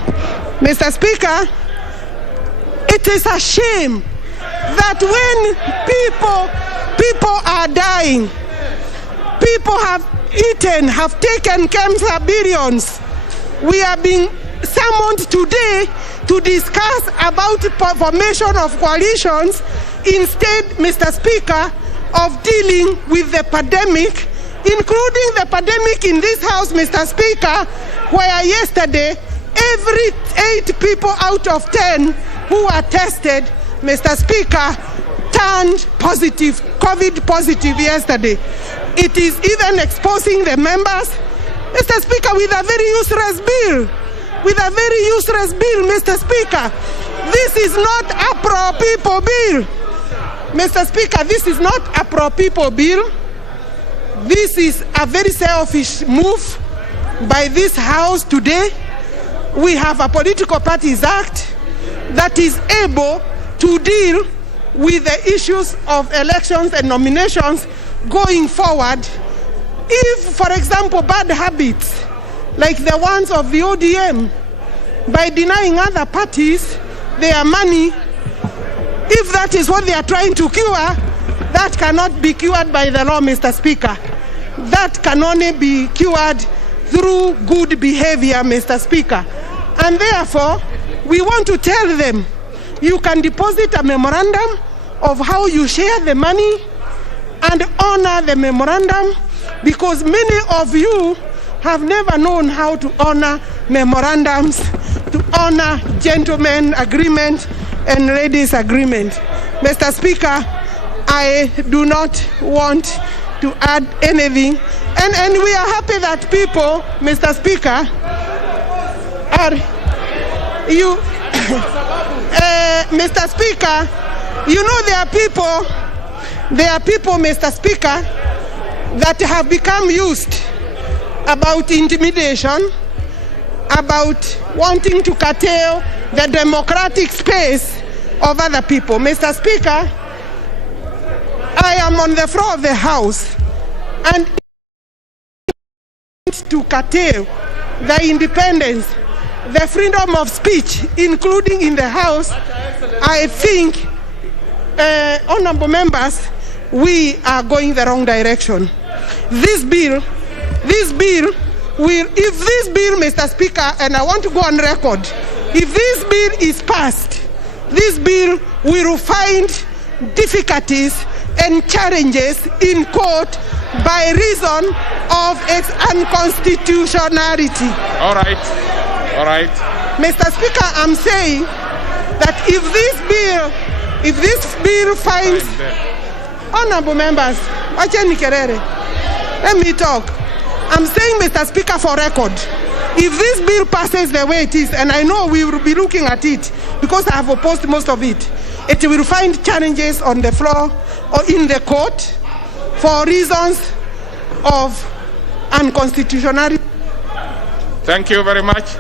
Mr. Speaker, it is a shame that when people are dying, people have taken cancer billions, we are being summoned today to discuss about formation of coalitions instead, Mr. Speaker, of dealing with the pandemic, including the pandemic in this House, Mr. Speaker, where yesterday every 8 people out of 10 who were tested, Mr. Speaker, turned positive, COVID positive yesterday. It is even exposing the members, Mr. Speaker, with a very useless bill. Mr. Speaker. This is not a pro-people bill. Mr. Speaker, this is not a pro-people bill. This is a very selfish move by this House today. We have a Political Parties Act that is able to deal with the issues of elections and nominations going forward. If, for example, bad habits like the ones of the ODM, by denying other parties their money, if that is what they are trying to cure, that cannot be cured by the law, Mr. Speaker. That can only be cured through good behavior, Mr. Speaker. And therefore, we want to tell them, you can deposit a memorandum of how you share the money and honor the memorandum, because many of you have never known how to honor memorandums honor gentlemen agreement and ladies agreement. Mr. Speaker, I do not want to add anything. And we are happy that people, Mr. Speaker, Mr. Speaker, you know there are people, Mr. Speaker, that have become used about intimidation, about wanting to curtail the democratic space of other people. Mr. Speaker, I am on the floor of the House and to curtail the independence, the freedom of speech, including in the House. I think, honorable members, we are going the wrong direction. This bill will, if this bill, Mr. Speaker, and I want to go on record, if this bill is passed, this bill will find difficulties and challenges in court by reason of its unconstitutionality. All right. Mr. Speaker, I'm saying that if this bill finds, honorable members, let me talk. I'm saying, Mr. Speaker, for record, if this bill passes the way it is, and I know we will be looking at it because I have opposed most of it, it will find challenges on the floor or in the court for reasons of unconstitutionality. Thank you very much.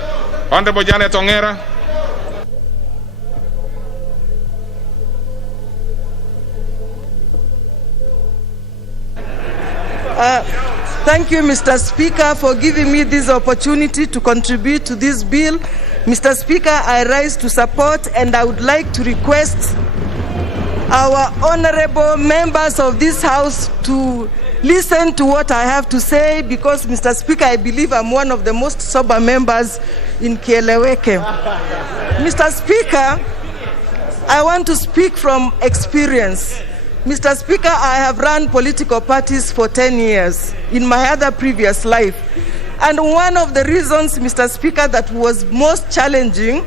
Honorable Janet Ongera. Thank you, Mr. Speaker, for giving me this opportunity to contribute to this bill. Mr. Speaker, I rise to support, and I would like to request our honorable members of this House to listen to what I have to say, because, Mr. Speaker, I believe I'm one of the most sober members in Kieleweke. Mr. Speaker, I want to speak from experience. Mr. Speaker, I have run political parties for 10 years in my other previous life. And one of the reasons, Mr. Speaker, that was most challenging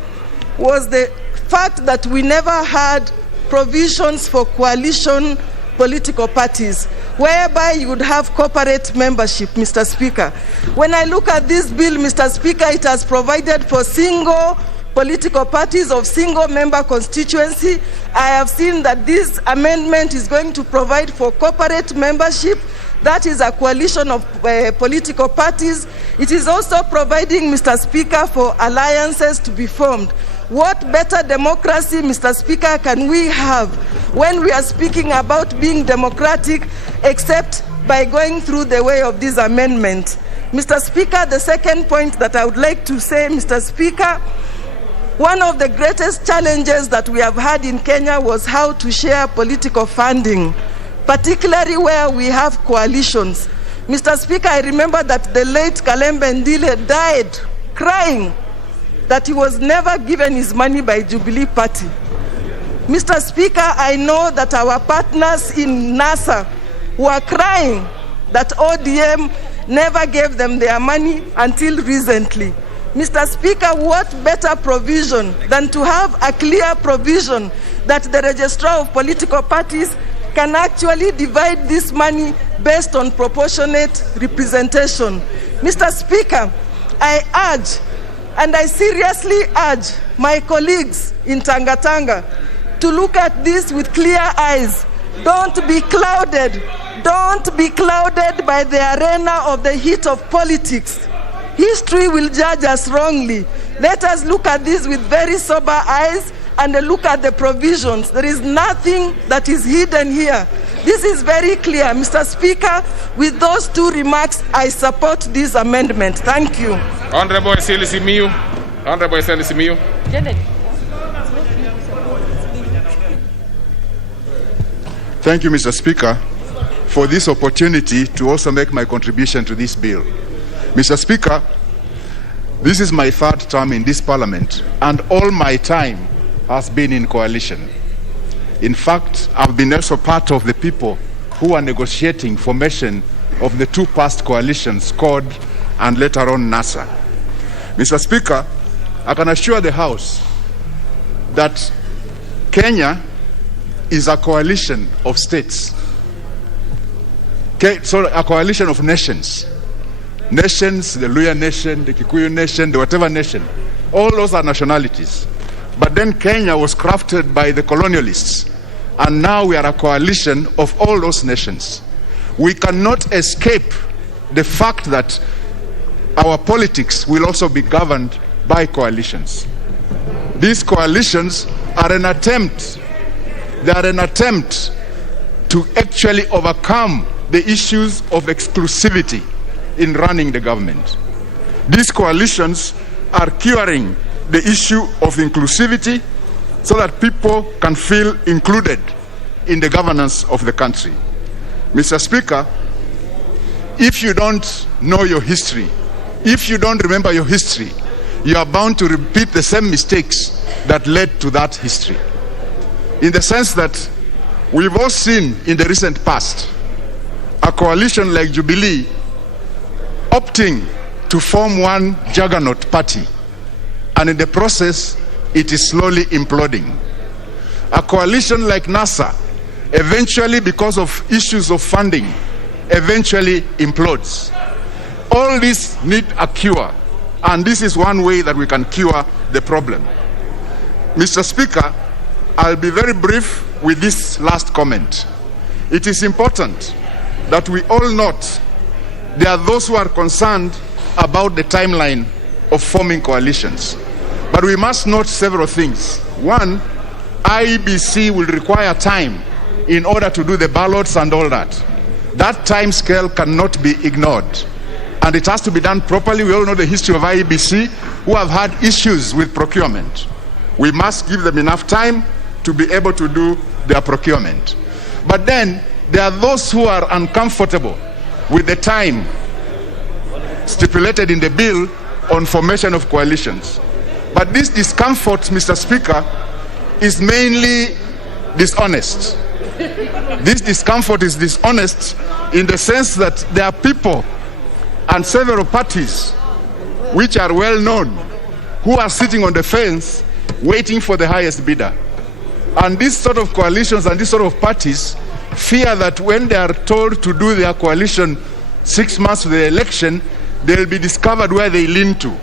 was the fact that we never had provisions for coalition political parties, whereby you would have corporate membership, Mr. Speaker. When I look at this bill, Mr. Speaker, it has provided for single political parties of single member constituency. I have seen that this amendment is going to provide for corporate membership. That is a coalition of political parties. It is also providing, Mr. Speaker, for alliances to be formed. What better democracy, Mr. Speaker, can we have when we are speaking about being democratic except by going through the way of this amendment? Mr. Speaker, the second point that I would like to say, Mr. Speaker, one of the greatest challenges that we have had in Kenya was how to share political funding, particularly where we have coalitions. Mr. Speaker, I remember that the late Kalembe Ndile died crying that he was never given his money by Jubilee Party. Mr. Speaker, I know that our partners in NASA were crying that ODM never gave them their money until recently. Mr. Speaker, what better provision than to have a clear provision that the registrar of political parties can actually divide this money based on proportionate representation. Mr. Speaker, I urge, and I seriously urge my colleagues in Tanga to look at this with clear eyes. Don't be clouded. Don't be clouded by the arena of the heat of politics. History will judge us wrongly. Let us look at this with very sober eyes and look at the provisions. There is nothing that is hidden here. This is very clear. Mr. Speaker, with those two remarks, I support this amendment. Thank you. Honorable Eseli Simiyu. Honorable Eseli Simiyu. Thank you, Mr. Speaker, for this opportunity to also make my contribution to this bill. Mr. Speaker, this is my third term in this parliament, and all my time has been in coalition. In fact, I've been also part of the people who are negotiating formation of the two past coalitions, CORD and later on NASA. Mr. Speaker, I can assure the House that Kenya is a coalition of states. So a coalition of nations. Nations, the Luya nation, the Kikuyu nation, the whatever nation. All those are nationalities. But then Kenya was crafted by the colonialists. And now we are a coalition of all those nations. We cannot escape the fact that our politics will also be governed by coalitions. These coalitions are an attempt, to actually overcome the issues of exclusivity in running the government. These coalitions are curing the issue of inclusivity so that people can feel included in the governance of the country. Mr. Speaker, if you don't know your history, if you don't remember your history, you are bound to repeat the same mistakes that led to that history. In the sense that we've all seen in the recent past a coalition like Jubilee opting to form one juggernaut party, and in the process it is slowly imploding. A coalition like NASA, eventually because of issues of funding, eventually implodes. All this need a cure, and this is one way that we can cure the problem. Mr. Speaker, I'll be very brief with this last comment. It is important that we all note there are those who are concerned about the timeline of forming coalitions. But we must note several things. One, IEBC will require time in order to do the ballots and all that. That time scale cannot be ignored. And it has to be done properly. We all know the history of IEBC, who have had issues with procurement. We must give them enough time to be able to do their procurement. But then, there are those who are uncomfortable with the time stipulated in the bill on formation of coalitions. But this discomfort, Mr. Speaker, is mainly dishonest. This discomfort is dishonest in the sense that there are people and several parties which are well known who are sitting on the fence waiting for the highest bidder. And these sort of coalitions and these sort of parties fear that when they are told to do their coalition 6 months to the election, they'll be discovered where they lean to.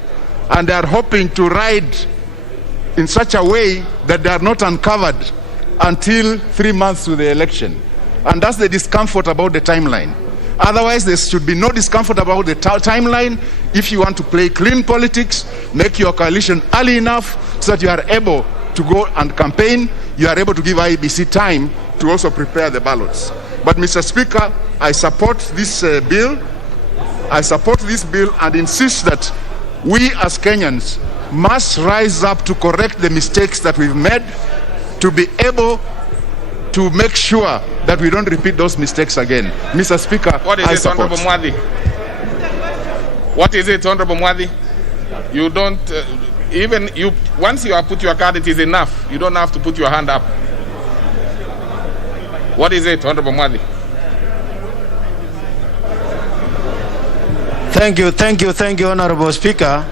And they are hoping to ride in such a way that they are not uncovered until 3 months to the election. And that's the discomfort about the timeline. Otherwise, there should be no discomfort about the timeline. If you want to play clean politics, make your coalition early enough so that you are able to go and campaign. You are able to give IEBC time to also prepare the ballots. But Mr. Speaker, I support this bill. I support this bill and insist that we as Kenyans must rise up to correct the mistakes that we've made, to be able to make sure that we don't repeat those mistakes again. Mr. Speaker, what is I it, support. Honorable Mwadi? What is it, Honorable Mwadi? You don't, even you, once you have put your card, it is enough. You don't have to put your hand up. What is it, Honorable Mwadi? Thank you, Honorable Speaker.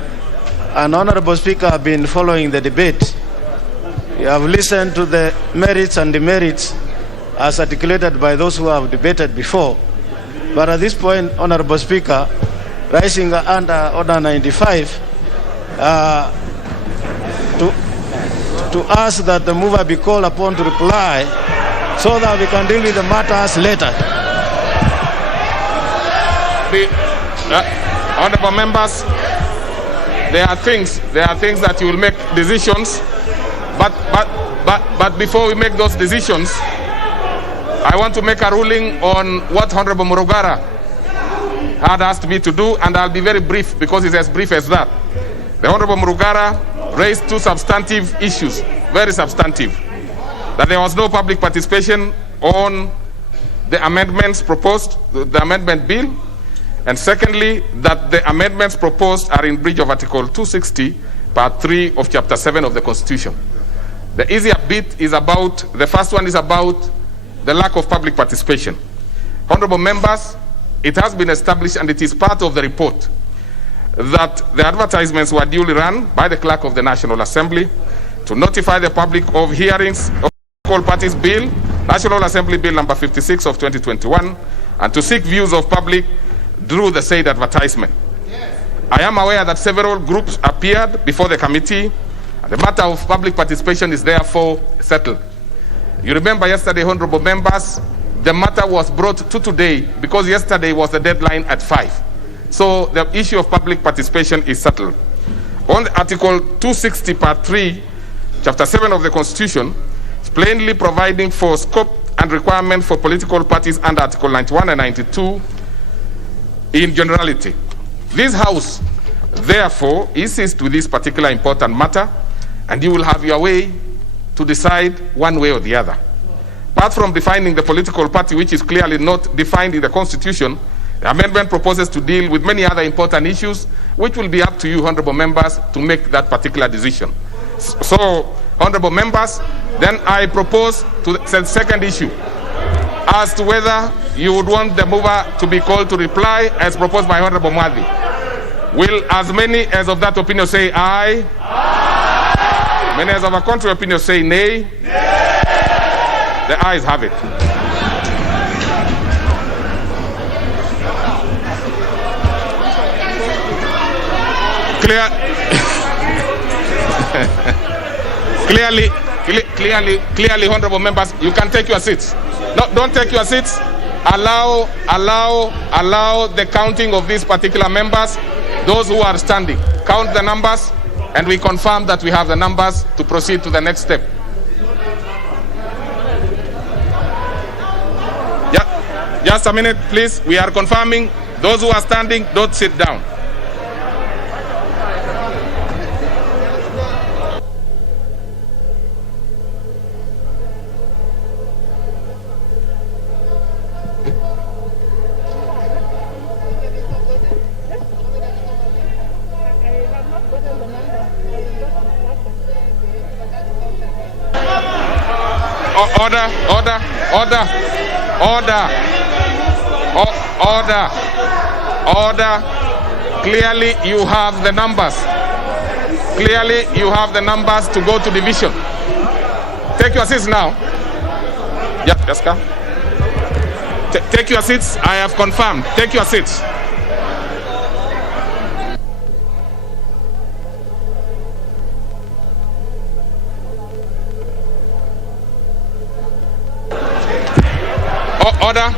And Honorable Speaker, I've been following the debate. You have listened to the merits and demerits as articulated by those who have debated before. But at this point, Honorable Speaker, rising under Order 95, to ask that the mover be called upon to reply so that we can deal with the matters later. Honorable members, there are things that you will make decisions, but before we make those decisions, I want to make a ruling on what Honorable Murugara had asked me to do, and I'll be very brief because it's as brief as that. The Honorable Murugara raised two substantive issues, very substantive. That there was no public participation on the amendments proposed, the amendment bill, and secondly, that the amendments proposed are in breach of Article 260, Part 3 of Chapter 7 of the Constitution. The easier bit is about, the first one is about the lack of public participation. Honorable members, it has been established and it is part of the report that the advertisements were duly run by the Clerk of the National Assembly to notify the public of hearings of all parties bill, National Assembly Bill number 56 of 2021, and to seek views of public through the said advertisement. I am aware that several groups appeared before the committee, and the matter of public participation is therefore settled. You remember yesterday, honorable members, the matter was brought to today because yesterday was the deadline at 5. So the issue of public participation is settled. On Article 260, Part 3, Chapter 7 of the Constitution, is plainly providing for scope and requirement for political parties under Article 91 and 92 in generality. This House, therefore, insists to this particular important matter, and you will have your way to decide one way or the other. Apart from defining the political party, which is clearly not defined in the Constitution, the amendment proposes to deal with many other important issues, which will be up to you, honorable members, to make that particular decision. So, honorable members, then I propose to the second issue as to whether you would want the mover to be called to reply as proposed by Honorable Mwadhi. Will as many as of that opinion say aye? Aye. Many as of a contrary opinion say nay? Nay. The ayes have it. Clearly, honorable members, you can take your seats. No, don't take your seats. Allow the counting of these particular members, those who are standing. Count the numbers, and we confirm that we have the numbers to proceed to the next step. Yeah, just a minute, please. We are confirming. Those who are standing, don't sit down. Order. Clearly, you have the numbers. Clearly, you have the numbers to go to division. Take your seats now. Yeah, just come. Take your seats. I have confirmed. Take your seats. Order.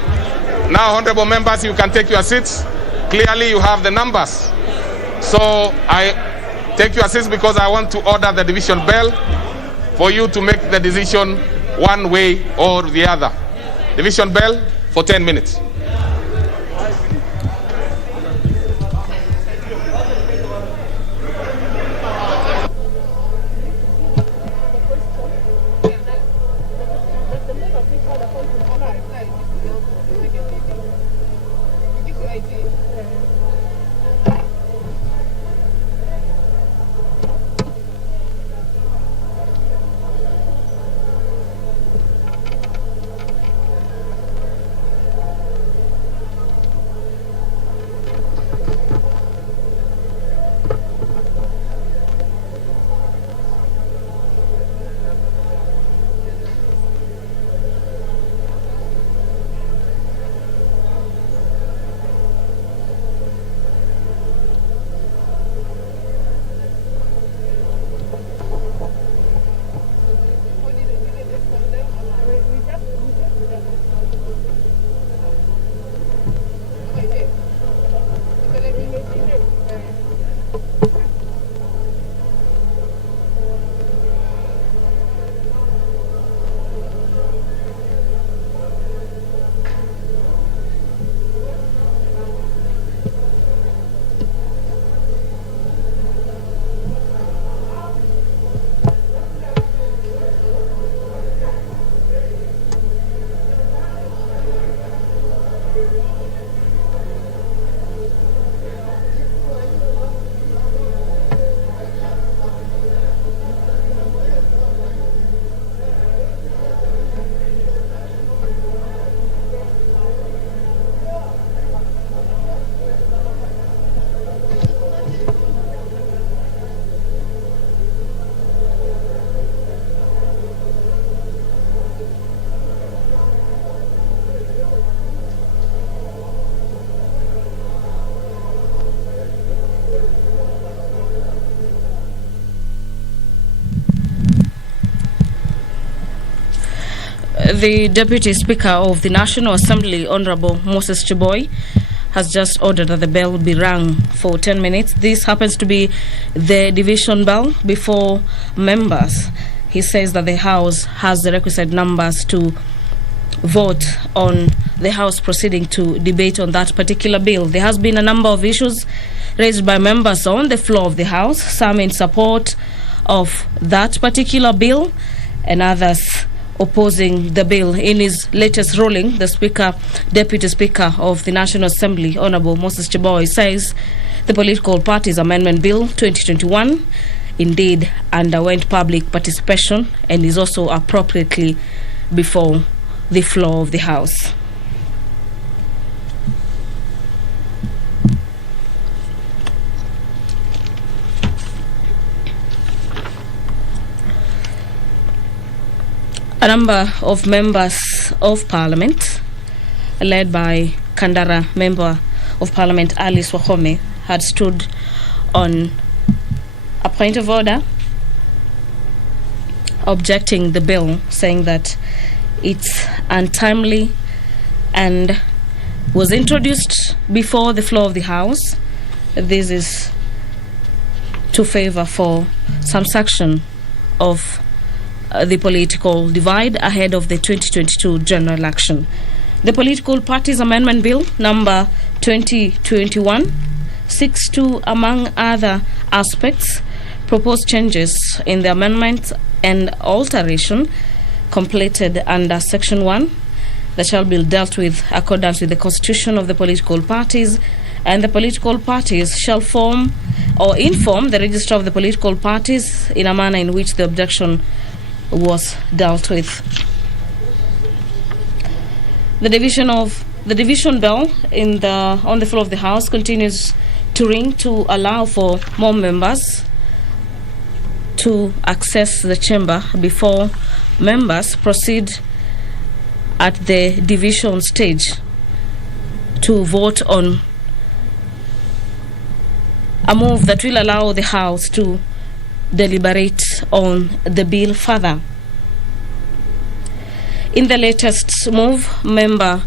Now, honorable members, you can take your seats. Clearly, you have the numbers. So, I take your seats because I want to order the division bell for you to make the decision one way or the other. Division bell for 10 minutes. The Deputy Speaker of the National Assembly, Honorable Moses Cheboy, has just ordered that the bell be rung for 10 minutes. This happens to be the division bell before members. He says that the House has the requisite numbers to vote on the House proceeding to debate on that particular bill. There has been a number of issues raised by members on the floor of the House, some in support of that particular bill and others opposing the bill. In his latest ruling, the Deputy Speaker of the National Assembly, Honorable Moses Cheboy, says the Political Parties Amendment Bill 2021 indeed underwent public participation and is also appropriately before the floor of the House. A number of members of Parliament, led by Kandara Member of Parliament Alice Wahome, had stood on a point of order objecting the bill, saying that it's untimely and was introduced before the floor of the House. This is to favor for some section of the political divide ahead of the 2022 general election. The Political Parties Amendment Bill number 2021 seeks to, among other aspects, propose changes in the amendment and alteration completed under Section 1 that shall be dealt with accordance with the Constitution of the political parties, and the political parties shall form or inform the register of the political parties in a manner in which the objection was dealt with. The division bell on the floor of the House continues to ring to allow for more members to access the chamber before members proceed at the division stage to vote on a move that will allow the House to deliberate on the bill further. In the latest move, member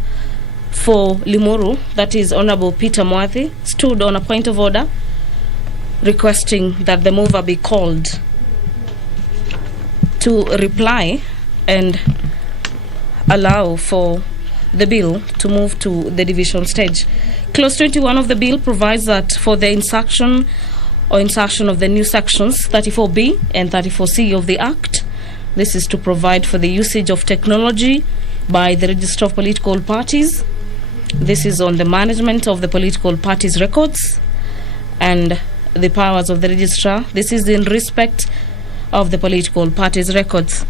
for Limuru, that is Honorable Peter Mwathi, stood on a point of order requesting that the mover be called to reply and allow for the bill to move to the division stage. Clause 21 of the bill provides that for the insertion of the new sections 34B and 34C of the Act, this is to provide for the usage of technology by the Register of Political Parties. This is on the management of the political parties' records and the powers of the registrar. This is in respect of the political parties' records.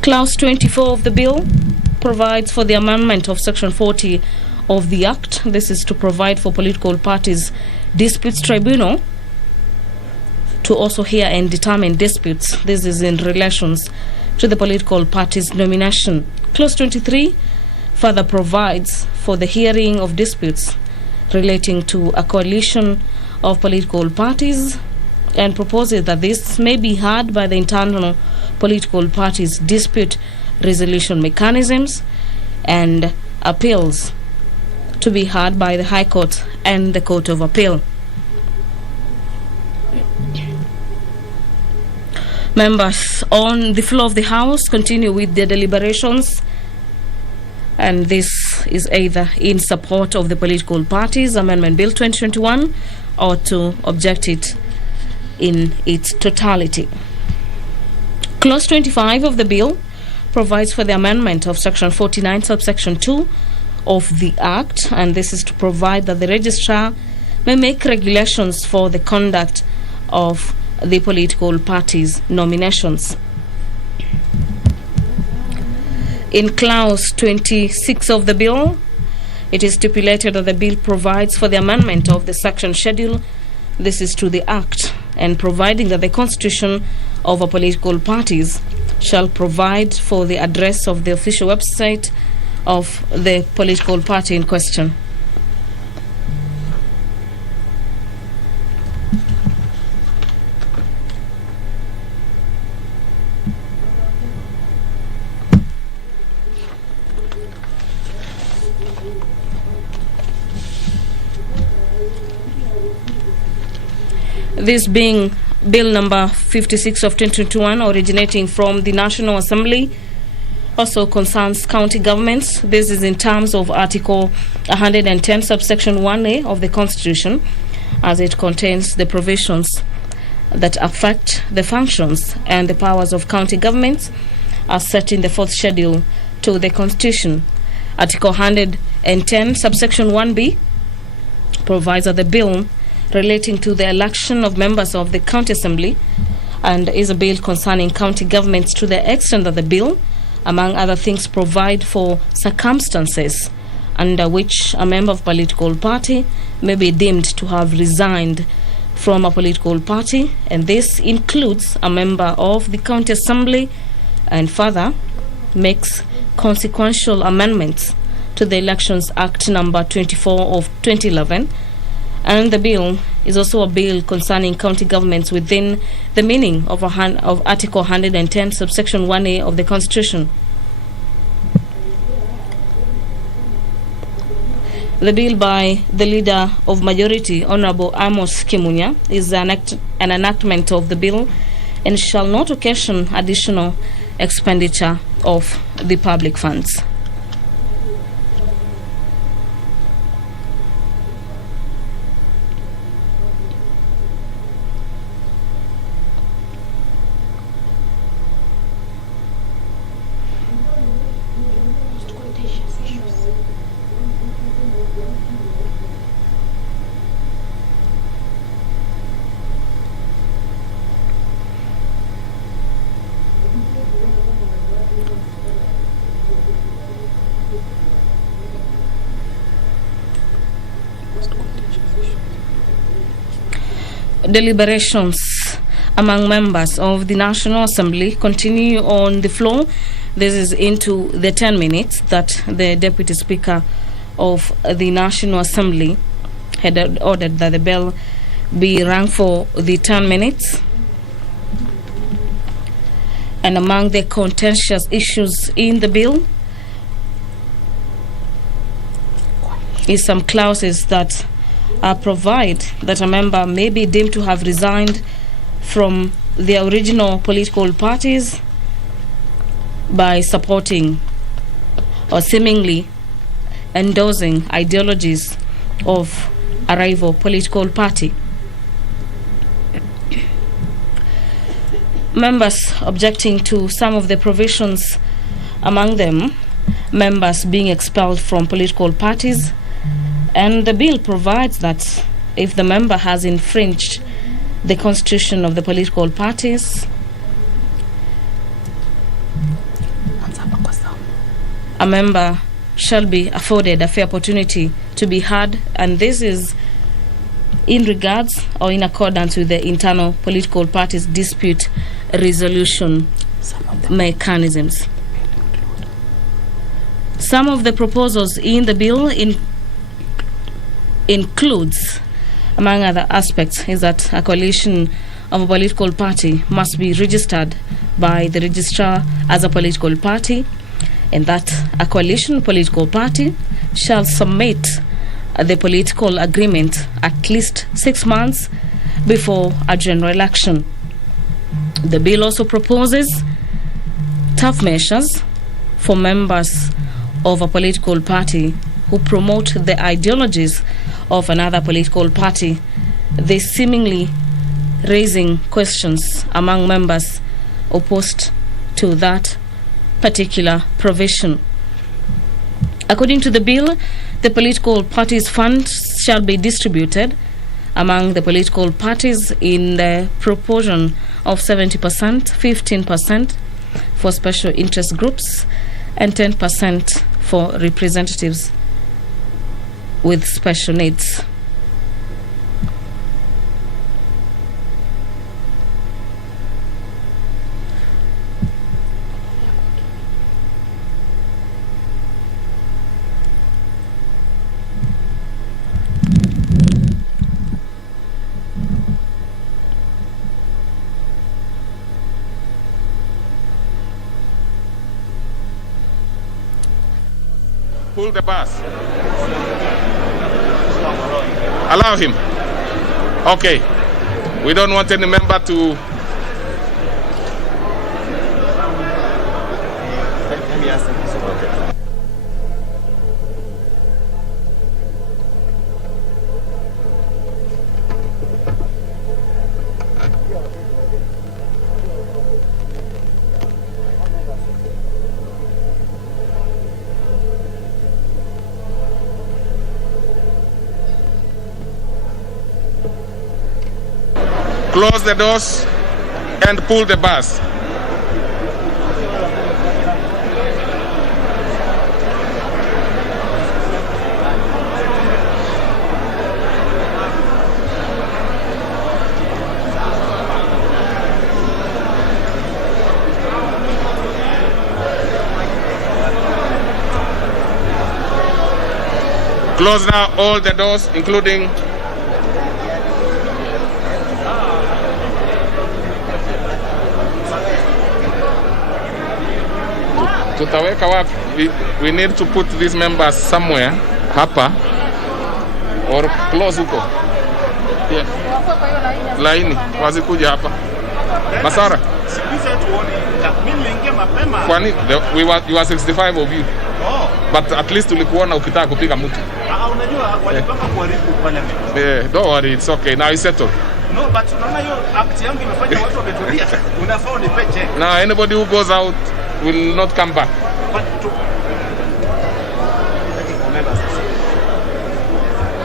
Clause 24 of the bill provides for the amendment of Section 40 of the Act. This is to provide for political parties' disputes tribunal to also hear and determine disputes. This is in relations to the political parties' nomination. Clause 23 further provides for the hearing of disputes relating to a coalition of political parties and proposes that this may be heard by the internal political parties' dispute resolution mechanisms and appeals to be heard by the High Court and the Court of Appeal. Members on the floor of the House continue with their deliberations, and this is either in support of the Political Parties Amendment Bill 2021 or to object it in its totality. Clause 25 of the bill provides for the amendment of Section 49, subsection 2 of the Act, and this is to provide that the registrar may make regulations for the conduct of the political parties' nominations. In Clause 26 of the bill, it is stipulated that the bill provides for the amendment of the section schedule, this is to the Act, and providing that the constitution of a political parties shall provide for the address of the official website of the political party in question. This being Bill number 56 of 2021, originating from the National Assembly, also concerns county governments. This is in terms of Article 110, subsection 1A of the Constitution, as it contains the provisions that affect the functions and the powers of county governments as set in the 4th schedule to the Constitution. Article 110, subsection 1B, provides that the bill relating to the election of members of the county assembly and is a bill concerning county governments to the extent that the bill, among other things, provide for circumstances under which a member of a political party may be deemed to have resigned from a political party, and this includes a member of the county assembly, and further makes consequential amendments to the Elections Act number 24 of 2011. And the bill is also a bill concerning county governments within the meaning of Article 110, subsection 1A of the Constitution. The bill by the Leader of Majority, Honorable Amos Kimunya, is an enactment of the bill and shall not occasion additional expenditure of the public funds. Deliberations among members of the National Assembly continue on the floor. This is into the 10 minutes that the Deputy Speaker of the National Assembly had ordered that the bill be run for the 10 minutes. And among the contentious issues in the bill is some clauses that provide that a member may be deemed to have resigned from the original political parties by supporting or seemingly endorsing ideologies of a rival political party. Members objecting to some of the provisions, among them members being expelled from political parties. And the bill provides that if the member has infringed the constitution of the political parties, a member shall be afforded a fair opportunity to be heard, and this is in regards or in accordance with the internal political parties' dispute resolution mechanisms. Some of the proposals in the bill includes, among other aspects, is that a coalition of a political party must be registered by the registrar as a political party, and that a coalition political party shall submit the political agreement at least 6 months before a general election. The bill also proposes tough measures for members of a political party who promote the ideologies of another political party, they seemingly raising questions among members opposed to that particular provision. According to the bill, the political parties' funds shall be distributed among the political parties in the proportion of 70%, 15% for special interest groups, and 10% for representatives with special needs. Pull the bus. Allow him. Okay. We don't want any member to... Let me ask them. Okay. Close the doors and pull the bars. Close now all the doors, including tutaweka wapi? We need to put these members somewhere hapa or close huko. Yeah. Laini wasikuja hapa. Masara. Kwani you are 65 of you. Oh. But at least ulikuona ukitaka kupiga mtu. Unajua walipanga kuharibu parliament. Yeah, don't worry, it's okay. Now it's settled. No, but unaona hiyo act yangu imefanya watu wametulia. Unafaa unipe check. Now anybody who goes out will not come back.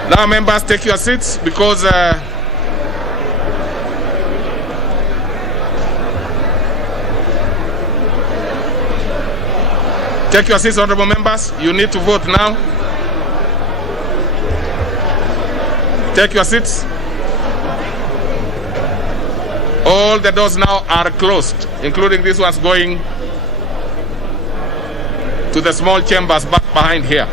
Now members, take your seats because take your seats, honorable members. You need to vote now. Take your seats. All the doors now are closed, including these ones going to the small chambers back behind here.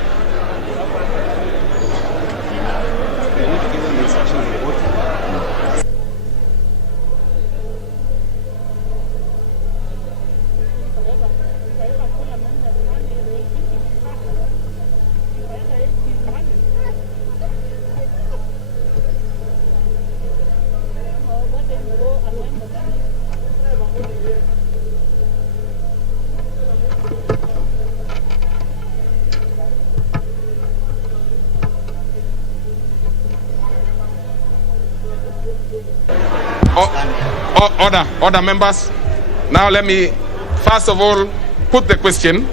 Order members. Now let me first of all put the question,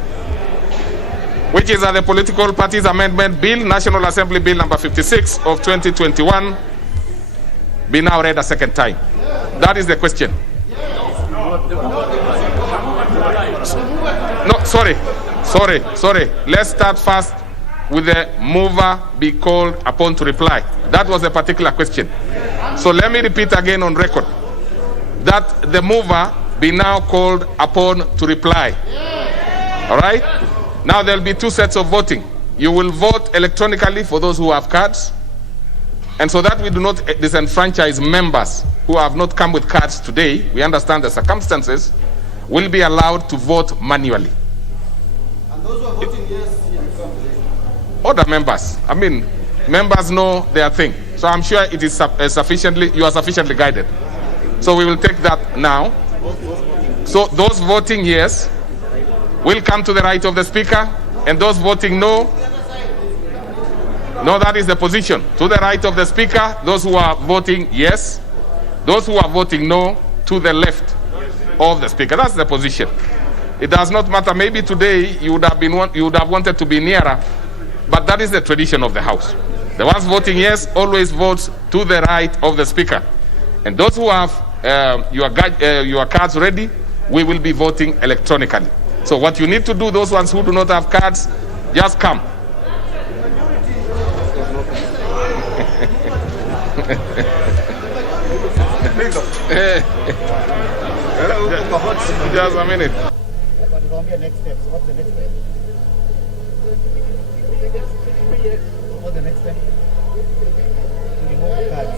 which is that the Political Parties Amendment Bill, National Assembly Bill number 56 of 2021, be now read a second time. That is the question. No, sorry. Let's start first with the mover be called upon to reply. That was a particular question. So let me repeat again on record that the mover be now called upon to reply. All right? Now there'll be two sets of voting. You will vote electronically for those who have cards. And so that we do not disenfranchise members who have not come with cards today, we understand the circumstances, will be allowed to vote manually. And those who are voting yes, Other members, members know their thing. So I'm sure it is you are sufficiently guided. So we will take that now. So those voting yes will come to the right of the speaker, and those voting no, that is the position. To the right of the speaker, those who are voting yes, those who are voting no, to the left of the speaker. That's the position. It does not matter. Maybe today you would have wanted to be nearer, but that is the tradition of the House. The ones voting yes always votes to the right of the speaker. And those who have your cards ready, we will be voting electronically. So what you need to do, those ones who do not have cards, just come. Just a minute. Next steps. What's the next step? What's the next step? To remove the cards.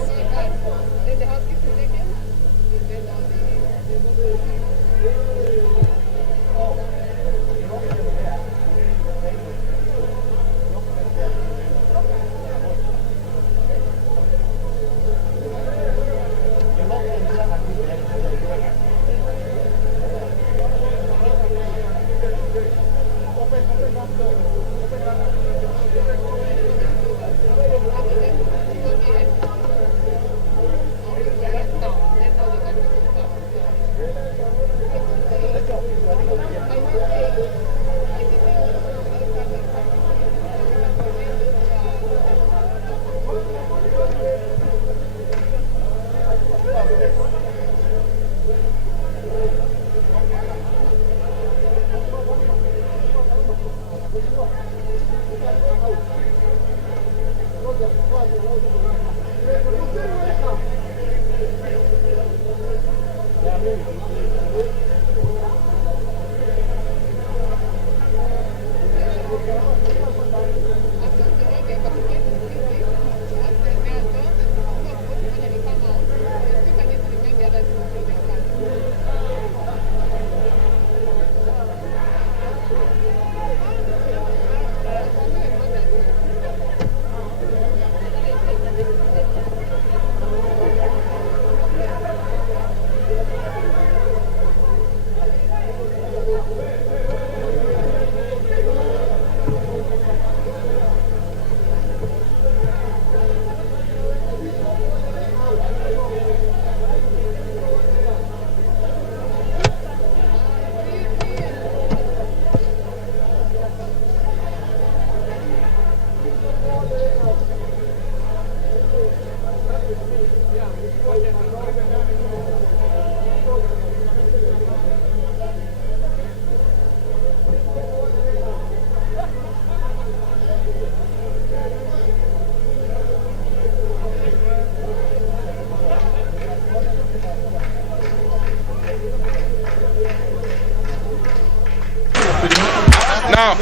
Now,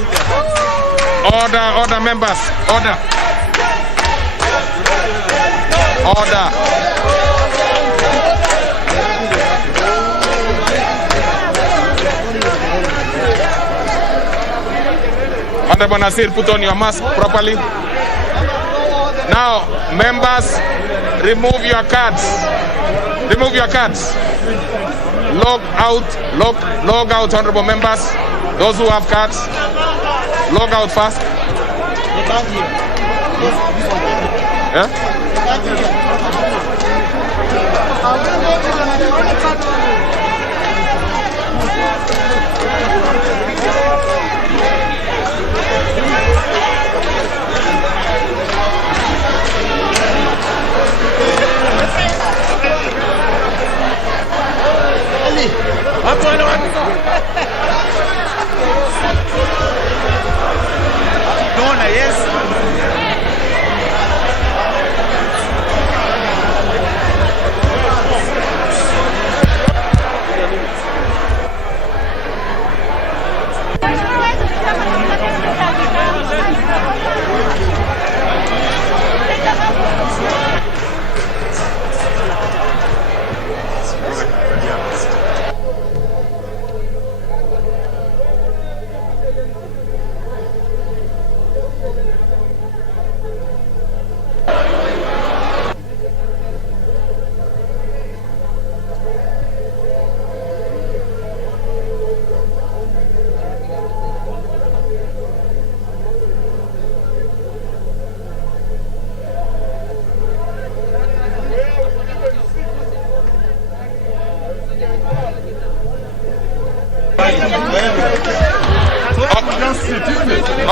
order members, order. Honorable Nasir, put on your mask properly. Now, members, remove your cards. Remove your cards. Log out, honorable members. Those who have cards, log out fast. Yeah?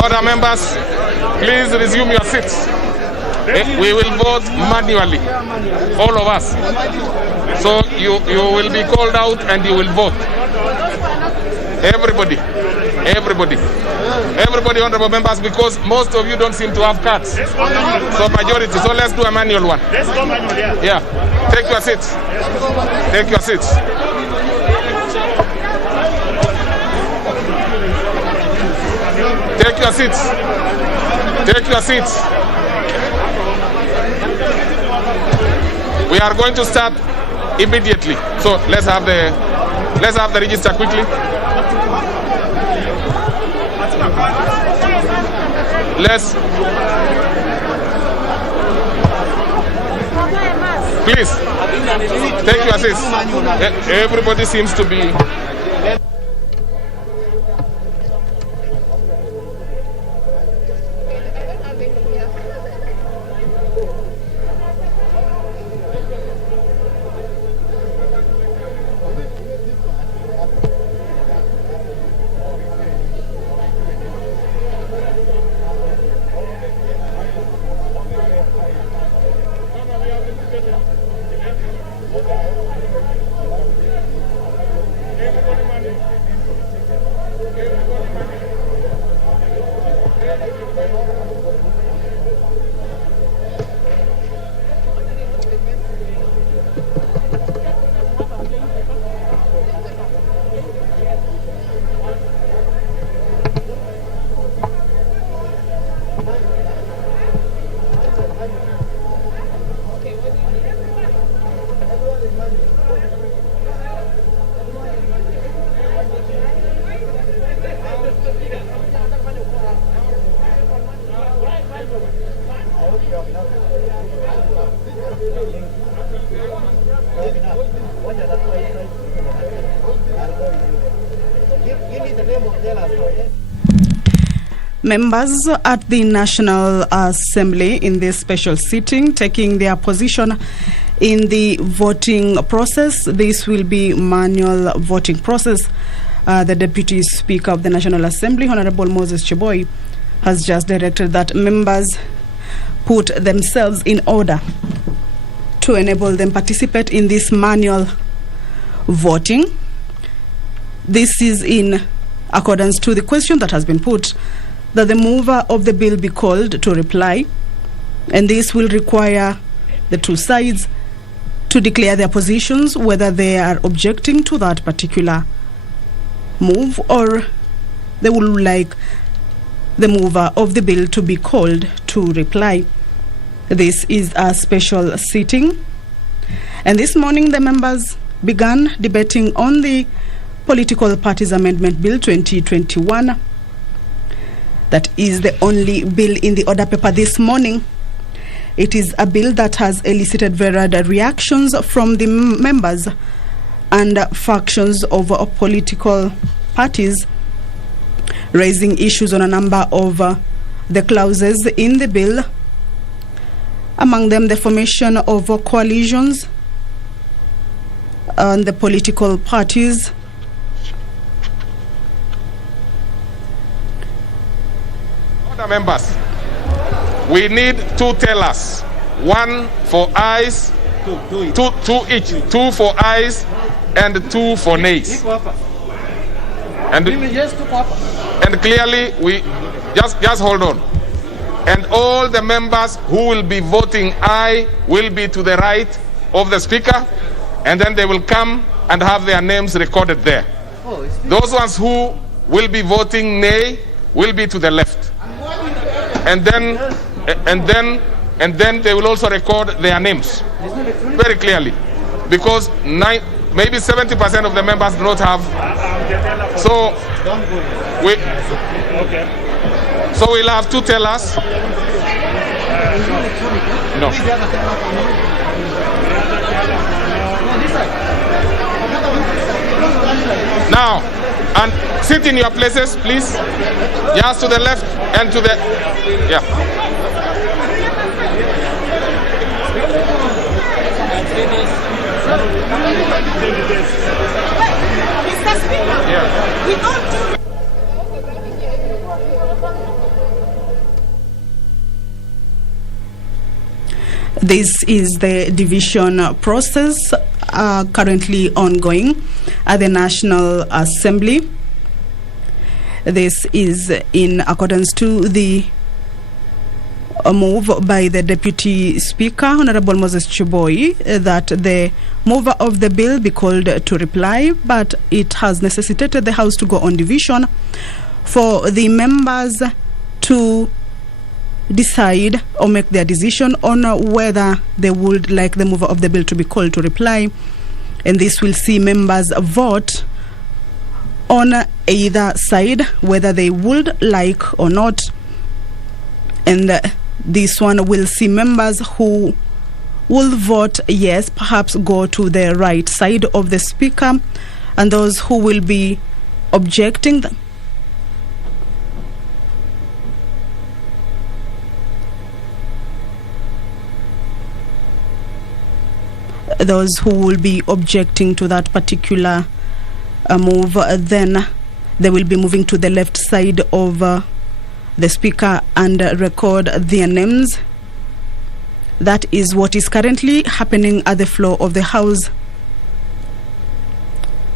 Order members, please resume your seats. We will vote manually, all of us. So you will be called out and you will vote. Everybody, honorable members, because most of you don't seem to have cards. So majority, so let's do a manual one. Yeah, take your seats. Take your seats. Take your seats. Take your seats. We are going to start immediately. So let's have the register quickly. Please take your seats. Everybody seems to be. Members at the National Assembly in this special sitting taking their position in the voting process. This will be manual voting process. The Deputy Speaker of the National Assembly, Honorable Moses Cheboy, has just directed that members put themselves in order to enable them participate in this manual voting. This is in accordance to the question that has been put, that the mover of the bill be called to reply, and this will require the two sides to declare their positions, whether they are objecting to that particular move or they would like the mover of the bill to be called to reply. This is a special sitting, and this morning the members began debating on the Political Parties Amendment Bill 2021. That is the only bill in the order paper this morning. It is a bill that has elicited varied reactions from the members and factions of political parties, raising issues on a number of the clauses in the bill, among them the formation of coalitions and the political parties, Other members, we need 2 tellers, 1 for ayes, 2 each, 2 for ayes and 2 for nays. And clearly, we just hold on. And all the members who will be voting aye will be to the right of the speaker, and then they will come and have their names recorded there. Those ones who will be voting nay will be to the left. And then they will also record their names very clearly, because maybe 70% of the members do not have. So we'll have 2 tellers. No. Now, and sit in your places, please. Just to the left and to the, yeah. Mr. Speaker, we don't do. This is the division process currently ongoing at the National Assembly. This is in accordance to the move by the Deputy Speaker, Honorable Moses Chiboi, that the mover of the bill be called to reply, but it has necessitated the House to go on division for the members to decide or make their decision on whether they would like the mover of the bill to be called to reply. And this will see members vote on either side, whether they would like or not. And this one will see members who will vote yes, perhaps go to the right side of the speaker, and those who will be objecting those who will be objecting to that particular move, then they will be moving to the left side of the speaker and record their names. That is what is currently happening at the floor of the House.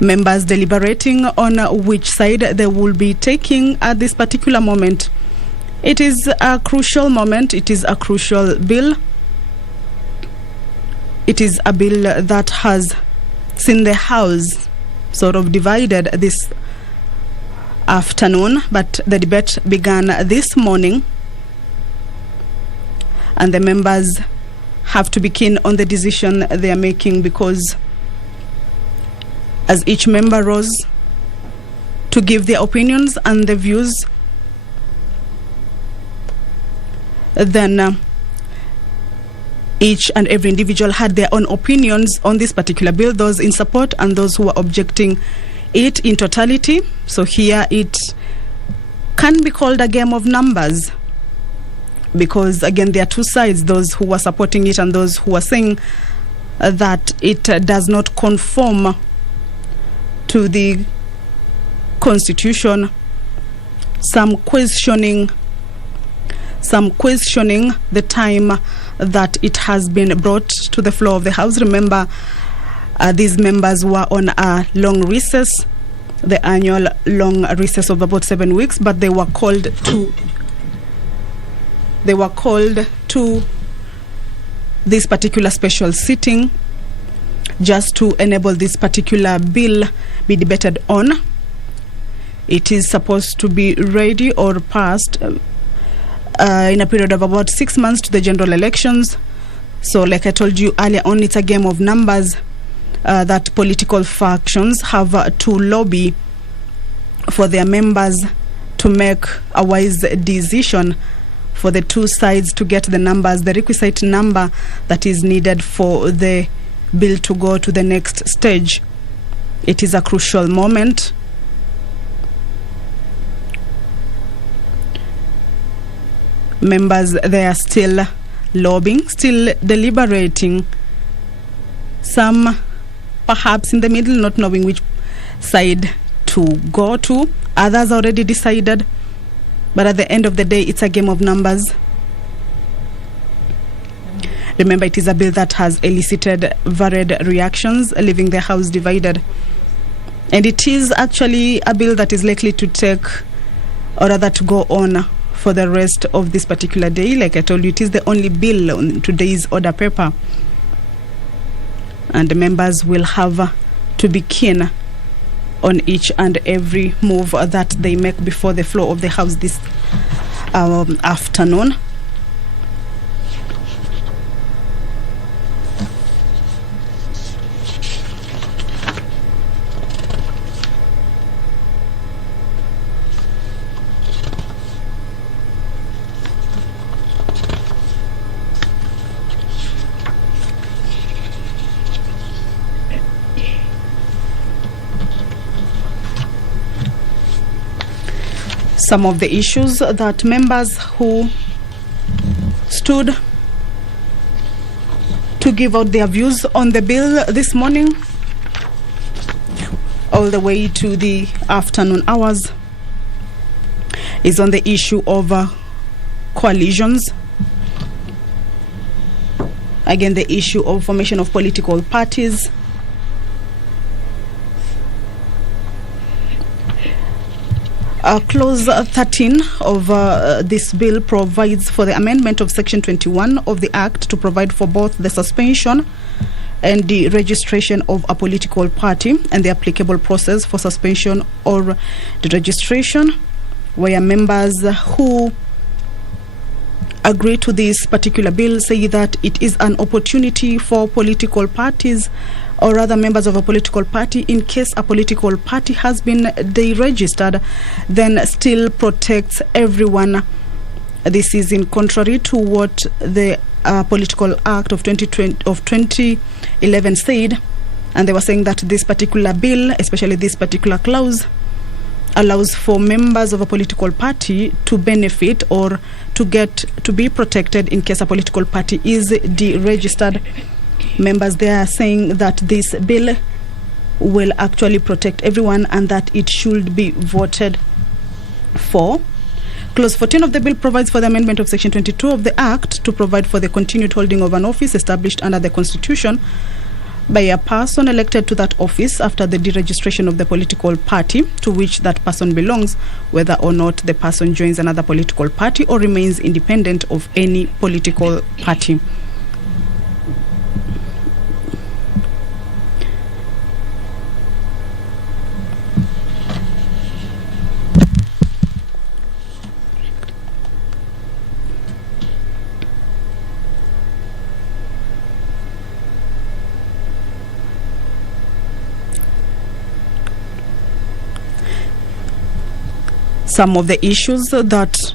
Members deliberating on which side they will be taking at this particular moment. It is a crucial moment. It is a crucial bill. It is a bill that has seen the House sort of divided this afternoon, but the debate began this morning, and the members have to be keen on the decision they are making, because as each member rose to give their opinions and their views, then each and every individual had their own opinions on this particular bill, those in support and those who are objecting it in totality. So here it can be called a game of numbers, because again there are 2 sides, those who are supporting it and those who are saying that it does not conform to the Constitution. Some questioning the time that it has been brought to the floor of the House. Remember, these members were on a long recess, the annual long recess of about 7 weeks, but they were called to this particular special sitting just to enable this particular bill be debated on. It is supposed to be ready or passed in a period of about 6 months to the general elections. So like I told you earlier on, it's a game of numbers that political factions have to lobby for their members to make a wise decision for the two sides to get the numbers, the requisite number that is needed for the bill to go to the next stage. It is a crucial moment. Members, they are still lobbying, still deliberating. Some perhaps in the middle, not knowing which side to go to. Others already decided. But at the end of the day, it's a game of numbers. Remember, it is a bill that has elicited varied reactions, leaving the House divided. And it is actually a bill that is likely to take, or rather to go on for the rest of this particular day. Like I told you, it is the only bill on today's order paper. And the members will have to be keen on each and every move that they make before the floor of the House this afternoon. Some of the issues that members who stood to give out their views on the bill this morning all the way to the afternoon hours is on the issue of coalitions. Again, the issue of formation of political parties. Clause 13 of this bill provides for the amendment of Section 21 of the Act to provide for both the suspension and the registration of a political party and the applicable process for suspension or the registration, where members who agree to this particular bill say that it is an opportunity for political parties, or rather members of a political party, in case a political party has been deregistered, then still protects everyone. This is in contrary to what the Political Act of 2011 said, and they were saying that this particular bill, especially this particular clause, allows for members of a political party to benefit or to get to be protected in case a political party is deregistered. Members, they are saying that this bill will actually protect everyone and that it should be voted for. Clause 14 of the bill provides for the amendment of Section 22 of the Act to provide for the continued holding of an office established under the Constitution by a person elected to that office after the deregistration of the political party to which that person belongs, whether or not the person joins another political party or remains independent of any political party. Some of the issues that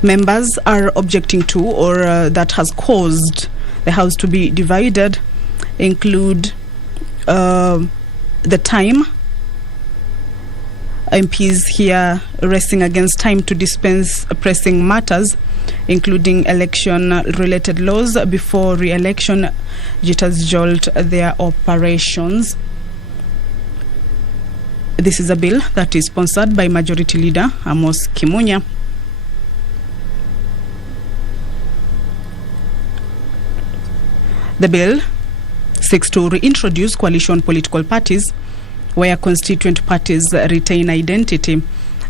members are objecting to, or that has caused the House to be divided, include the time. MPs here racing against time to dispense pressing matters, including election-related laws before re-election jitters jolt their operations. This is a bill that is sponsored by Majority Leader Amos Kimunya. The bill seeks to reintroduce coalition political parties where constituent parties retain identity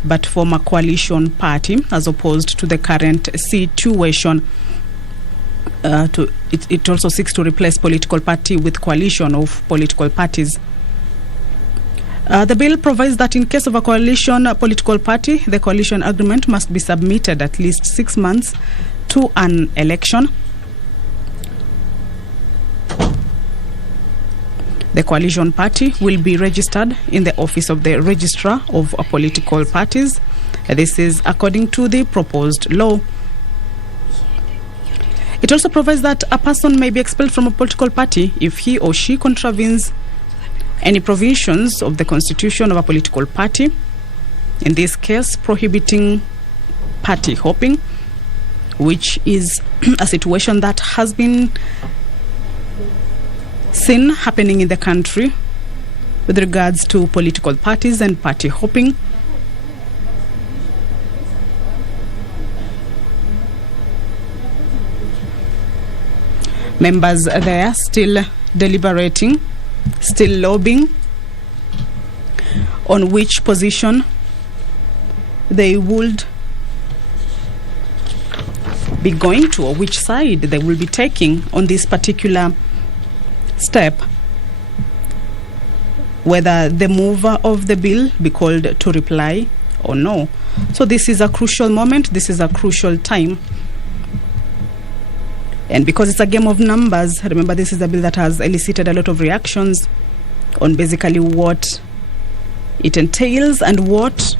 but form a coalition party, as opposed to the current situation. It also seeks to replace political party with coalition of political parties. The bill provides that in case of a coalition political party, the coalition agreement must be submitted at least 6 months to an election. The coalition party will be registered in the office of the registrar of political parties. This is according to the proposed law. It also provides that a person may be expelled from a political party if he or she contravenes any provisions of the constitution of a political party, in this case prohibiting party hopping, which is a situation that has been seen happening in the country with regards to political parties and party hopping. Members there still deliberating, still lobbying on which position they would be going to, or which side they will be taking on this particular step, whether the mover of the bill be called to reply or no. So this is a crucial moment, this is a crucial time. And because it's a game of numbers, remember this is a bill that has elicited a lot of reactions on basically what it entails and what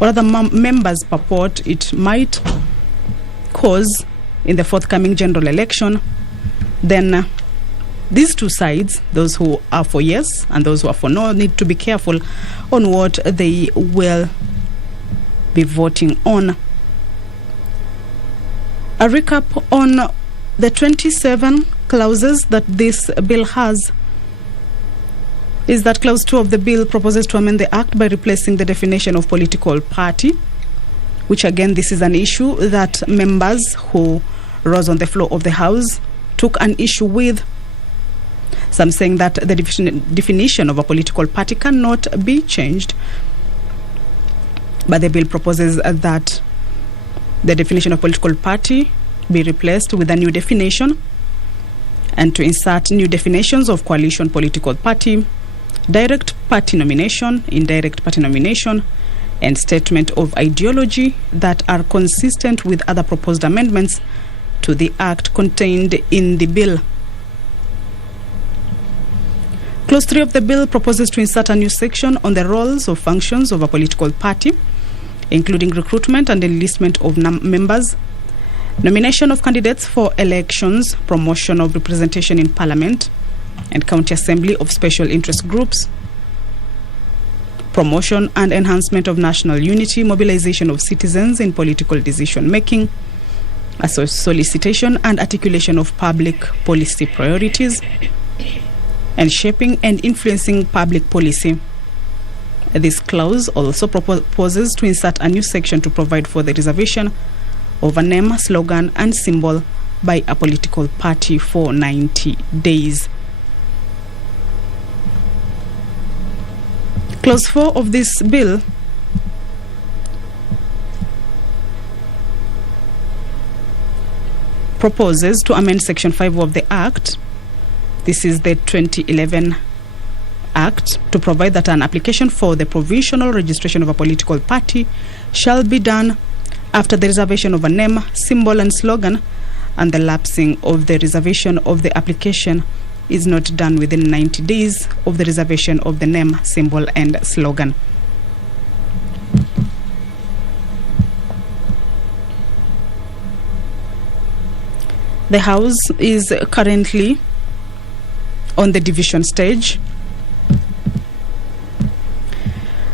other members purport it might cause in the forthcoming general election. Then these two sides, those who are for yes and those who are for no, need to be careful on what they will be voting on. A recap on the 27 clauses that this bill has is that Clause 2 of the bill proposes to amend the Act by replacing the definition of political party, which again, this is an issue that members who rose on the floor of the House took an issue with. Some saying that the definition of a political party cannot be changed, but the bill proposes that the definition of political party be replaced with a new definition, and to insert new definitions of coalition political party, direct party nomination, indirect party nomination, and statement of ideology that are consistent with other proposed amendments to the Act contained in the bill. Clause 3 of the bill proposes to insert a new section on the roles or functions of a political party, including recruitment and enlistment of members, nomination of candidates for elections, promotion of representation in Parliament and County Assembly of special interest groups, promotion and enhancement of national unity, mobilization of citizens in political decision-making, solicitation and articulation of public policy priorities, and shaping and influencing public policy. This clause also proposes to insert a new section to provide for the reservation of a name, slogan, and symbol by a political party for 90 days. Clause 4 of this bill proposes to amend Section 5 of the Act. This is the 2011 Act, to provide that an application for the provisional registration of a political party shall be done after the reservation of a name, symbol, and slogan, and the lapsing of the reservation of the application is not done within 90 days of the reservation of the name, symbol, and slogan. The House is currently on the division stage.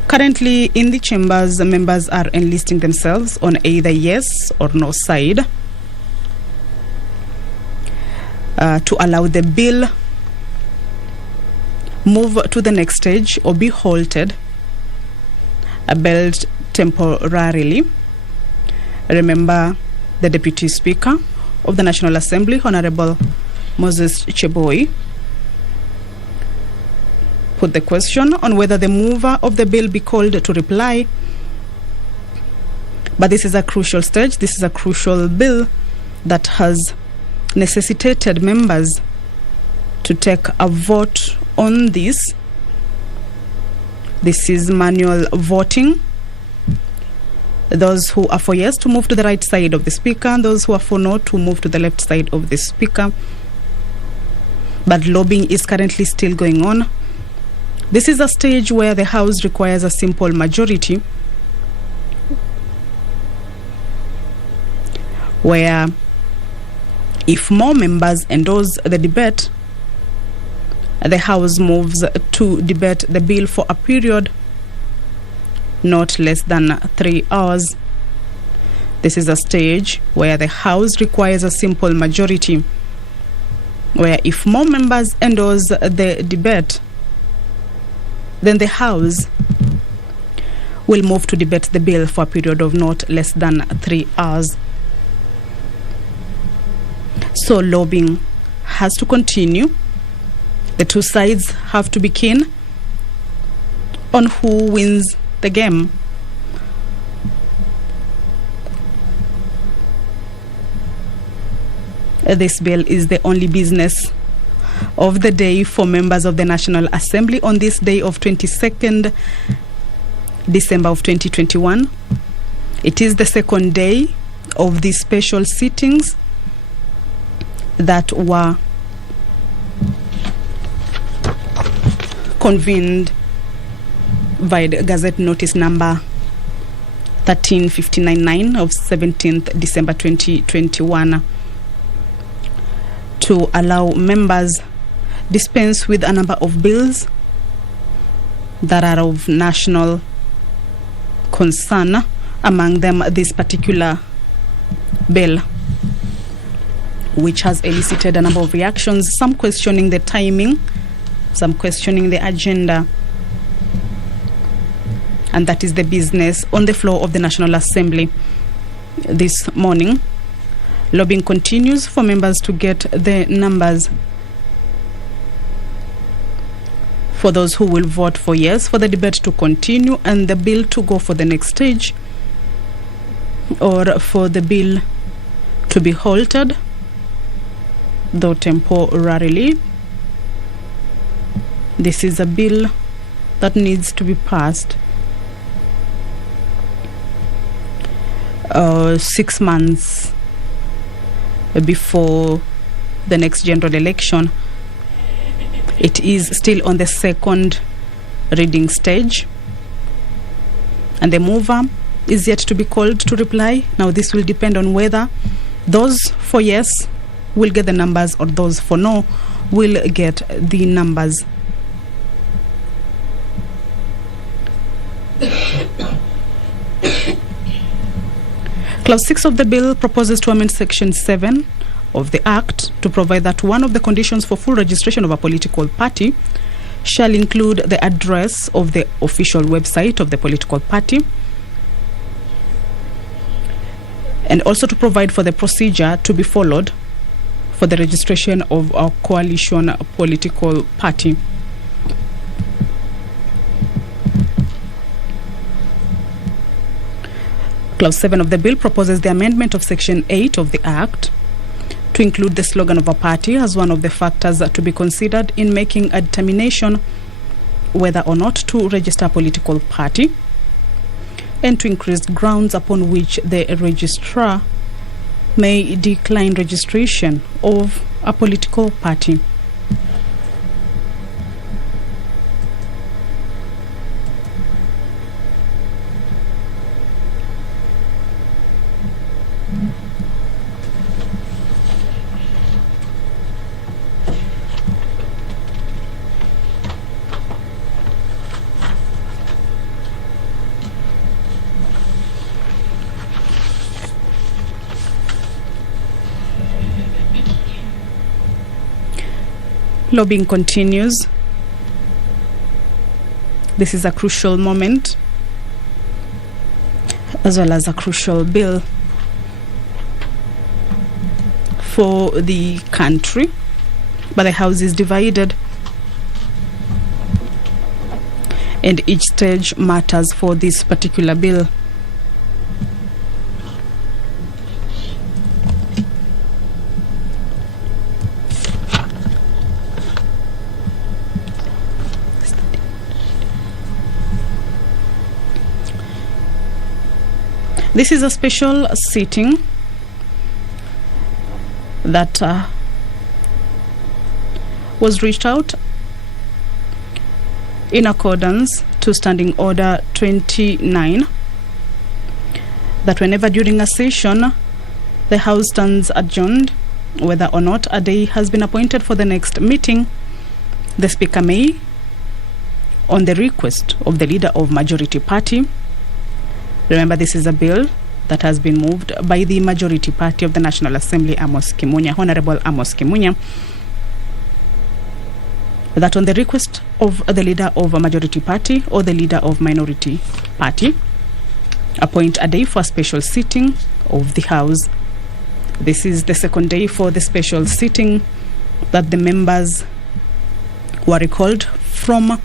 Currently in the chambers, members are enlisting themselves on either yes or no side to allow the bill move to the next stage or be halted, belled temporarily. Remember, the Deputy Speaker of the National Assembly, Honorable Moses Cheboy, put the question on whether the mover of the bill be called to reply. But this is a crucial stage. This is a crucial bill that has necessitated members to take a vote on this. This is manual voting. Those who are for yes to move to the right side of the speaker, and those who are for no to move to the left side of the speaker. But lobbying is currently still going on. This is a stage where the House requires a simple majority, where if more members endorse the debate, the House moves to debate the bill for a period not less than 3 hours. This is a stage where the House requires a simple majority, where if more members endorse the debate, then the House will move to debate the bill for a period of not less than 3 hours. So lobbying has to continue. The two sides have to be keen on who wins the game. This bill is the only business of the day for members of the National Assembly on this day of 22nd December of 2021. It is the second day of these special sittings that were convened via Gazette Notice number 13599 of 17th December 2021 to allow members dispense with a number of bills that are of national concern, among them this particular bill, which has elicited a number of reactions, some questioning the timing, some questioning the agenda. And that is the business on the floor of the National Assembly this morning. Lobbying continues for members to get the numbers for those who will vote for yes for the debate to continue and the bill to go for the next stage, or for the bill to be halted, though temporarily. This is a bill that needs to be passed 6 months before the next general election. It is still on the second reading stage, and the mover is yet to be called to reply. Now this will depend on whether those for yes will get the numbers or those for no will get the numbers. Clause 6 of the bill proposes to amend Section 7 of the Act to provide that one of the conditions for full registration of a political party shall include the address of the official website of the political party, and also to provide for the procedure to be followed for the registration of a coalition political party. Clause 7 of the bill proposes the amendment of Section 8 of the Act to include the slogan of a party as one of the factors to be considered in making a determination whether or not to register a political party, and to increase grounds upon which the registrar may decline registration of a political party. Lobbying continues. This is a crucial moment, as well as a crucial bill for the country, but the House is divided, and each stage matters for this particular bill. This is a special sitting that was reached out in accordance to Standing Order 29, that whenever during a session the House stands adjourned, whether or not a day has been appointed for the next meeting, the Speaker may, on the request of the Leader of Majority Party, remember this is a bill that has been moved by the Majority Party of the National Assembly, Honorable Amos Kimunya, that on the request of the Leader of a Majority Party or the Leader of Minority Party, appoint a day for a special sitting of the House. This is the second day for the special sitting that the members were recalled from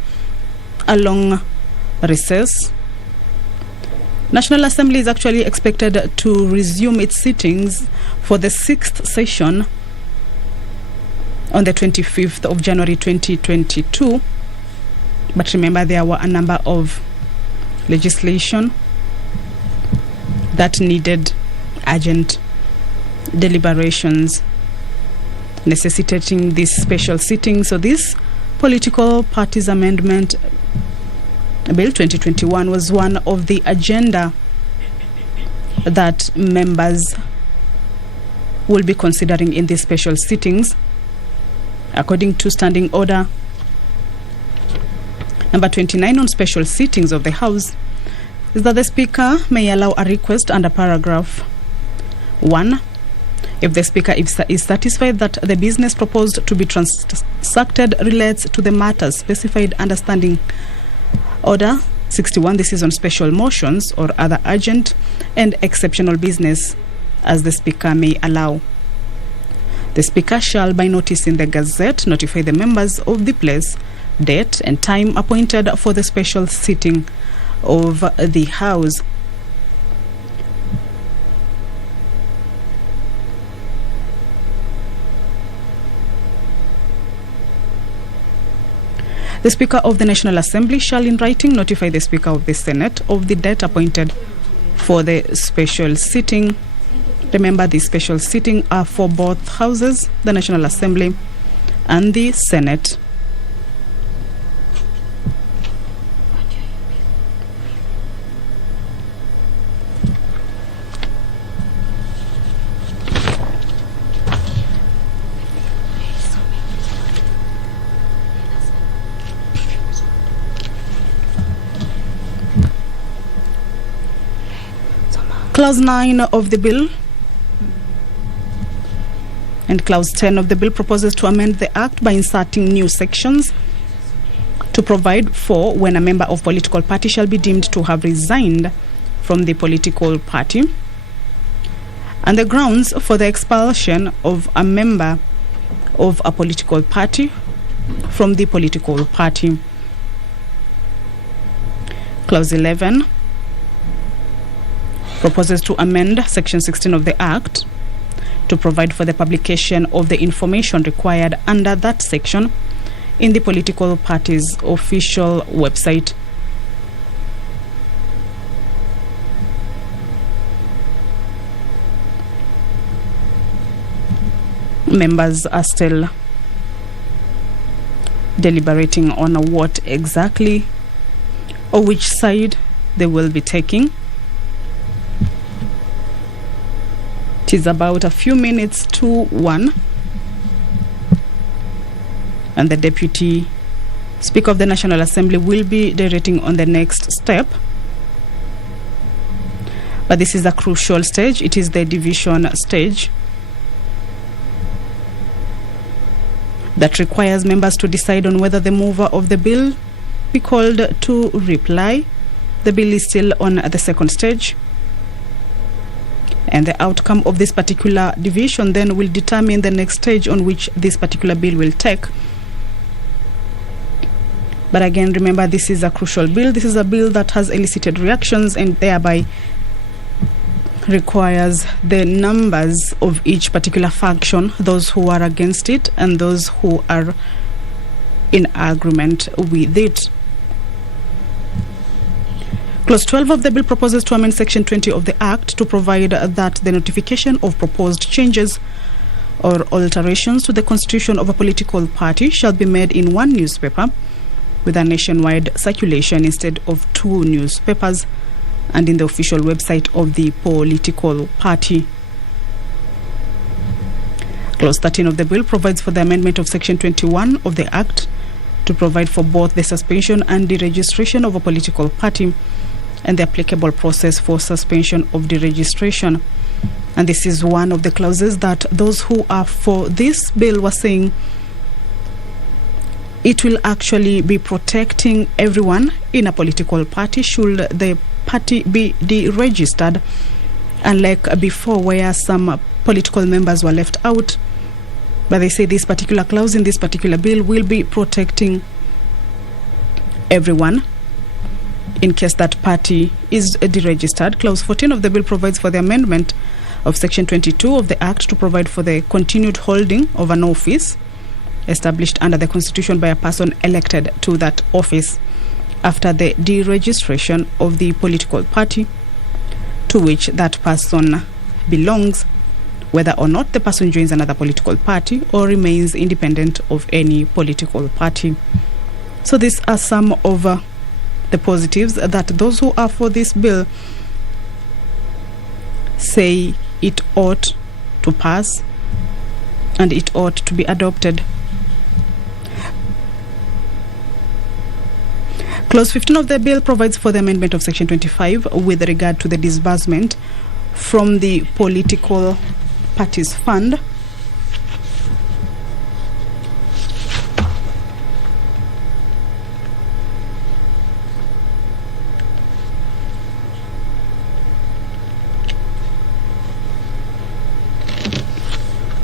a long recess. National Assembly is actually expected to resume its sittings for the 6th session on the 25th of January 2022. But remember, there were a number of legislation that needed urgent deliberations necessitating this special sitting. So this Political Parties Amendment Bill 2021 was one of the agenda that members will be considering in these special sittings. According to Standing Order number 29 on special sittings of the House, is that the Speaker may allow a request under paragraph 1 if the Speaker is satisfied that the business proposed to be transacted relates to the matters specified under Standing Order 61. This is on special motions or other urgent and exceptional business, as the Speaker may allow. The Speaker shall, by notice in the Gazette, notify the members of the place, date, and time appointed for the special sitting of the House. The Speaker of the National Assembly shall in writing notify the Speaker of the Senate of the date appointed for the special sitting. Remember, the special sitting are for both houses, the National Assembly and the Senate. Clause 9 of the bill and Clause 10 of the bill proposes to amend the Act by inserting new sections to provide for when a member of political party shall be deemed to have resigned from the political party, and the grounds for the expulsion of a member of a political party from the political party. Clause 11 proposes to amend Section 16 of the Act to provide for the publication of the information required under that section in the political party's official website. Members are still deliberating on what exactly or which side they will be taking. It is about a few minutes to 1, and the Deputy Speaker of the National Assembly will be directing on the next step. But this is a crucial stage. It is the division stage that requires members to decide on whether the mover of the bill be called to reply. The bill is still on the second stage, and the outcome of this particular division then will determine the next stage on which this particular bill will take. But again, remember, this is a crucial bill. This is a bill that has elicited reactions and thereby requires the numbers of each particular faction, those who are against it and those who are in agreement with it. Clause 12 of the bill proposes to amend Section 20 of the Act to provide that the notification of proposed changes or alterations to the constitution of a political party shall be made in one newspaper with a nationwide circulation instead of two newspapers and in the official website of the political party. Clause 13 of the bill provides for the amendment of Section 21 of the Act to provide for both the suspension and deregistration of a political party and the applicable process for suspension of deregistration. And this is one of the clauses that those who are for this bill were saying it will actually be protecting everyone in a political party should the party be deregistered, unlike before where some political members were left out. But they say this particular clause in this particular bill will be protecting everyone in case that party is deregistered. Clause 14 of the bill provides for the amendment of Section 22 of the Act to provide for the continued holding of an office established under the Constitution by a person elected to that office after the deregistration of the political party to which that person belongs, whether or not the person joins another political party or remains independent of any political party. So these are some of the positives that those who are for this bill say it ought to pass and it ought to be adopted. Clause 15 of the bill provides for the amendment of Section 25 with regard to the disbursement from the political parties fund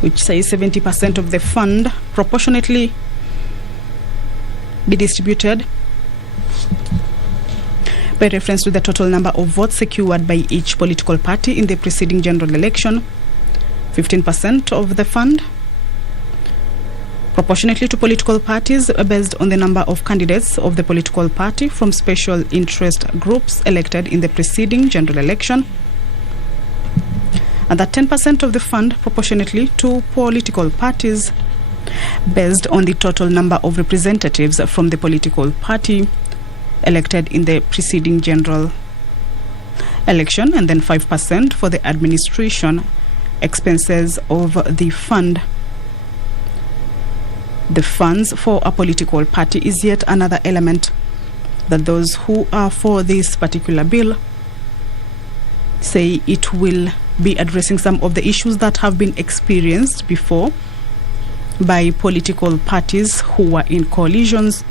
which says 70% of the fund proportionately be distributed by reference to the total number of votes secured by each political party in the preceding general election. 15% of the fund proportionately to political parties based on the number of candidates of the political party from special interest groups elected in the preceding general election, and that 10% of the fund proportionately to political parties based on the total number of representatives from the political party elected in the preceding general election, and then 5% for the administration expenses of the fund. The funds for a political party is yet another element that those who are for this particular bill say it will be addressing some of the issues that have been experienced before by political parties who were in coalitions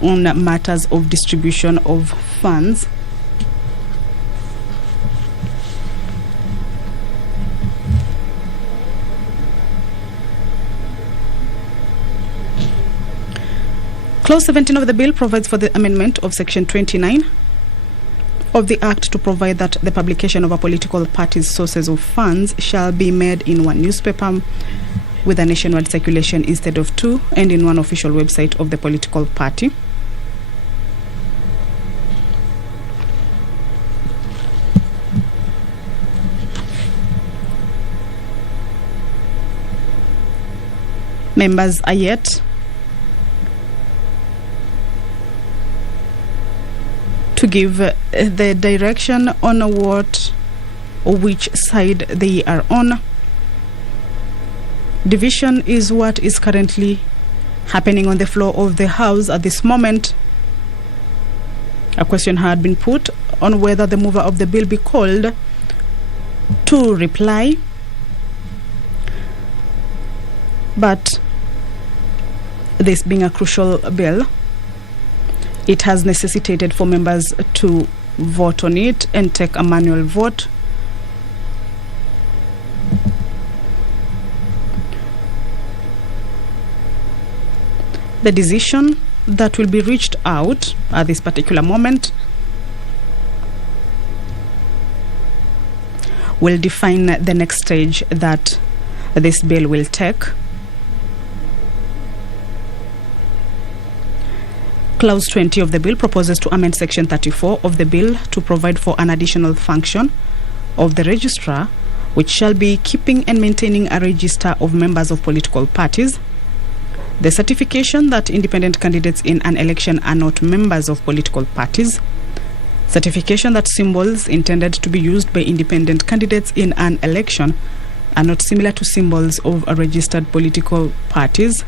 on matters of distribution of funds. Clause 17 of the bill provides for the amendment of Section 29 of the Act to provide that the publication of a political party's sources of funds shall be made in one newspaper with a nationwide circulation instead of two, and in one official website of the political party. Members are yet to give the direction on what or which side they are on. Division is what is currently happening on the floor of the House at this moment. A question had been put on whether the mover of the bill be called to reply, but this being a crucial bill, it has necessitated for members to vote on it and take a manual vote. The decision that will be reached out at this particular moment will define the next stage that this bill will take. Clause 20 of the bill proposes to amend Section 34 of the bill to provide for an additional function of the registrar, which shall be keeping and maintaining a register of members of political parties, the certification that independent candidates in an election are not members of political parties, certification that symbols intended to be used by independent candidates in an election are not similar to symbols of registered political parties,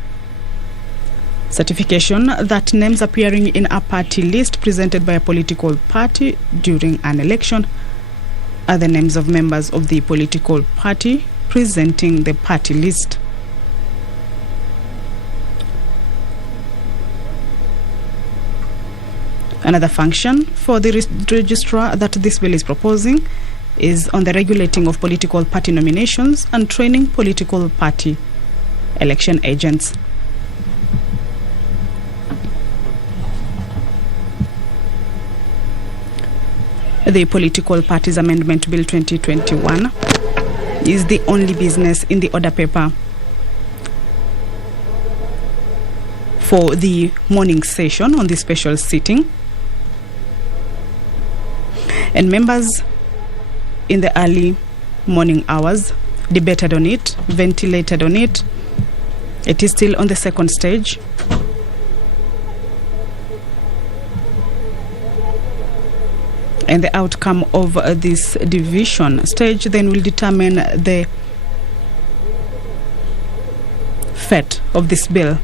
certification that names appearing in a party list presented by a political party during an election are the names of members of the political party presenting the party list. Another function for the registrar that this bill is proposing is on the regulating of political party nominations and training political party election agents. The Political Parties Amendment Bill 2021 is the only business in the order paper for the morning session on this special sitting, and members in the early morning hours debated on it, ventilated on it. It is still on the second stage. And the outcome of this division stage then will determine the fate of this bill.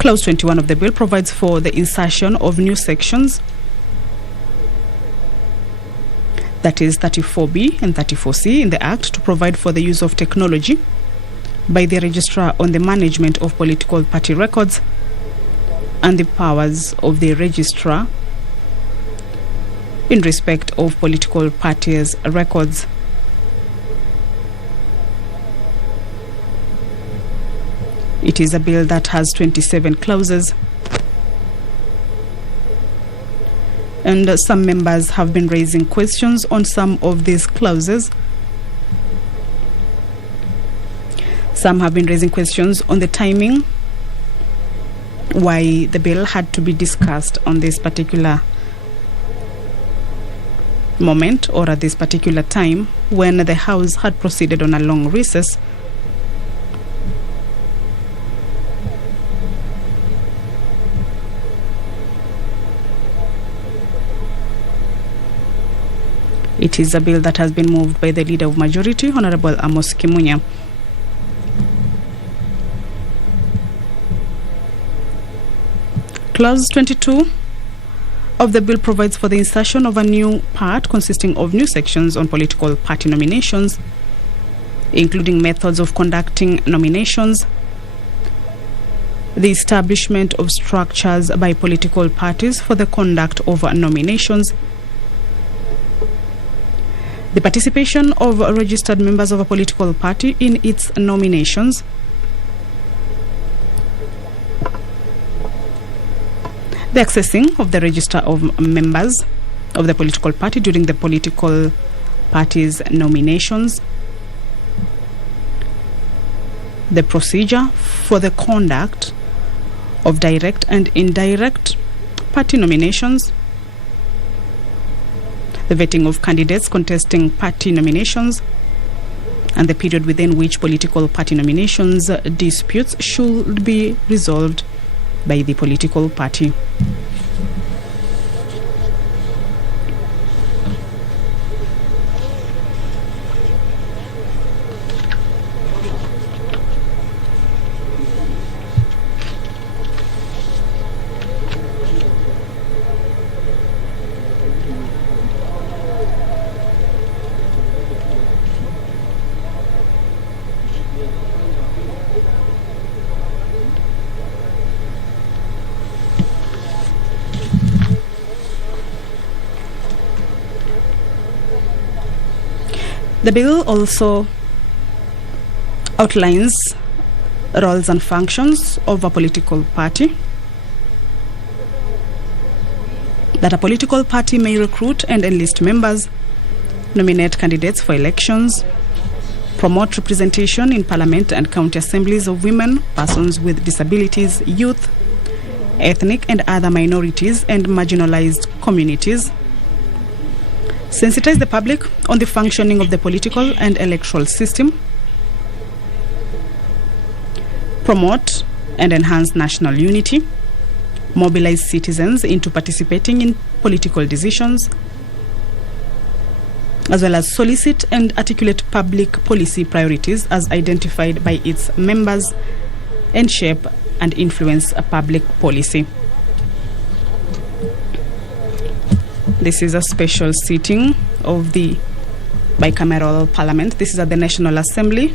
Clause 21 of the bill provides for the insertion of new sections, that is 34B and 34C in the Act, to provide for the use of technology by the registrar on the management of political party records and the powers of the registrar in respect of political parties' records. It is a bill that has 27 clauses, and some members have been raising questions on some of these clauses. Some have been raising questions on the timing, why the bill had to be discussed on this particular moment or at this particular time when the House had proceeded on a long recess. It is a bill that has been moved by the Leader of Majority, Honorable Amos Kimunya. Clause 22 of the bill provides for the insertion of a new part consisting of new sections on political party nominations, including methods of conducting nominations, the establishment of structures by political parties for the conduct of nominations, the participation of registered members of a political party in its nominations, the accessing of the register of members of the political party during the political party's nominations, the procedure for the conduct of direct and indirect party nominations, the vetting of candidates contesting party nominations, and the period within which political party nominations disputes should be resolved by the political party. The bill also outlines roles and functions of a political party, that a political party may recruit and enlist members, nominate candidates for elections, promote representation in Parliament and county assemblies of women, persons with disabilities, youth, ethnic and other minorities and marginalized communities. Sensitize the public on the functioning of the political and electoral system. Promote and enhance national unity. Mobilize citizens into participating in political decisions, as well as solicit and articulate public policy priorities as identified by its members and shape and influence a public policy. This is a special sitting of the bicameral parliament. This is at the National Assembly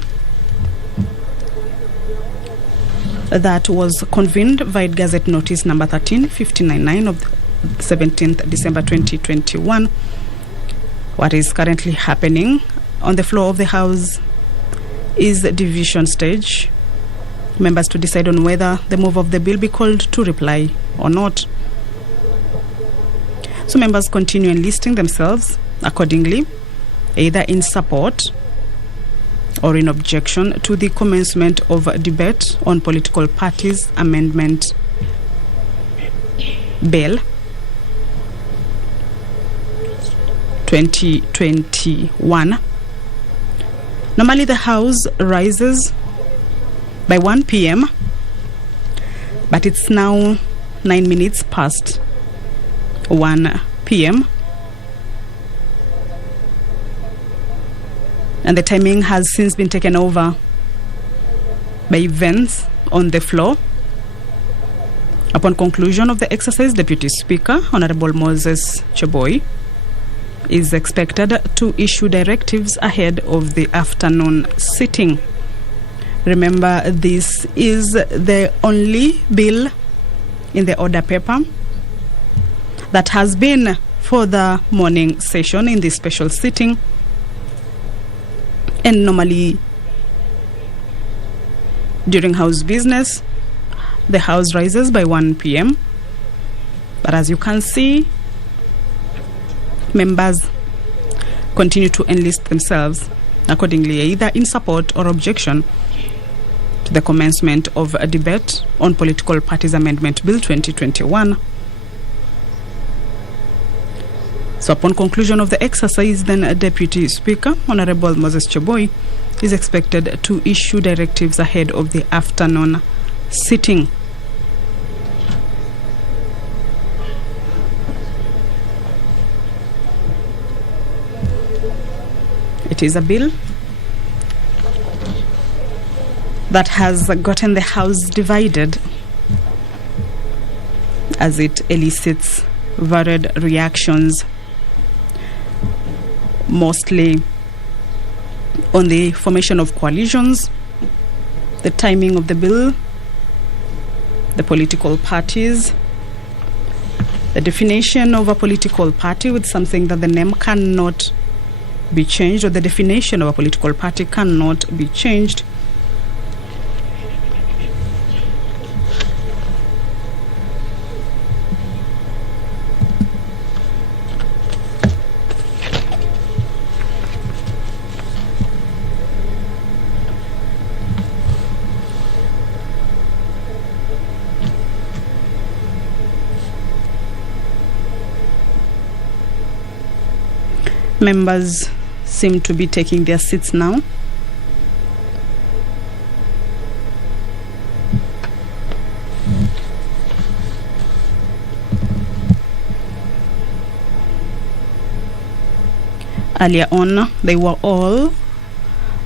that was convened via Gazette Notice number 13-599 of 17th December 2021. What is currently happening on the floor of the House is the division stage. Members to decide on whether the move of the bill be called to reply or not. So members continue enlisting themselves accordingly, either in support or in objection to the commencement of a debate on political parties amendment bill 2021. Normally the House rises by 1 p.m., but it's now 9 minutes past 1 p.m. And the timing has since been taken over by events on the floor. Upon conclusion of the exercise, Deputy Speaker, Honorable Moses Cheboy, is expected to issue directives ahead of the afternoon sitting. Remember, this is the only bill in the order paper that has been for the morning session in this special sitting. And normally, during House business, the House rises by 1 p.m. But as you can see, members continue to enlist themselves accordingly, either in support or objection to the commencement of a debate on Political Parties Amendment Bill 2021. So upon conclusion of the exercise, then Deputy Speaker, Honorable Moses Cheboy, is expected to issue directives ahead of the afternoon sitting. It is a bill that has gotten the House divided as it elicits varied reactions, mostly on the formation of coalitions, the timing of the bill, the political parties, the definition of a political party with something that the name cannot be changed, or the definition of a political party cannot be changed. Members seem to be taking their seats now. Earlier on, they were all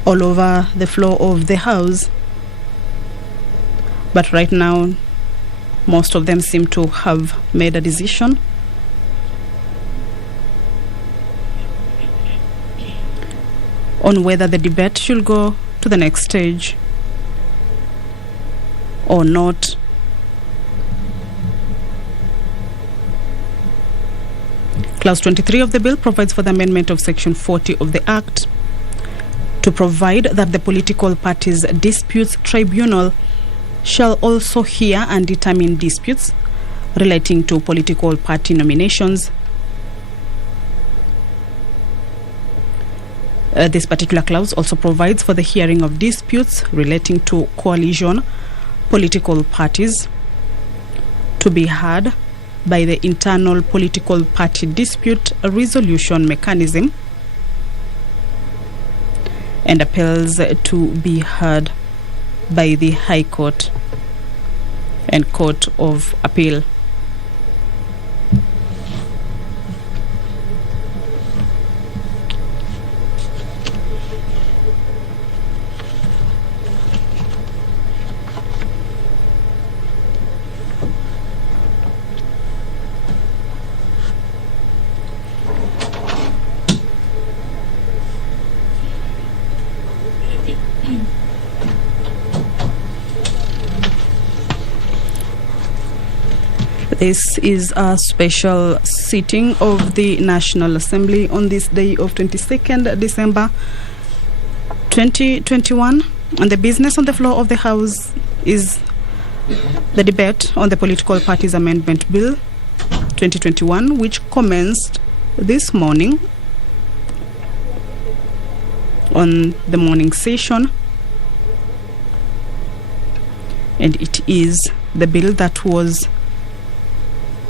over the floor of the House. But right now, most of them seem to have made a decision. On whether the debate should go to the next stage or not. Clause 23 of the bill provides for the amendment of Section 40 of the Act to provide that the Political Parties Disputes Tribunal shall also hear and determine disputes relating to political party nominations. This particular clause also provides for the hearing of disputes relating to coalition political parties to be heard by the internal political party dispute resolution mechanism, and appeals to be heard by the High Court and Court of Appeal. This is a special sitting of the National Assembly on this day of 22nd December 2021, and the business on the floor of the House is the debate on the Political Parties Amendment Bill 2021, which commenced this morning on the morning session, and it is the bill that was,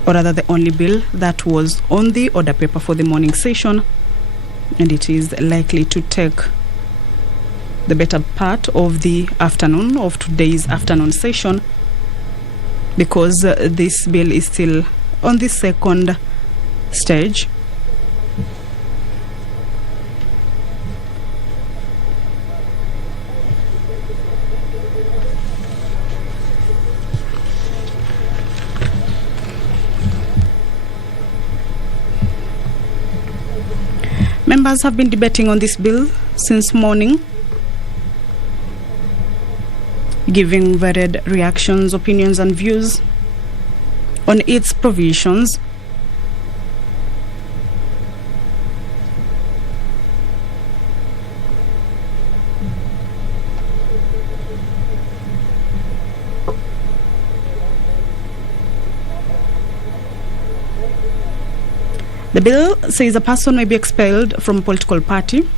or rather the only bill that was on the order paper for the morning session, and it is likely to take the better part of the afternoon of today's afternoon session, because this bill is still on the second stage. Members have been debating on this bill since morning, giving varied reactions, opinions, and views on its provisions. The bill says a person may be expelled from a political party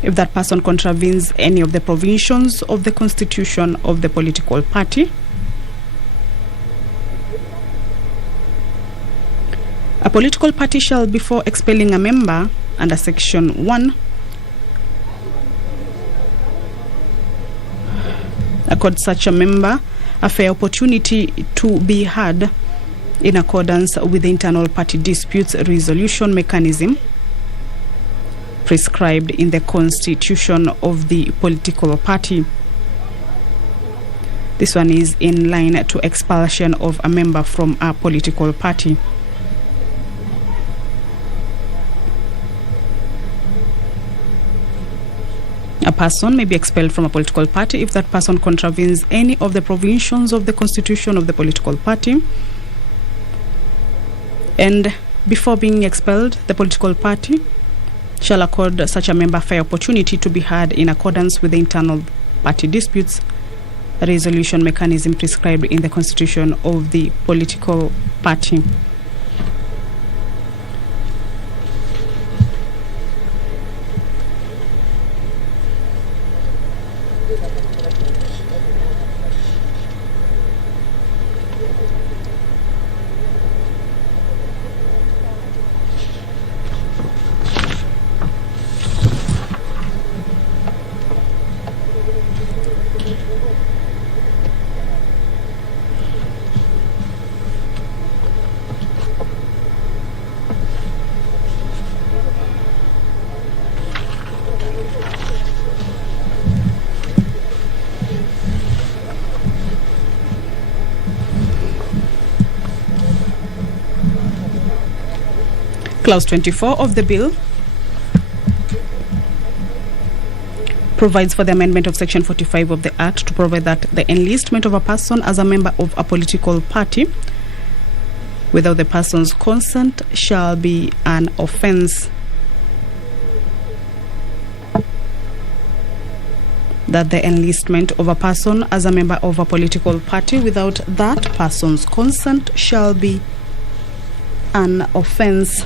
if that person contravenes any of the provisions of the constitution of the political party. A political party shall, before expelling a member under Section 1, accord such a member a fair opportunity to be heard in accordance with the internal party disputes resolution mechanism prescribed in the constitution of the political party. This one is in line to expulsion of a member from a political party. A person may be expelled from a political party if that person contravenes any of the provisions of the constitution of the political party, and before being expelled, the political party shall accord such a member fair opportunity to be heard in accordance with the internal party disputes resolution mechanism prescribed in the constitution of the political party. Clause 24 of the bill provides for the amendment of Section 45 of the Act to provide that the enlistment of a person as a member of a political party without the person's consent shall be an offence. That the enlistment of a person as a member of a political party without that person's consent shall be an offence.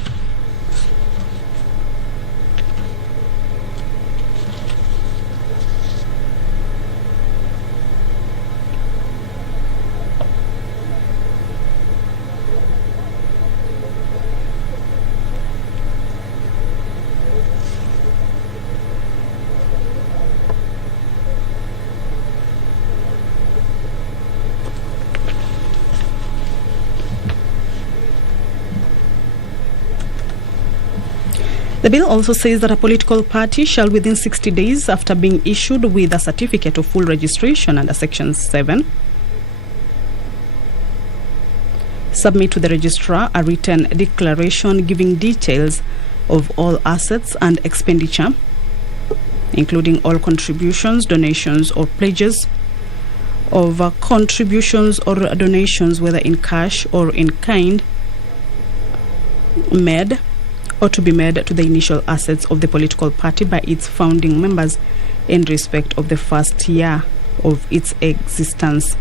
The bill also says that a political party shall, within 60 days after being issued with a certificate of full registration under Section 7, submit to the registrar a written declaration giving details of all assets and expenditure, including all contributions, donations, or pledges of contributions or donations, whether in cash or in kind, made or to be made to the initial assets of the political party by its founding members in respect of the first year of its existence.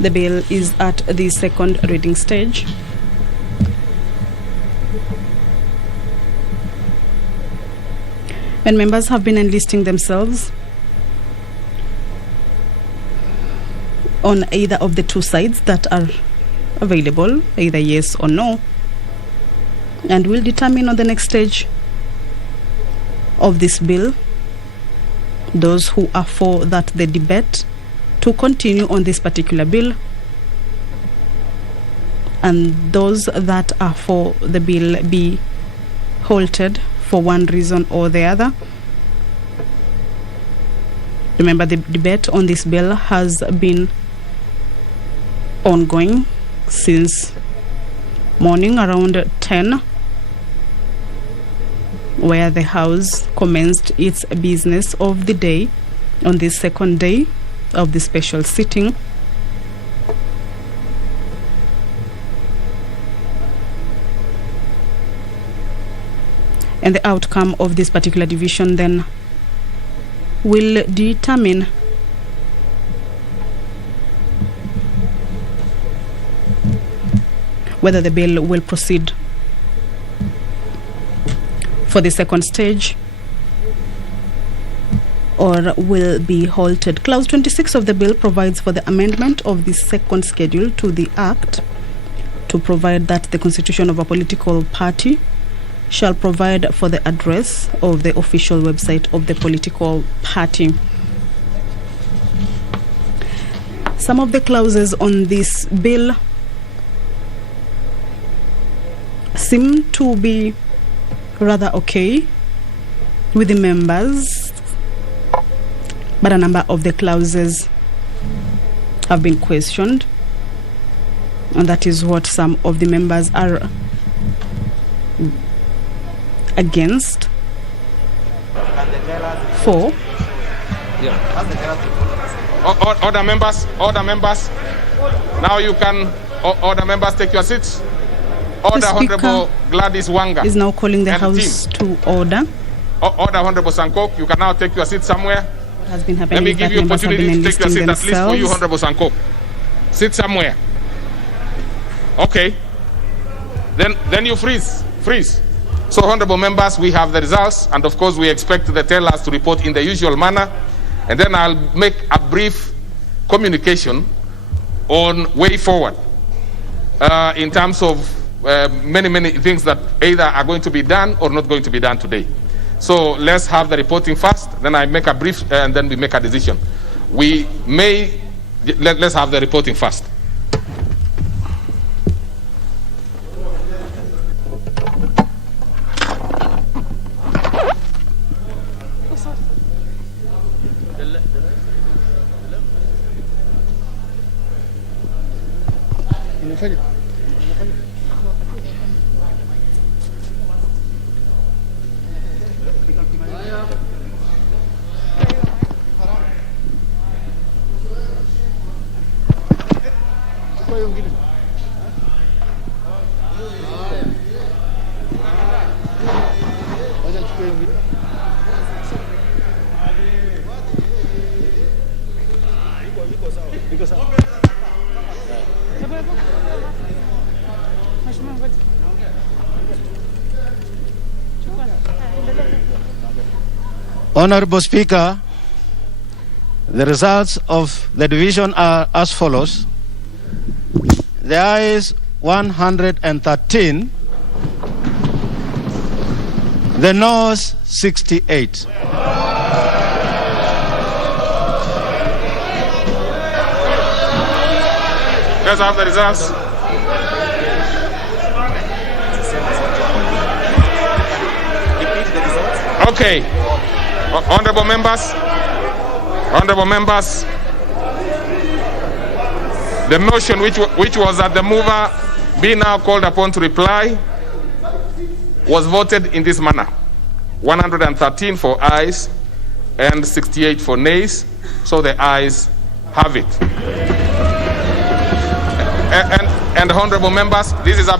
The bill is at the second reading stage. And members have been enlisting themselves on either of the two sides that are available, either yes or no, and will determine on the next stage of this bill those who are for that the debate to continue on this particular bill, and those that are for the bill be halted for one reason or the other. Remember, the debate on this bill has been ongoing since morning around 10, where the House commenced its business of the day on this second day of the special sitting. And the outcome of this particular division then will determine whether the bill will proceed for the second stage or will be halted. Clause 26 of the bill provides for the amendment of the second schedule to the Act to provide that the constitution of a political party shall provide for the address of the official website of the political party. Some of the clauses on this bill seem to be rather okay with the members, but a number of the clauses have been questioned, and that is what some of the members are against. For order members, now you can order members take your seats. Order Honorable Gladys Wanga is now calling the House to order. Order Honorable Sankok, you can now take your seat somewhere. What has been happening? Let me give you opportunity to take your seat, at least for you, Honorable Sankok. Sit somewhere. Okay. Then you freeze. So, honorable members, we have the results, and of course we expect the tellers to report in the usual manner, and then I'll make a brief communication on way forward in terms of many things that either are going to be done or not going to be done today. So let's have the reporting first, then I make a brief, and then we make a decision. Let's have the reporting first. Honorable Speaker, The results of the division are as follows. The ayes 113, the noes 68. Let's have the results. Okay. Honorable members, the motion which was that the mover be now called upon to reply was voted in this manner. 113 for ayes and 68 for nays, so the ayes have it. And honorable members, this is a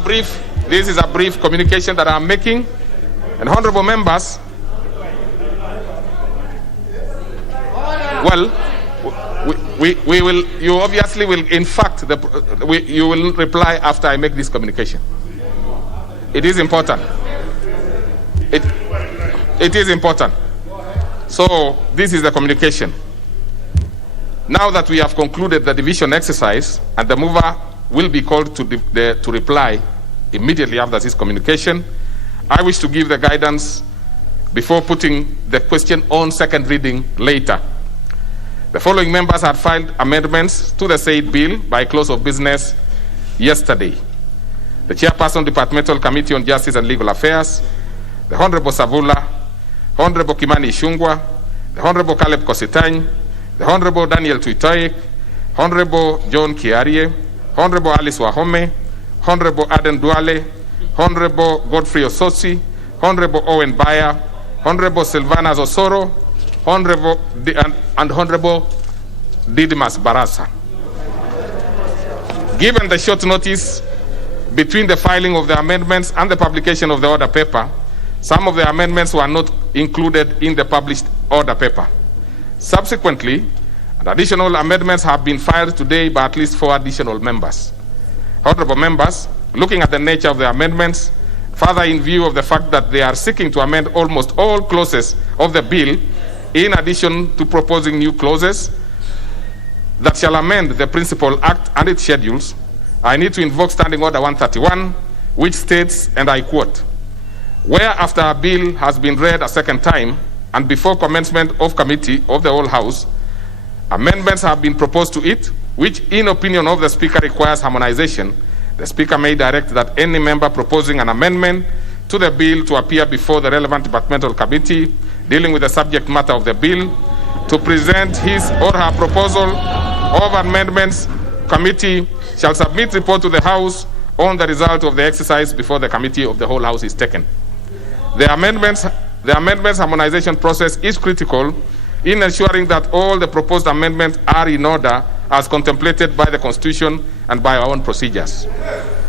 brief communication that I'm making. And honorable members, well, we will, you obviously will, in fact, you will reply after I make this communication. It is important. It is important. So this is the communication. Now that we have concluded the division exercise and the mover will be called to reply immediately after this communication, I wish to give the guidance before putting the question on second reading later. The following members had filed amendments to the said bill by close of business yesterday. The Chairperson, Departmental Committee on Justice and Legal Affairs, the Honorable Savula, Honorable Kimani Ishungwa, the Honorable Caleb Kositany, the Honorable Daniel Tuitoik, Honorable John Kiarie, Honorable Alice Wahome, Honorable Aden Duale, Honorable Godfrey Ososi, Honorable Owen Bayer, Honorable Silvana Zosoro, Honorable and Honorable Didimas Barasa. Given the short notice between the filing of the amendments and the publication of the order paper, some of the amendments were not included in the published order paper. Subsequently, additional amendments have been filed today by at least 4 additional members. Honorable members, looking at the nature of the amendments, further in view of the fact that they are seeking to amend almost all clauses of the bill, in addition to proposing new clauses that shall amend the Principal Act and its schedules, I need to invoke Standing Order 131, which states, and I quote, "Where after a bill has been read a second time and before commencement of committee of the whole House, amendments have been proposed to it, which in opinion of the Speaker requires harmonization, the Speaker may direct that any member proposing an amendment to the bill to appear before the relevant departmental committee dealing with the subject matter of the bill to present his or her proposal of amendments. Committee shall submit report to the House on the result of the exercise before the committee of the whole House is taken." The amendments harmonization process is critical in ensuring that all the proposed amendments are in order as contemplated by the Constitution and by our own procedures.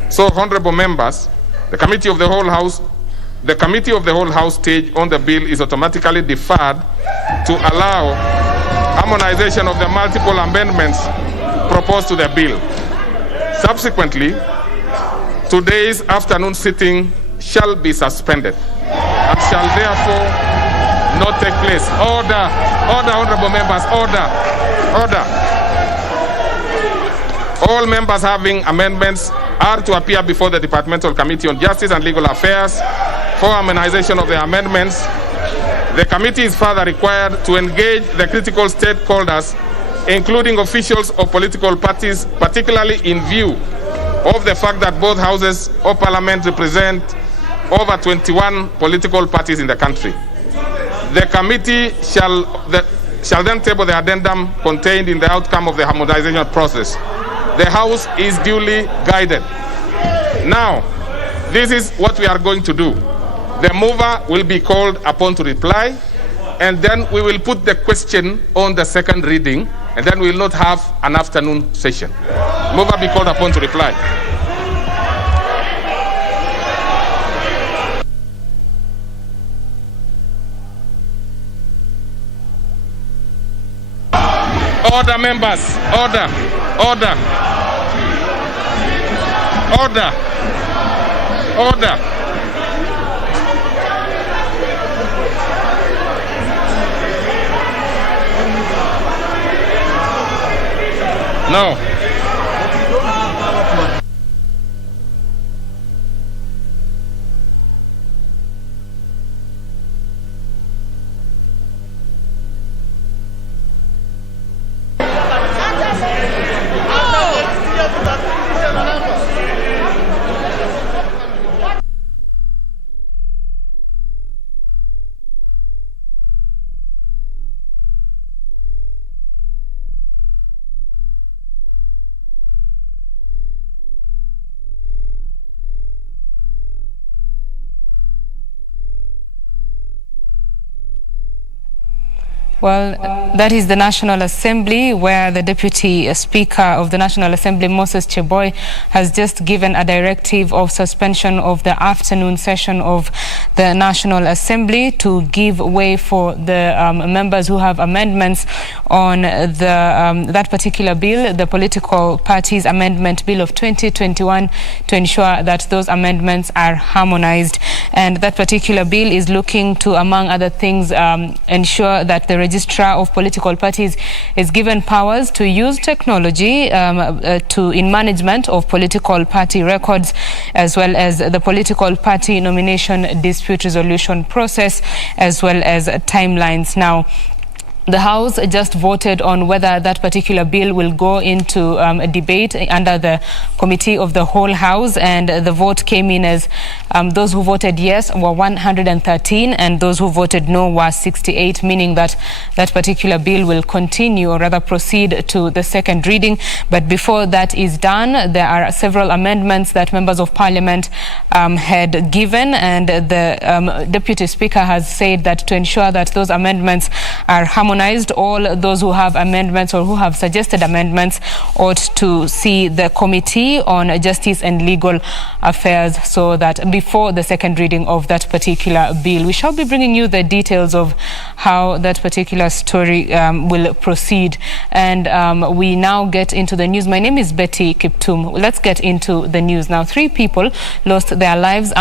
So, honorable members, the Committee of the Whole House stage on the bill is automatically deferred to allow harmonization of the multiple amendments proposed to the bill. Subsequently, today's afternoon sitting shall be suspended and shall therefore not take place. Order, honorable members, order. All members having amendments are to appear before the Departmental Committee on Justice and Legal Affairs for harmonization of the amendments. The committee is further required to engage the critical stakeholders, including officials of political parties, particularly in view of the fact that both houses of parliament represent over 21 political parties in the country. The committee shall then table the addendum contained in the outcome of the harmonization process. The House is duly guided. Now, this is what we are going to do. The mover will be called upon to reply, and then we will put the question on the second reading, and then we will not have an afternoon session. Mover be called upon to reply. Order, members. Order. No. Well, that is the National Assembly, where the Deputy Speaker of the National Assembly, Moses Cheboy, has just given a directive of suspension of the afternoon session of the National Assembly to give way for the members who have amendments on that particular bill, the Political Parties Amendment Bill of 2021, to ensure that those amendments are harmonized. And that particular bill is looking to, among other things, ensure that the Registrar of Political Parties is given powers to use technology in management of political party records, as well as the political party nomination dispute resolution process, as well as timelines. Now, the House just voted on whether that particular bill will go into a debate under the Committee of the Whole House, and the vote came in as those who voted yes were 113 and those who voted no were 68, meaning that that particular bill will continue, or rather proceed to the second reading. But before that is done, there are several amendments that members of Parliament had given, and the Deputy Speaker has said that to ensure that those amendments are harmonized, all those who have amendments or who have suggested amendments ought to see the Committee on Justice and Legal Affairs, so that before the second reading of that particular bill. We shall be bringing you the details of how that particular story will proceed. And we now get into the news. My name is Betty Kiptum. Let's get into the news now. 3 people lost their lives